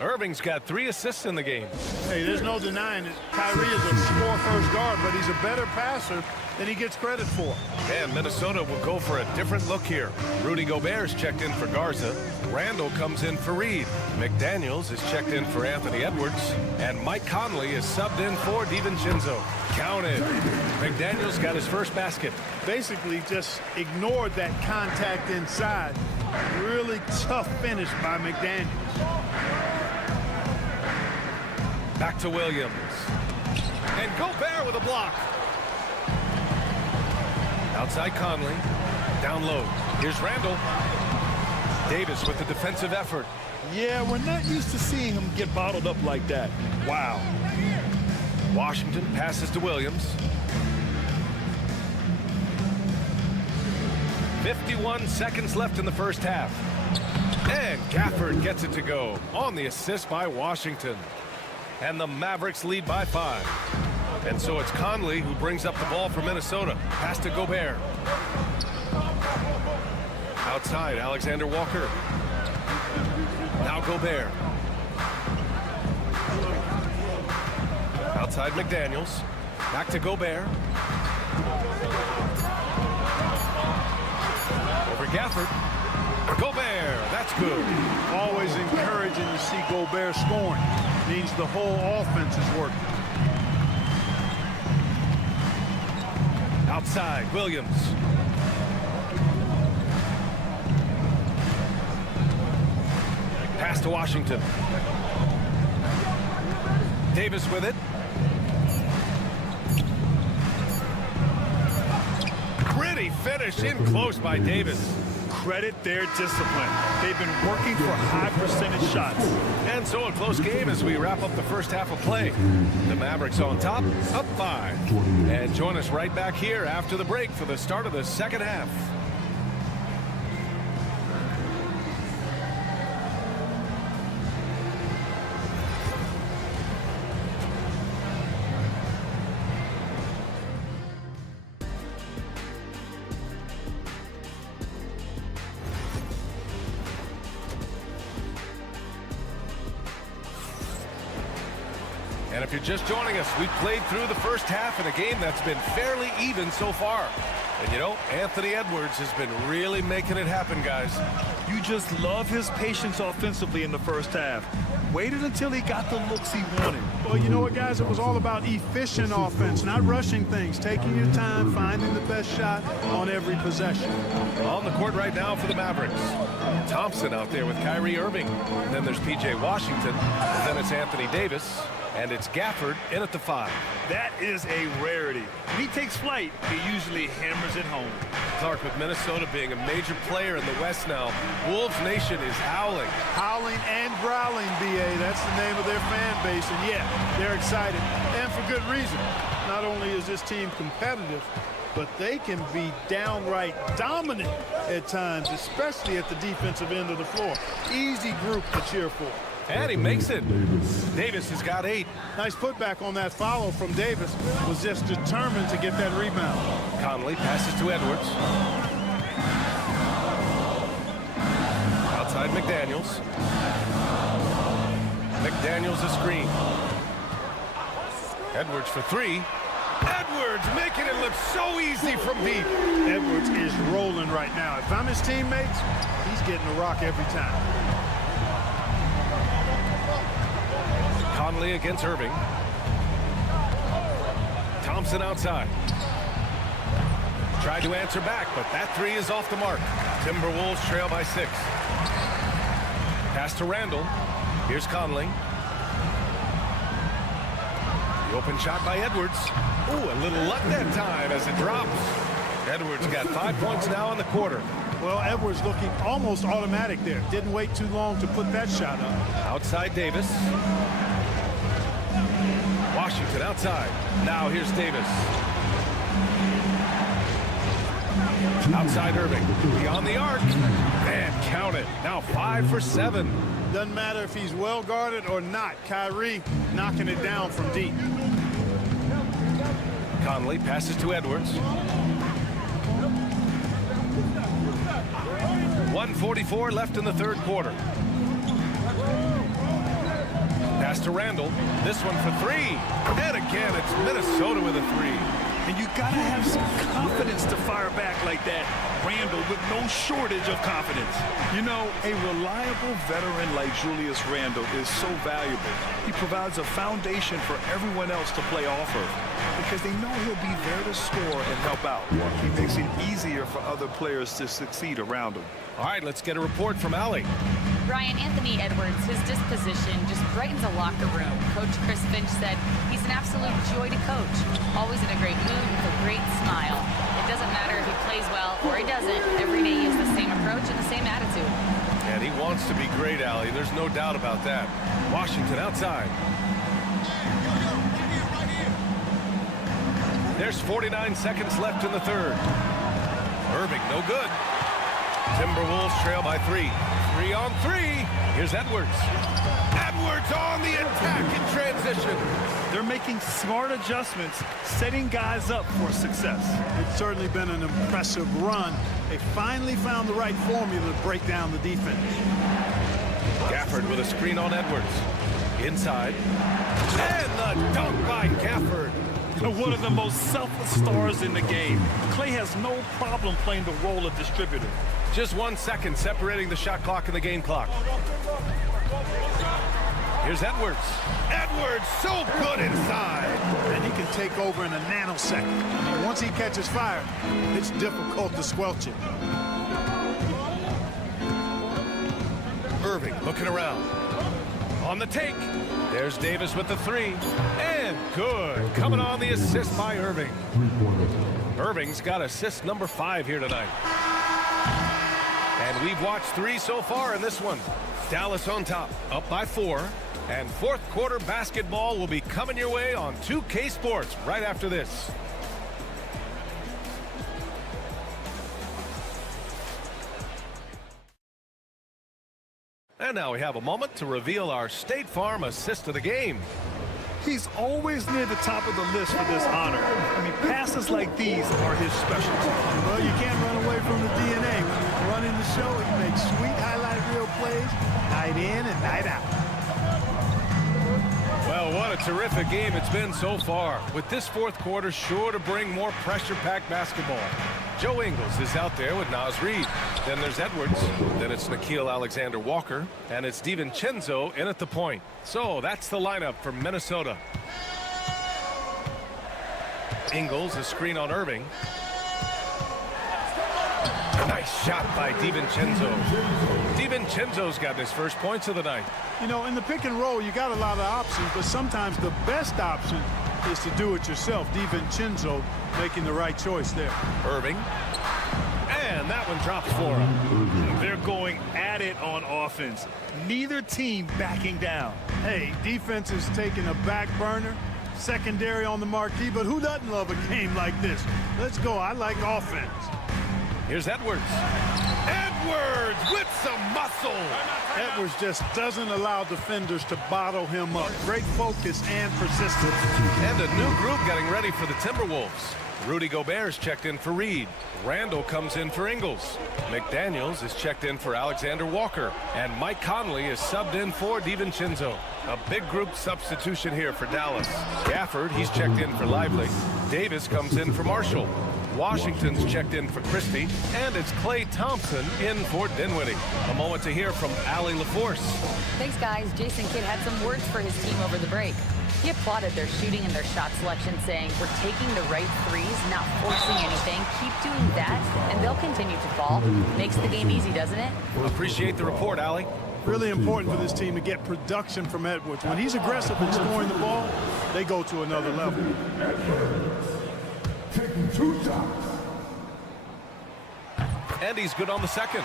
Irving's got 3 assists in the game. Hey, there's no denying it. Kyrie is a score-first guard, but he's a better passer than he gets credit for. And Minnesota will go for a different look here. Rudy Gobert's checked in for Garza. Randall comes in for Reed. McDaniels is checked in for Anthony Edwards. And Mike Conley is subbed in for DiVincenzo. Counted. McDaniels got his first basket. Basically just ignored that contact inside. Really tough finish by McDaniels. Back to Williams. And Gobert with a block. Outside Conley. Down low. Here's Randall. Davis with the defensive effort. Yeah, we're not used to seeing him get bottled up like that. Wow. Washington passes to Williams. 51 seconds left in the first half. And Gafford gets it to go on the assist by Washington. And the Mavericks lead by 5. And so it's Conley who brings up the ball for Minnesota. Pass to Gobert. Outside, Alexander Walker. Now Gobert. Outside McDaniels. Back to Gobert. Over Gafford. Gobert, that's good. Always encouraging to see Gobert scoring. Means the whole offense is working. Outside, Williams. Pass to Washington. Davis with it. Gritty finish in close by Davis. Credit their discipline. They've been working for high percentage shots. And so a close game as we wrap up the first half of play. The Mavericks on top, up 5. And join us right back here after the break for the start of the second half. And if you're just joining us, we've played through the first half in a game that's been fairly even so far. And you know, Anthony Edwards has been really making it happen, guys. You just love his patience offensively in the first half. Waited until he got the looks he wanted. Well, you know what, guys? It was all about efficient offense, not rushing things, taking your time, finding the best shot on every possession. On the court right now for the Mavericks. Thompson out there with Kyrie Irving. And then there's P.J. Washington. And then it's Anthony Davis. And it's Gafford in at the 5. That is a rarity. When he takes flight, he usually hammers it home. Clark, with Minnesota being a major player in the West now, Wolves Nation is howling. Howling and growling, B.A. That's the name of their fan base. And, yeah, they're excited. And for good reason. Not only is this team competitive, but they can be downright dominant at times, especially at the defensive end of the floor. Easy group to cheer for. And he makes it. Davis has got 8. Nice putback on that follow from Davis. Was just determined to get that rebound. Conley passes to Edwards. Outside McDaniels. McDaniels a screen. Edwards for 3. Edwards making it look so easy from deep. Edwards is rolling right now. If I'm his teammates, he's getting the rock every time. Conley against Irving. Thompson outside. Tried to answer back, but that 3 is off the mark. Timberwolves trail by 6. Pass to Randall. Here's Conley. The open shot by Edwards. Ooh, a little luck that time as it drops. Edwards got 5 points now in the quarter. Well, Edwards looking almost automatic there. Didn't wait too long to put that shot up. Outside Davis. Washington outside. Now here's Davis. Outside Irving. Beyond the arc. And count it. Now 5 for 7. Doesn't matter if he's well guarded or not. Kyrie knocking it down from deep. Conley passes to Edwards. 1:44 left in the third quarter. Pass to Randall. This one for 3. And again, it's Minnesota with a 3. And you got to have some confidence to fire back like that, Randall, with no shortage of confidence. You know, a reliable veteran like Julius Randall is so valuable. He provides a foundation for everyone else to play off of because they know he'll be there to score and help out. He makes it easier for other players to succeed around him. All right, let's get a report from Allie. Brian, Anthony Edwards, his disposition just brightens a locker room. Coach Chris Finch said he's an absolute joy to coach. Always in a great mood with a great smile. It doesn't matter if he plays well or he doesn't. Every day he has the same approach and the same attitude. And he wants to be great, Allie. There's no doubt about that. Washington outside. There's 49 seconds left in the third. Irving, no good. Timberwolves trail by 3. 3 on 3. Here's Edwards. Edwards on the attack in transition. They're making smart adjustments, setting guys up for success. It's certainly been an impressive run. They finally found the right formula to break down the defense. Gafford with a screen on Edwards. Inside. And the dunk by Gafford. One of the most selfless stars in the game. Clay has no problem playing the role of distributor. Just 1 second separating the shot clock and the game clock. Here's Edwards. Edwards so good inside. And he can take over in a nanosecond. I mean, once he catches fire, it's difficult to squelch it. Irving looking around. On the take. There's Davis with the 3. And good. Coming on the assist by Irving. Irving's got assist number 5 here tonight. And we've watched 3 so far in this one. Dallas on top, up by 4. And fourth quarter basketball will be coming your way on 2K Sports right after this. And now we have a moment to reveal our State Farm assist of the game. He's always near the top of the list for this honor. I mean, passes like these are his specialty. Well, you can't run away from the DNA. When he's running the show, he makes sweet highlight reel plays, night in and night out. Well, what a terrific game it's been so far, with this fourth quarter sure to bring more pressure-packed basketball. Joe Ingles is out there with Naz Reid. Then there's Edwards. Then it's Nickeil Alexander-Walker. And it's DiVincenzo in at the point. So that's the lineup for Minnesota. Ingles, a screen on Irving. Nice shot by DiVincenzo. DiVincenzo's got his first points of the night. You know, in the pick and roll, you got a lot of options, but sometimes the best option is to do it yourself. DiVincenzo making the right choice there. Irving. And that one drops for him. They're going at it on offense. Neither team backing down. Hey, defense is taking a back burner. Secondary on the marquee, but who doesn't love a game like this? Let's go. I like offense. Here's Edwards. Edwards with some muscle. Edwards just doesn't allow defenders to bottle him up. Great focus and persistence. And a new group getting ready for the Timberwolves. Rudy Gobert is checked in for Reed. Randall comes in for Ingles. McDaniels is checked in for Alexander Walker. And Mike Conley is subbed in for DiVincenzo. A big group substitution here for Dallas. Gafford, he's checked in for Lively. Davis comes in for Marshall. Washington's checked in for Christie. And it's Klay Thompson in for Dinwiddie. A moment to hear from Allie LaForce. Thanks, guys. Jason Kidd had some words for his team over the break. He applauded their shooting and their shot selection, saying, "We're taking the right threes, not forcing anything. Keep doing that, and they'll continue to fall." Makes the game easy, doesn't it? Appreciate the report, Allie. Really important for this team to get production from Edwards. When he's aggressive and scoring the ball, they go to another level. Taking 2 shots. And he's good on the second.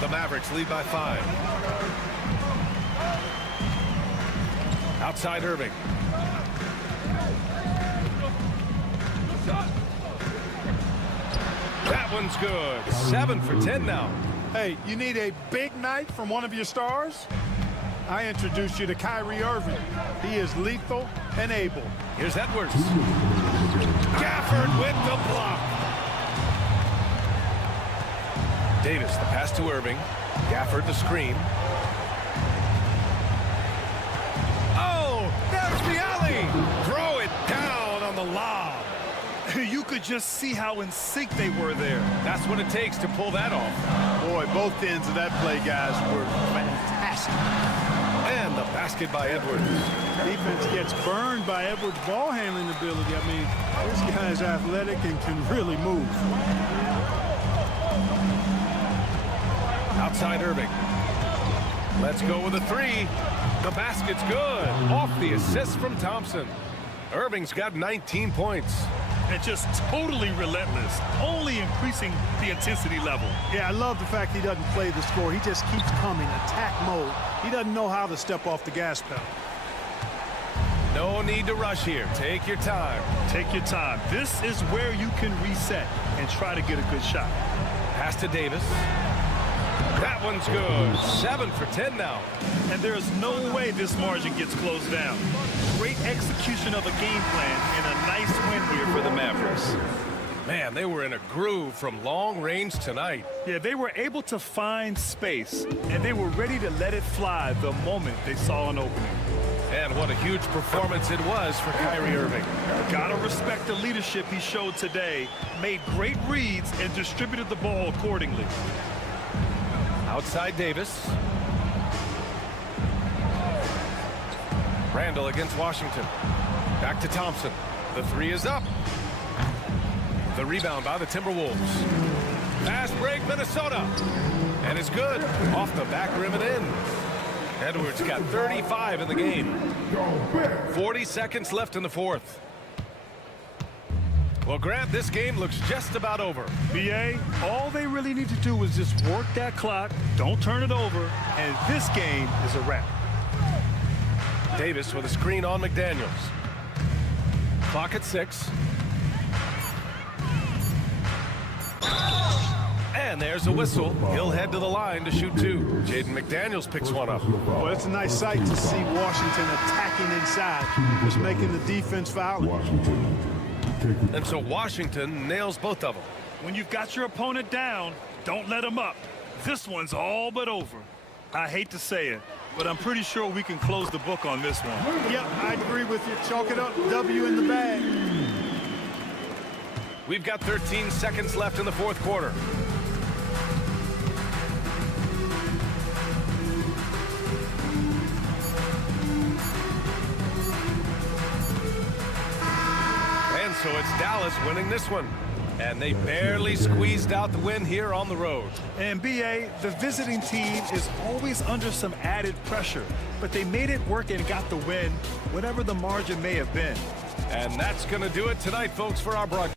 The Mavericks lead by 5. Outside Irving. That one's good. 7 for 10 now. Hey, you need a big night from one of your stars? I introduced you to Kyrie Irving. He is lethal and able. Here's Edwards. Gafford with the block. Davis, the pass to Irving. Gafford, the screen. Oh, there's the alley. Throw it down on the lob. You could just see how in sync they were there. That's what it takes to pull that off. Boy, both ends of that play, guys, were fantastic. And the basket by Edwards. Defense gets burned by Edwards' ball handling ability. I mean, this guy's athletic and can really move. Outside Irving. Let's go with a 3. The basket's good. Off the assist from Thompson. Irving's got 19 points. And just totally relentless, only increasing the intensity level. Yeah, I love the fact he doesn't play the score. He just keeps coming, attack mode. He doesn't know how to step off the gas pedal. No need to rush here. Take your time. Take your time. This is where you can reset and try to get a good shot. Pass to Davis. That one's good. 7 for 10 now. And there's no way this margin gets closed down. Great execution of a game plan and a nice win here for the Mavericks. Man, they were in a groove from long range tonight. Yeah, they were able to find space, and they were ready to let it fly the moment they saw an opening. And what a huge performance it was for Kyrie Irving. Gotta respect the leadership he showed today. Made great reads and distributed the ball accordingly. Outside Davis. Randall against Washington. Back to Thompson. The 3 is up. The rebound by the Timberwolves. Fast break, Minnesota. And it's good. Off the back rim and in. Edwards got 35 in the game. 40 seconds left in the fourth. Well, Grant, this game looks just about over. BA, all they really need to do is just work that clock, don't turn it over, and this game is a wrap. Davis with a screen on McDaniels. Clock at 6. And there's a whistle. He'll head to the line to shoot 2. Jaden McDaniels picks one up. Well, it's a nice sight to see Washington attacking inside, just making the defense foul. And so Washington nails both of them. When you've got your opponent down, don't let him up. This one's all but over. I hate to say it, but I'm pretty sure we can close the book on this one. Yep, I agree with you. Chalk it up. W in the bag. We've got 13 seconds left in the fourth quarter. And so it's Dallas winning this one. And they barely squeezed out the win here on the road. And BA, the visiting team is always under some added pressure, but they made it work and got the win, whatever the margin may have been. And that's going to do it tonight, folks, for our broadcast.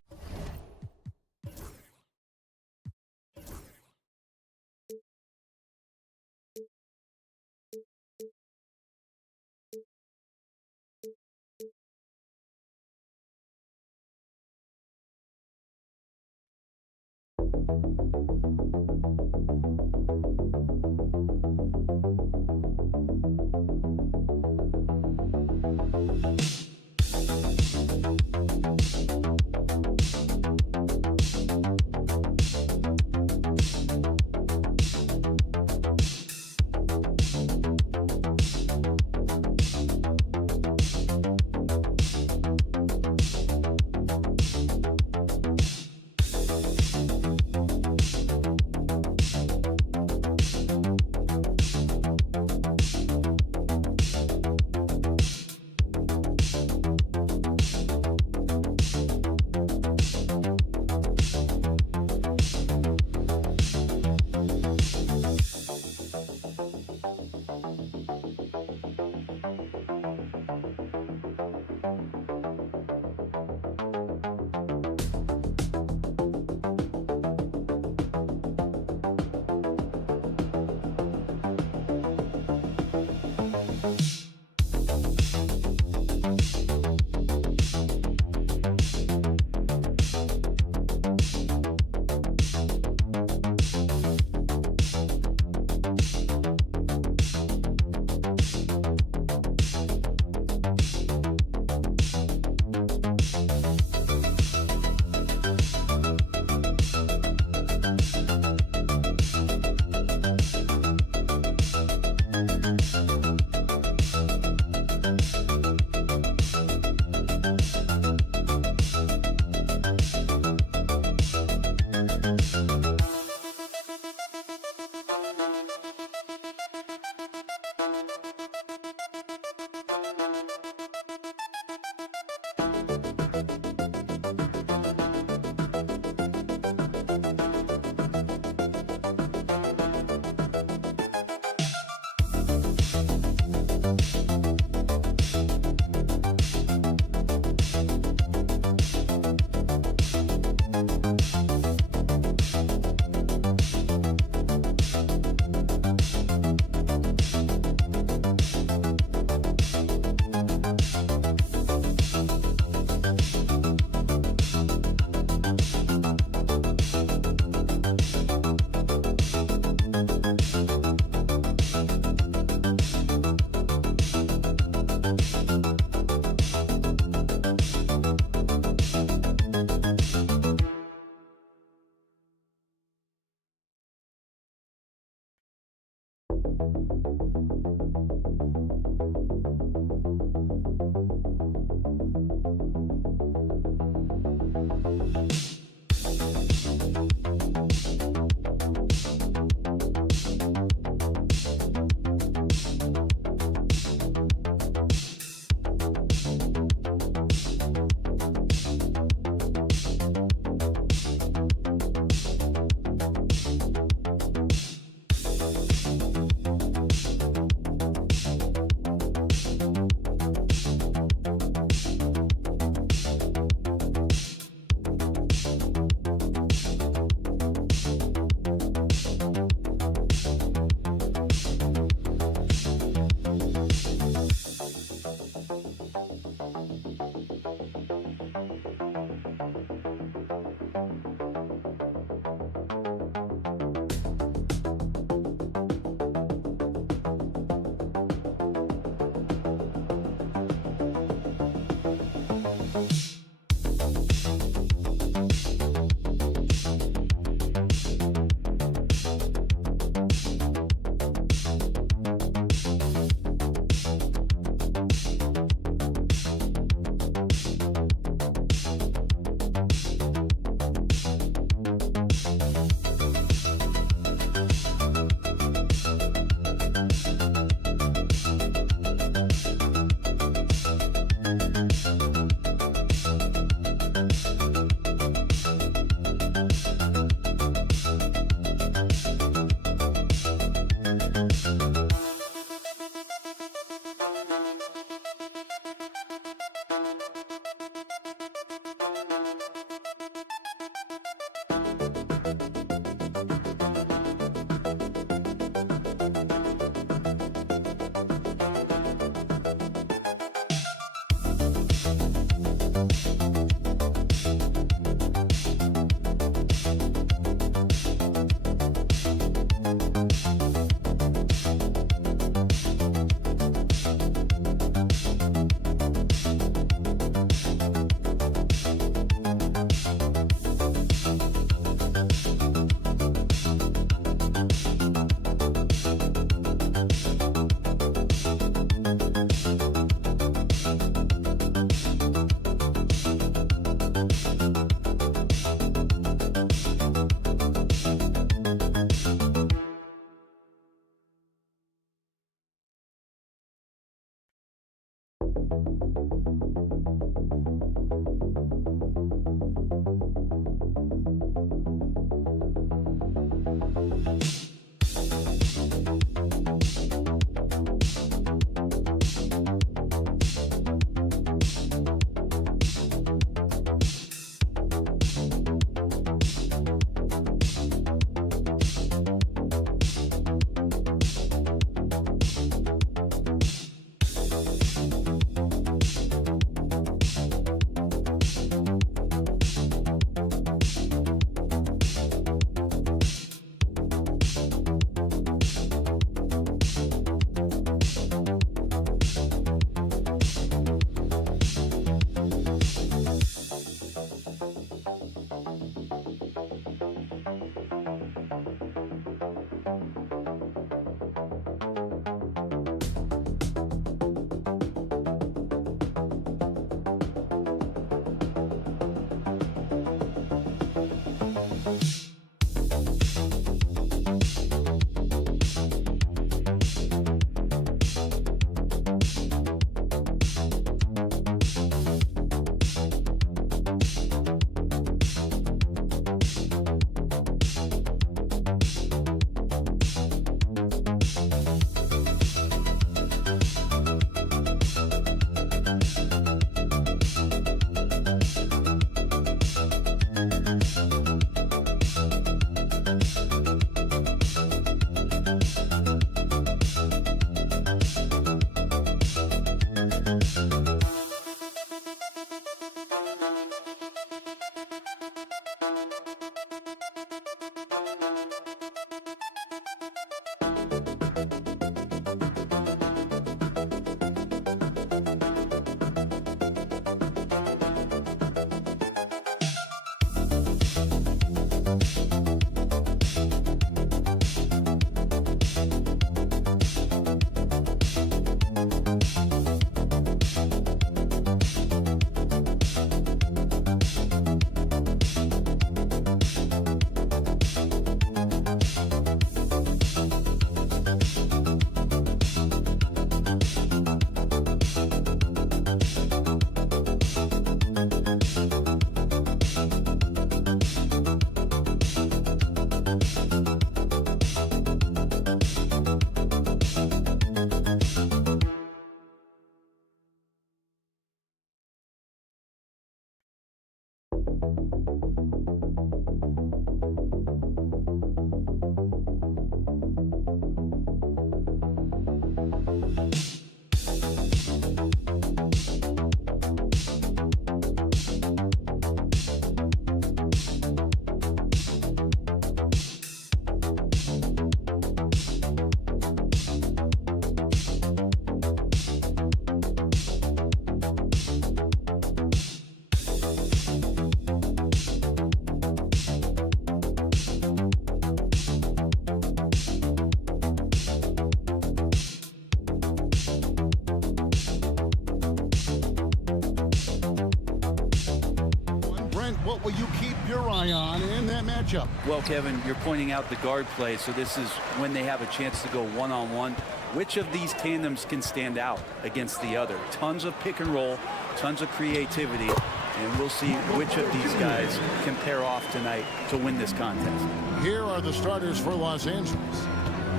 What will you keep your eye on in that matchup? Well, Kevin, you're pointing out the guard play, so this is when they have a chance to go one-on-one. Which of these tandems can stand out against the other? Tons of pick and roll, tons of creativity, and we'll see which of these guys can pair off tonight to win this contest. Here are the starters for Los Angeles.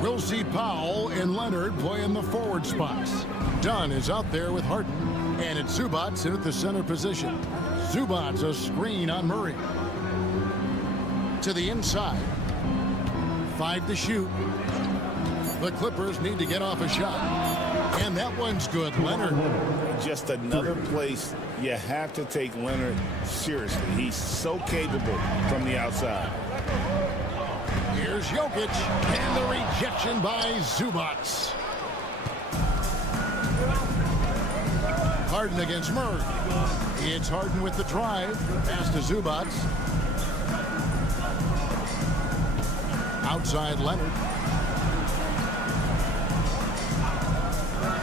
We'll see Powell and Leonard play in the forward spots. Dunn is out there with Harden, and it's Zubac in at the center position. Zubac a screen on Murray. To the inside. 5 to shoot. The Clippers need to get off a shot. And that one's good. Leonard. Just another place you have to take Leonard seriously. He's so capable from the outside. Here's Jokic. And the rejection by Zubac. Harden against Murray. It's Harden with the drive. Pass to Zubac. Outside Leonard.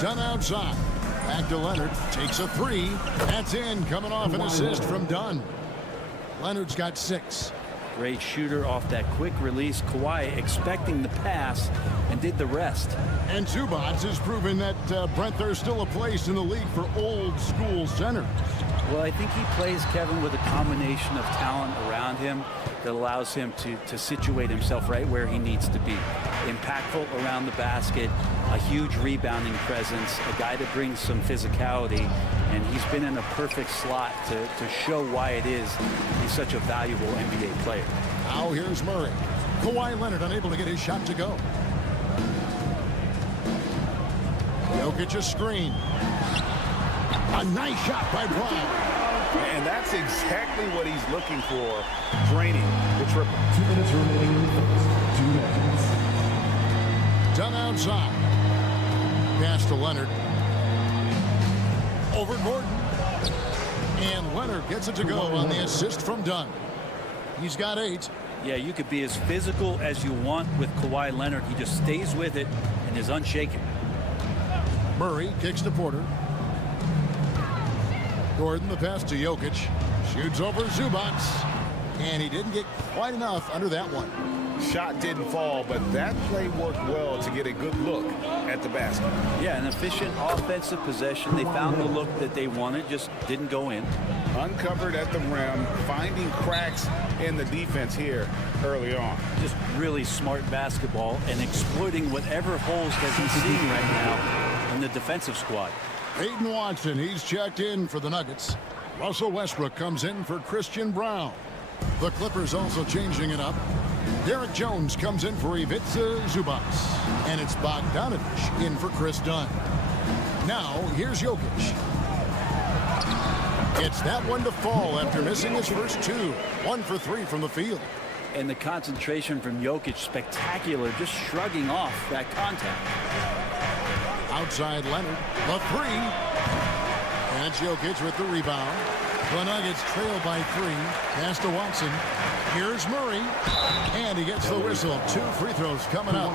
Dunn outside. Back to Leonard. Takes a 3. That's in. Coming off an assist from Dunn. Leonard's got 6. Great shooter off that quick release. Kawhi expecting the pass and did the rest. And Zubac has proven that, Brent, there's still a place in the league for old school centers. Well, I think he plays, Kevin, with a combination of talent around him that allows him to situate himself right where he needs to be. Impactful around the basket, a huge rebounding presence, a guy that brings some physicality, and he's been in a perfect slot to show why it is he's such a valuable NBA player. Now here's Murray. Kawhi Leonard unable to get his shot to go. Jokic a screen. A nice shot by Brown. And that's exactly what he's looking for, draining the triple. 2 minutes remaining in the first. 2 minutes. Dunn outside. Pass to Leonard. Over Gordon. And Leonard gets it to go on the assist from Dunn. He's got 8. Yeah, you could be as physical as you want with Kawhi Leonard. He just stays with it and is unshaken. Murray kicks to Porter. Gordon the pass to Jokic. Shoots over Zubac. And he didn't get quite enough under that one. Shot didn't fall, but that play worked well to get a good look at the basket. Yeah, an efficient offensive possession. They found the look that they wanted, just didn't go in. Uncovered at the rim, finding cracks in the defense here early on. Just really smart basketball and exploiting whatever holes that he's seeing right now in the defensive squad. Peyton Watson, he's checked in for the Nuggets. Russell Westbrook comes in for Christian Brown. The Clippers also changing it up. Derek Jones comes in for Ivica Zubac. And it's Bogdanovich in for Chris Dunn. Now, here's Jokic. It's that one to fall after missing his first 2. 1 for 3 from the field. And the concentration from Jokic, spectacular, just shrugging off that contact. Outside Leonard, the 3. And it's Jokic with the rebound. The Nuggets trail by 3. Pass to Watson. Here's Murray. And he gets the whistle. 2 free throws coming up.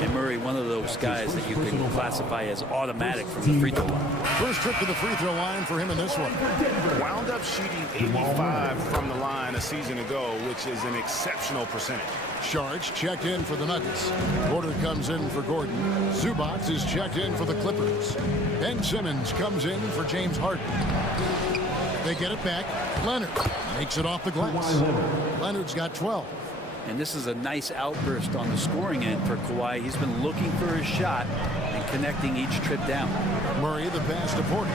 And Murray, one of those guys that you can classify as automatic from the free throw line. First trip to the free throw line for him in this one. Wound up shooting 85 from the line a season ago, which is an exceptional percentage. Sharge checked in for the Nuggets. Porter comes in for Gordon. Zubac is checked in for the Clippers. Ben Simmons comes in for James Harden. They get it back. Leonard makes it off the glass. Leonard's got 12. And this is a nice outburst on the scoring end for Kawhi. He's been looking for his shot and connecting each trip down. Murray the pass to Porter.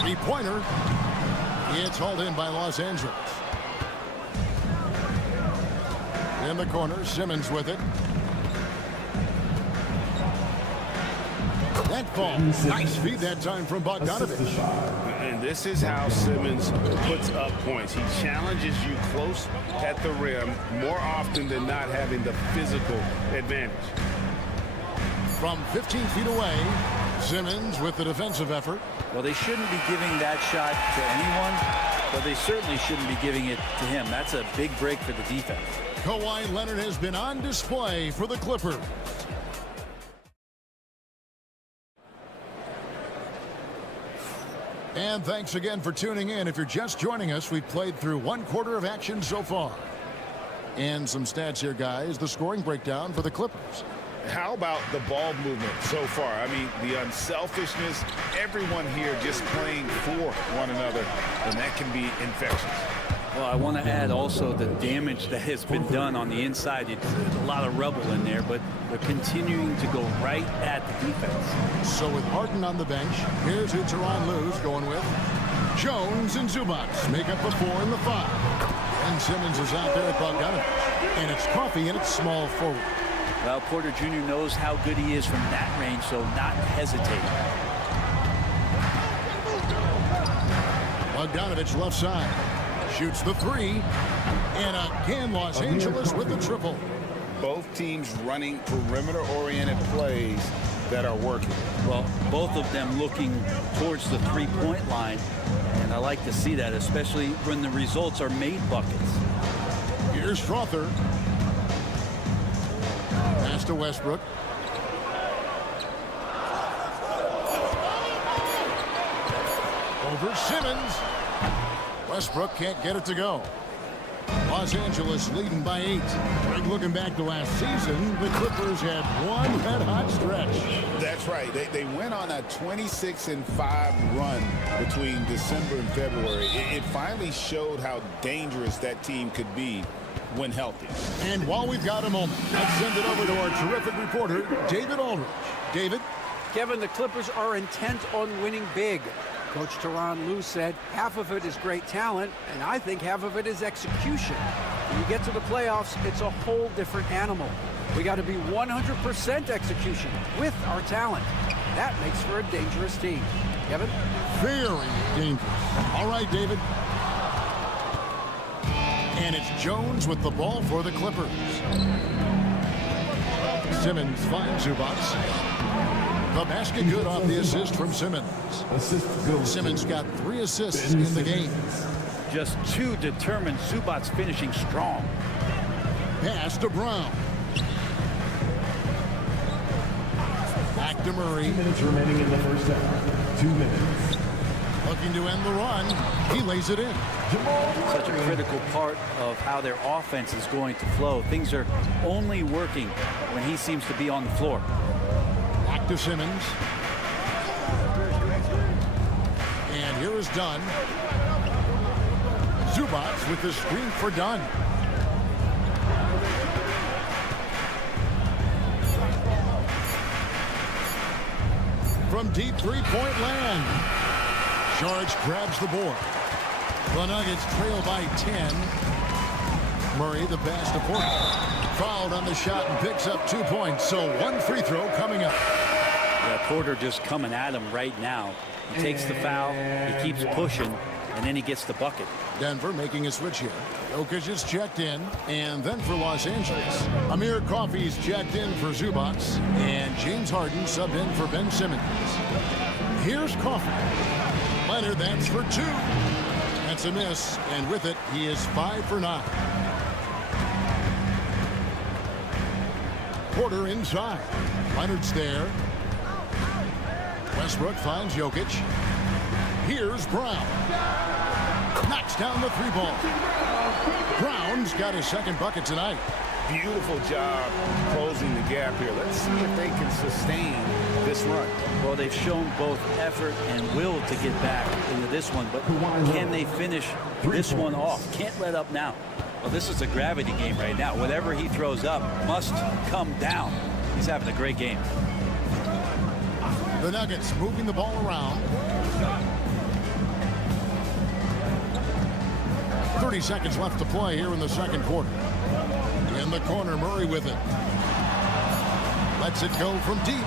3-pointer. It's hauled in by Los Angeles. In the corner, Simmons with it. That ball. Nice feed that time from Bogdanovich. And this is how Simmons puts up points. He challenges you close at the rim more often than not, having the physical advantage. From 15 feet away, Simmons with the defensive effort. Well, they shouldn't be giving that shot to anyone, but they certainly shouldn't be giving it to him. That's a big break for the defense. Kawhi Leonard has been on display for the Clippers. And thanks again for tuning in. If you're just joining us, we've played through 1/4 of action so far. And some stats here, guys. The scoring breakdown for the Clippers. How about the ball movement so far? I mean, the unselfishness, everyone here just playing for one another, and that can be infectious. Well, I want to add also the damage that has been done on the inside. It's a lot of rubble in there, but they're continuing to go right at the defense. So with Harden on the bench, here's who Tyronn Lue's going with. Jones and Zubac make up the 4 and the 5. And Simmons is out there at Bogdanovich. And it's Coffey and it's small forward. Well, Porter Jr. knows how good he is from that range, so not hesitating. Bogdanovich left side. Shoots the 3. And again, Los Angeles with the triple. Both teams running perimeter-oriented plays that are working. Well, both of them looking towards the three-point line, and I like to see that, especially when the results are made buckets. Here's Strother. Pass to Westbrook. Over Simmons. Westbrook can't get it to go. Los Angeles leading by 8. Greg, looking back to last season, the Clippers had one red-hot stretch. That's right. They went on a 26-5 run between December and February. It finally showed how dangerous that team could be when healthy. And while we've got a moment, let's send it over to our terrific reporter, David Aldridge. David? Kevin, the Clippers are intent on winning big. Coach Tyronn Lue said half of it is great talent, and I think half of it is execution. When you get to the playoffs, it's a whole different animal. We got to be 100% execution with our talent. That makes for a dangerous team. Kevin? Very dangerous. All right, David. And it's Jones with the ball for the Clippers. Simmons finds Zubac. The basket good off the assist from Simmons. Simmons got 3 assists in the game. Just 2 determined. Zubac's finishing strong. Pass to Brown. Back to Murray. 2 minutes remaining in the first half. 2 minutes. Looking to end the run. He lays it in. Such a critical part of how their offense is going to flow. Things are only working when he seems to be on the floor. Back to Simmons. And here is Dunn. Zubac with the screen for Dunn. From deep three-point land. George grabs the board. The Nuggets trail by 10. Murray the pass to Porter. Fouled on the shot and picks up 2 points. So 1 free throw coming up. Yeah, Porter just coming at him right now. He takes the foul, he keeps pushing, and then he gets the bucket. Denver making a switch here. Jokic is checked in, and then for Los Angeles, Amir Coffey's checked in for Zubac, and James Harden subbed in for Ben Simmons. Here's Coffey. Leonard, that's for 2. That's a miss, and with it, he is 5 for 9. Porter inside. Leonard's there. Westbrook finds Jokic. Here's Brown. Knocks down the 3-ball. Brown's got his 2nd bucket tonight. Beautiful job closing the gap here. Let's see if they can sustain this run. Well, they've shown both effort and will to get back into this one, but can they finish this one off? Can't let up now. Well, this is a gravity game right now. Whatever he throws up must come down. He's having a great game. The Nuggets moving the ball around. 30 seconds left to play here in the 2nd quarter. In the corner, Murray with it. Lets it go from deep.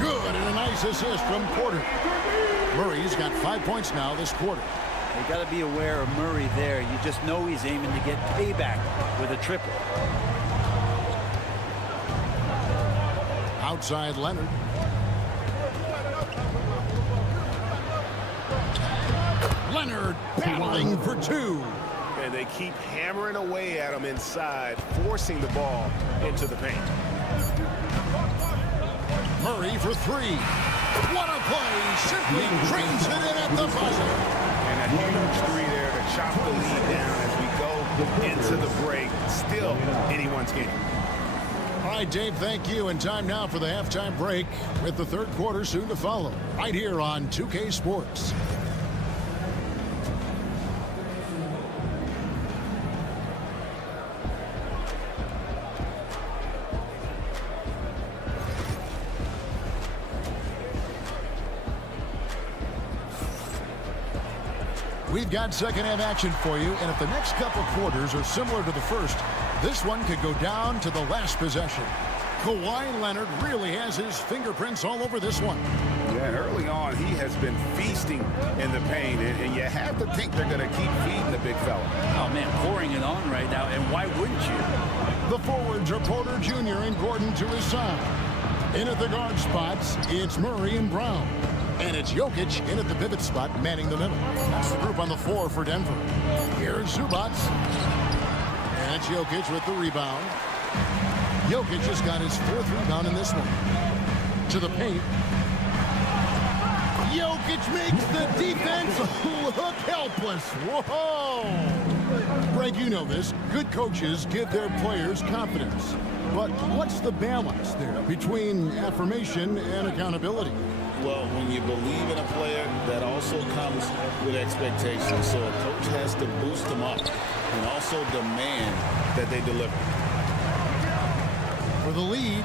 Good, and a nice assist from Porter. Murray's got 5 points now this quarter. You got to be aware of Murray there. You just know he's aiming to get payback with a triple. Outside Leonard. Leonard battling for two. And they keep hammering away at him inside, forcing the ball into the paint. Murray for three. What a play. Simply drains it in at the buzzer. And a huge three there to chop the lead down as we go into the break. Still anyone's game. All right, Dave, thank you. And time now for the halftime break with the third quarter soon to follow. Right here on 2K Sports. We've got second half action for you, and if the next couple quarters are similar to the first, this one could go down to the last possession. Kawhi Leonard really has his fingerprints all over this one. Yeah, early on, he has been feasting in the paint, and you have to think they're going to keep feeding the big fella. Oh, man, pouring it on right now, and why wouldn't you? The forwards are Porter Jr. and Gordon to his side. In at the guard spots, it's Murray and Brown. And it's Jokic in at the pivot spot, manning the middle. That's the group on the floor for Denver. Here's Zubac. And it's Jokic with the rebound. Jokic has got his fourth rebound in this one. To the paint. Jokic makes the defense look helpless. Whoa! Greg, you know this. Good coaches give their players confidence. But what's the balance there between affirmation and accountability? Well, when you believe in a player, that also comes with expectations. So a coach has to boost them up and also demand that they deliver. For the lead,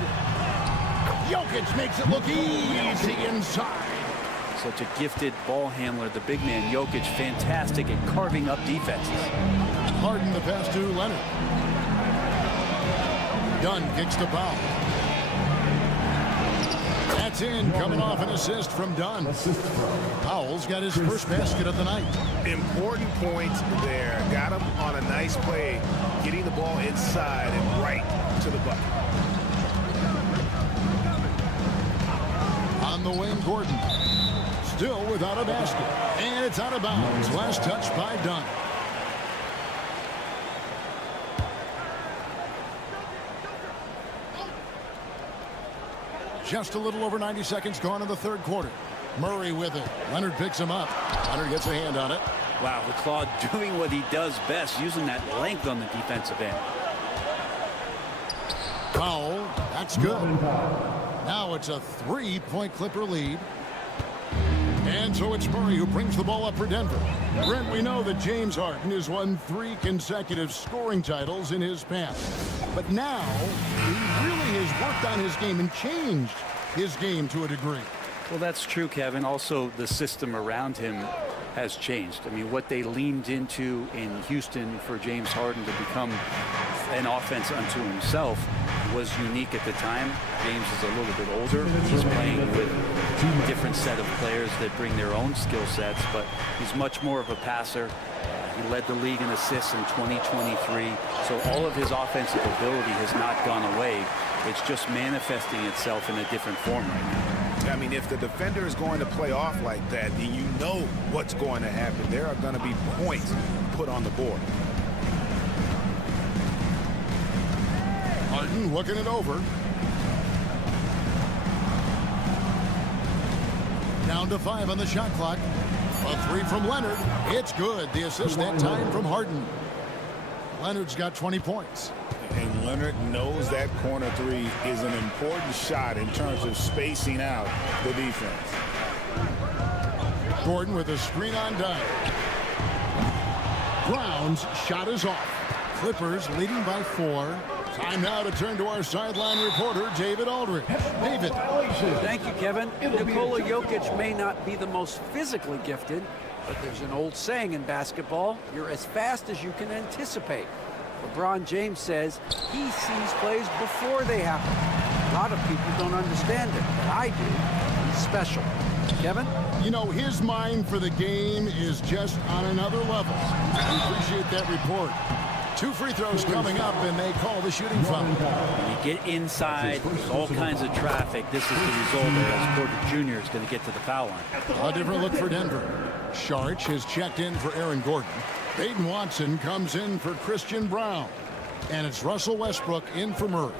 Jokic makes it look easy inside. Such a gifted ball handler, the big man Jokic, fantastic at carving up defenses. Harden the pass to Leonard. Dunn kicks the foul. That's in, coming off an assist from Dunn. Powell's got his first basket of the night. Important points there. Got him on a nice play, getting the ball inside and right to the bucket. On the wing, Gordon. Still without a basket. And it's out of bounds. Last touch by Dunn. Just a little over 90 seconds gone in the third quarter. Murray with it. Leonard picks him up. Leonard gets a hand on it. Wow, the Claude doing what he does best, using that length on the defensive end. Foul. That's good. Now it's a three-point Clipper lead. And so it's Murray who brings the ball up for Denver. Brent, we know that James Harden has won 3 consecutive scoring titles in his past. But now, he really has worked on his game and changed his game to a degree. Well, that's true, Kevin. Also, the system around him has changed. I mean, what they leaned into in Houston for James Harden to become an offense unto himself was unique at the time. James is a little bit older. He's playing with a different set of players that bring their own skill sets, but he's much more of a passer. He led the league in assists in 2023. So all of his offensive ability has not gone away. It's just manifesting itself in a different form right now. I mean, if the defender is going to play off like that, then you know what's going to happen. There are going to be points put on the board. Harden looking it over. Down to 5 on the shot clock. A 3 from Leonard. It's good. The assist that time from Harden. Leonard's got 20 points. And Leonard knows that corner 3 is an important shot in terms of spacing out the defense. Gordon with a screen on Dunn. Brown's shot is off. Clippers leading by 4. Time now to turn to our sideline reporter, David Aldridge. David. Thank you, Kevin. Nikola Jokic may not be the most physically gifted, but there's an old saying in basketball, you're as fast as you can anticipate. LeBron James says he sees plays before they happen. A lot of people don't understand it, but I do. He's special. Kevin? You know, his mind for the game is just on another level. I appreciate that report. 2 free throws coming up, and they call the shooting foul. When you get inside, there's all kinds of traffic. This is the result as Porter Jr. is going to get to the foul line. A different look for Denver. Sharch has checked in for Aaron Gordon. Peyton Watson comes in for Christian Brown. And it's Russell Westbrook in for Murray.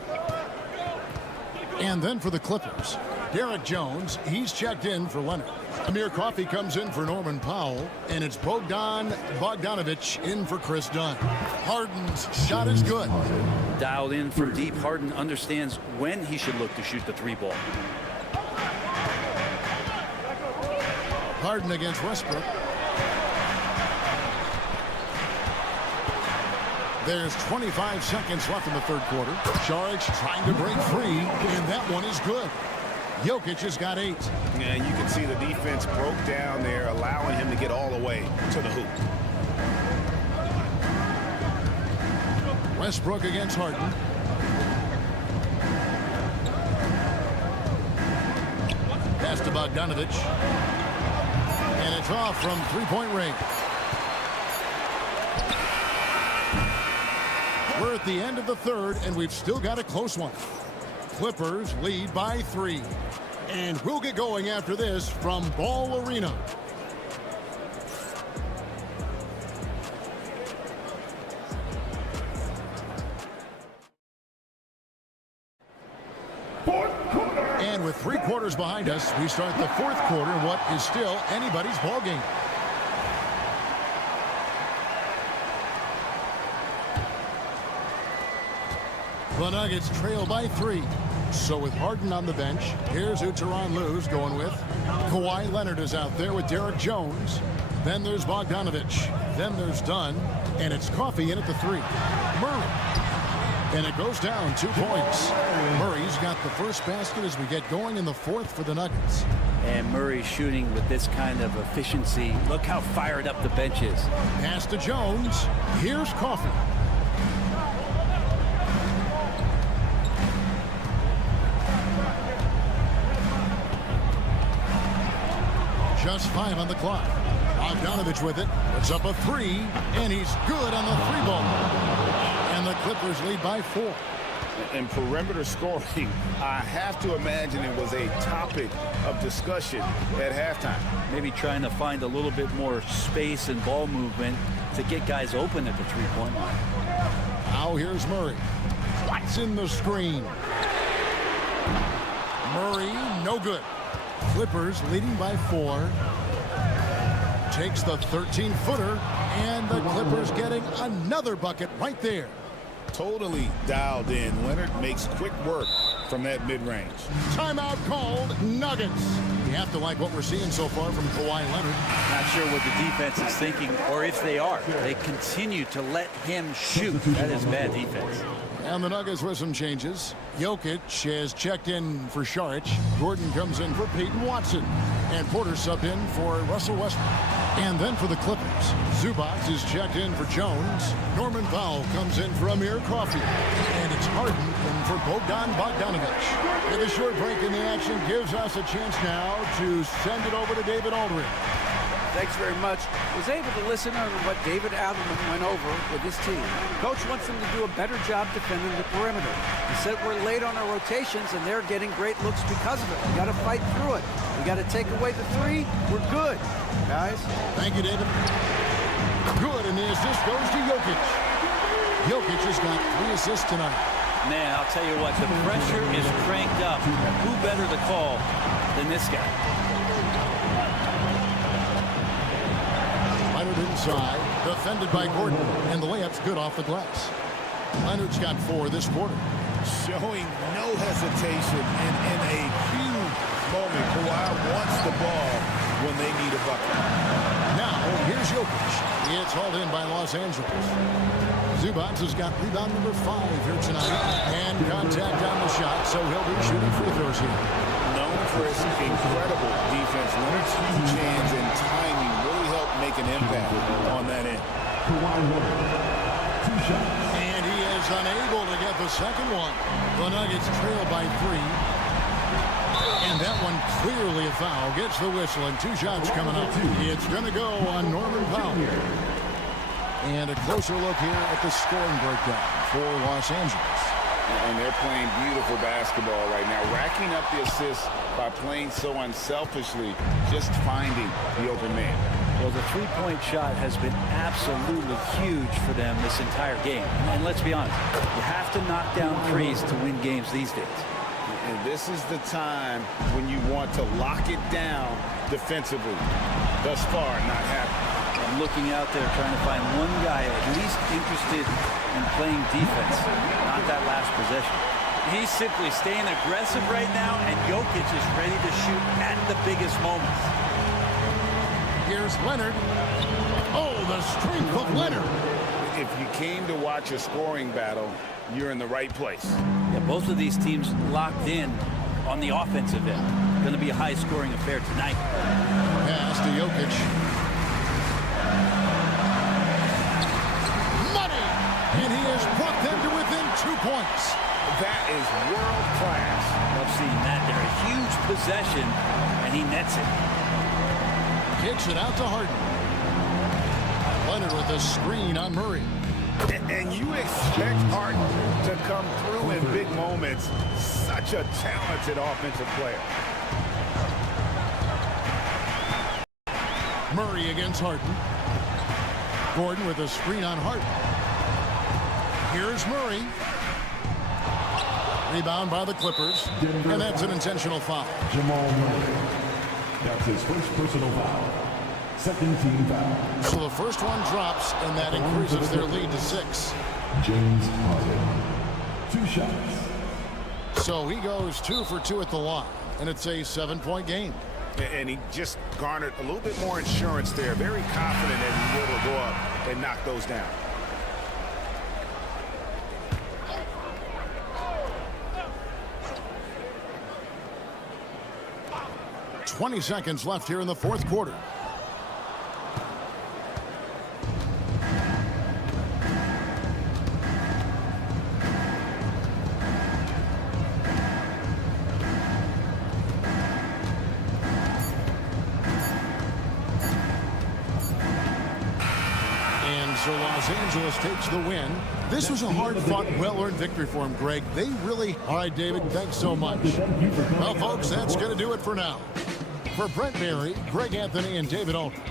And then for the Clippers, Derek Jones, he's checked in for Leonard. Amir Coffey comes in for Norman Powell, and it's Bogdan Bogdanovic in for Chris Dunn. Harden's shot is good. Dialed in from deep, Harden understands when he should look to shoot the 3-ball. Harden against Westbrook. There's 25 seconds left in the third quarter. Saric trying to break free, and that one is good. Jokic has got 8. Yeah, you can see the defense broke down there, allowing him to get all the way to the hoop. Westbrook against Harden. Pass to Bogdanovic. And it's off from three-point range. We're at the end of the third, and we've still got a close one. Clippers lead by 3. And we'll get going after this from Ball Arena. And with 3 quarters behind us, we start the fourth quarter in what is still anybody's ball game. The Nuggets trail by 3. So with Harden on the bench, here's who Tyronn Lue's going with. Kawhi Leonard is out there with Derek Jones. Then there's Bogdanovic. Then there's Dunn. And it's Coffey in at the 3. Murray. And it goes down 2 points. Murray's got the first basket as we get going in the fourth for the Nuggets. And Murray shooting with this kind of efficiency. Look how fired up the bench is. Pass to Jones. Here's Coffey. Just 5 on the clock. Bogdanovic with it. Puts up a 3, and he's good on the 3-ball. And the Clippers lead by 4. And perimeter scoring, I have to imagine it was a topic of discussion at halftime. Maybe trying to find a little bit more space and ball movement to get guys open at the 3-point line. Now here's Murray. Watson the screen. Murray, no good. Clippers leading by 4. Takes the 13-footer, and the Clippers getting another bucket right there. Totally dialed in. Leonard makes quick work from that mid-range. Timeout called, Nuggets. You have to like what we're seeing so far from Kawhi Leonard. Not sure what the defense is thinking, or if they are. They continue to let him shoot. That is bad defense. And the Nuggets with some changes. Jokic has checked in for Saric. Gordon comes in for Peyton Watson. And Porter subbed in for Russell Westbrook. And then for the Clippers, Zubac is checked in for Jones. Norman Powell comes in for Amir Coffey. And it's Harden in for Bogdan Bogdanovic. And the short break in the action gives us a chance now to send it over to David Aldridge. Thanks very much. Was able to listen on what David Adelman went over with his team. Coach wants them to do a better job defending the perimeter. He said we're late on our rotations and they're getting great looks because of it. We got to fight through it. We got to take away the 3. We're good, guys. Thank you, David. Good, and the assist goes to Jokic. Jokic has got 3 assists tonight. Man, I'll tell you what, the pressure is cranked up. Who better to call than this guy? Leonard inside, defended by Gordon, and the layup's good off the glass. Leonard's got 4 this quarter. Showing no hesitation, and in a huge moment, Kawhi wants the ball when they need a bucket. Now, here's Jokic. It's hauled in by Los Angeles. Zubac has got rebound number 5 here tonight, and contact on the shot, so he'll be shooting free throws here. Known for his incredible defense, Leonard's huge hands and timing really helped make an impact on that end. And he is unable to get the second one. The Nuggets trail by 3. And that one clearly a foul. Gets the whistle and 2 shots coming up. It's going to go on Norman Powell. And a closer look here at the scoring breakdown for Los Angeles. And they're playing beautiful basketball right now, racking up the assists by playing so unselfishly, just finding the open man. Well, the three-point shot has been absolutely huge for them this entire game. And let's be honest, you have to knock down threes to win games these days. And this is the time when you want to lock it down defensively. Thus far, not happening. I'm looking out there trying to find one guy at least interested in playing defense, not that last possession. He's simply staying aggressive right now, and Jokic is ready to shoot at the biggest moments. Here's Leonard. Oh, the strength of Leonard. If you came to watch a scoring battle, you're in the right place. Yeah, both of these teams locked in on the offensive end. Going to be a high-scoring affair tonight. Pass to Jokic. Money! And he has brought them to within 2 points. That is world class. Love seeing that there. A huge possession, and he nets it. Kicks it out to Harden. Leonard with a screen on Murray. And you expect Harden to come through in big moments. Such a talented offensive player. Murray against Harden. Gordon with a screen on Harden. Here's Murray. Rebound by the Clippers. And that's an intentional foul. Jamal Murray. That's his first personal foul. Second team foul. So the first one drops, and that increases their lead to 6. James Harden. 2 shots. So he goes 2 for 2 at the line, and it's a 7-point game. And he just garnered a little bit more insurance there. Very confident that he will go up and knock those down. 20 seconds left here in the fourth quarter. So Los Angeles takes the win. This was a hard-fought, well-earned victory for him, Greg. They really... All right, David, thanks so much. Well, folks, that's going to do it for now. For Brent Berry, Greg Anthony, and David Aldridge.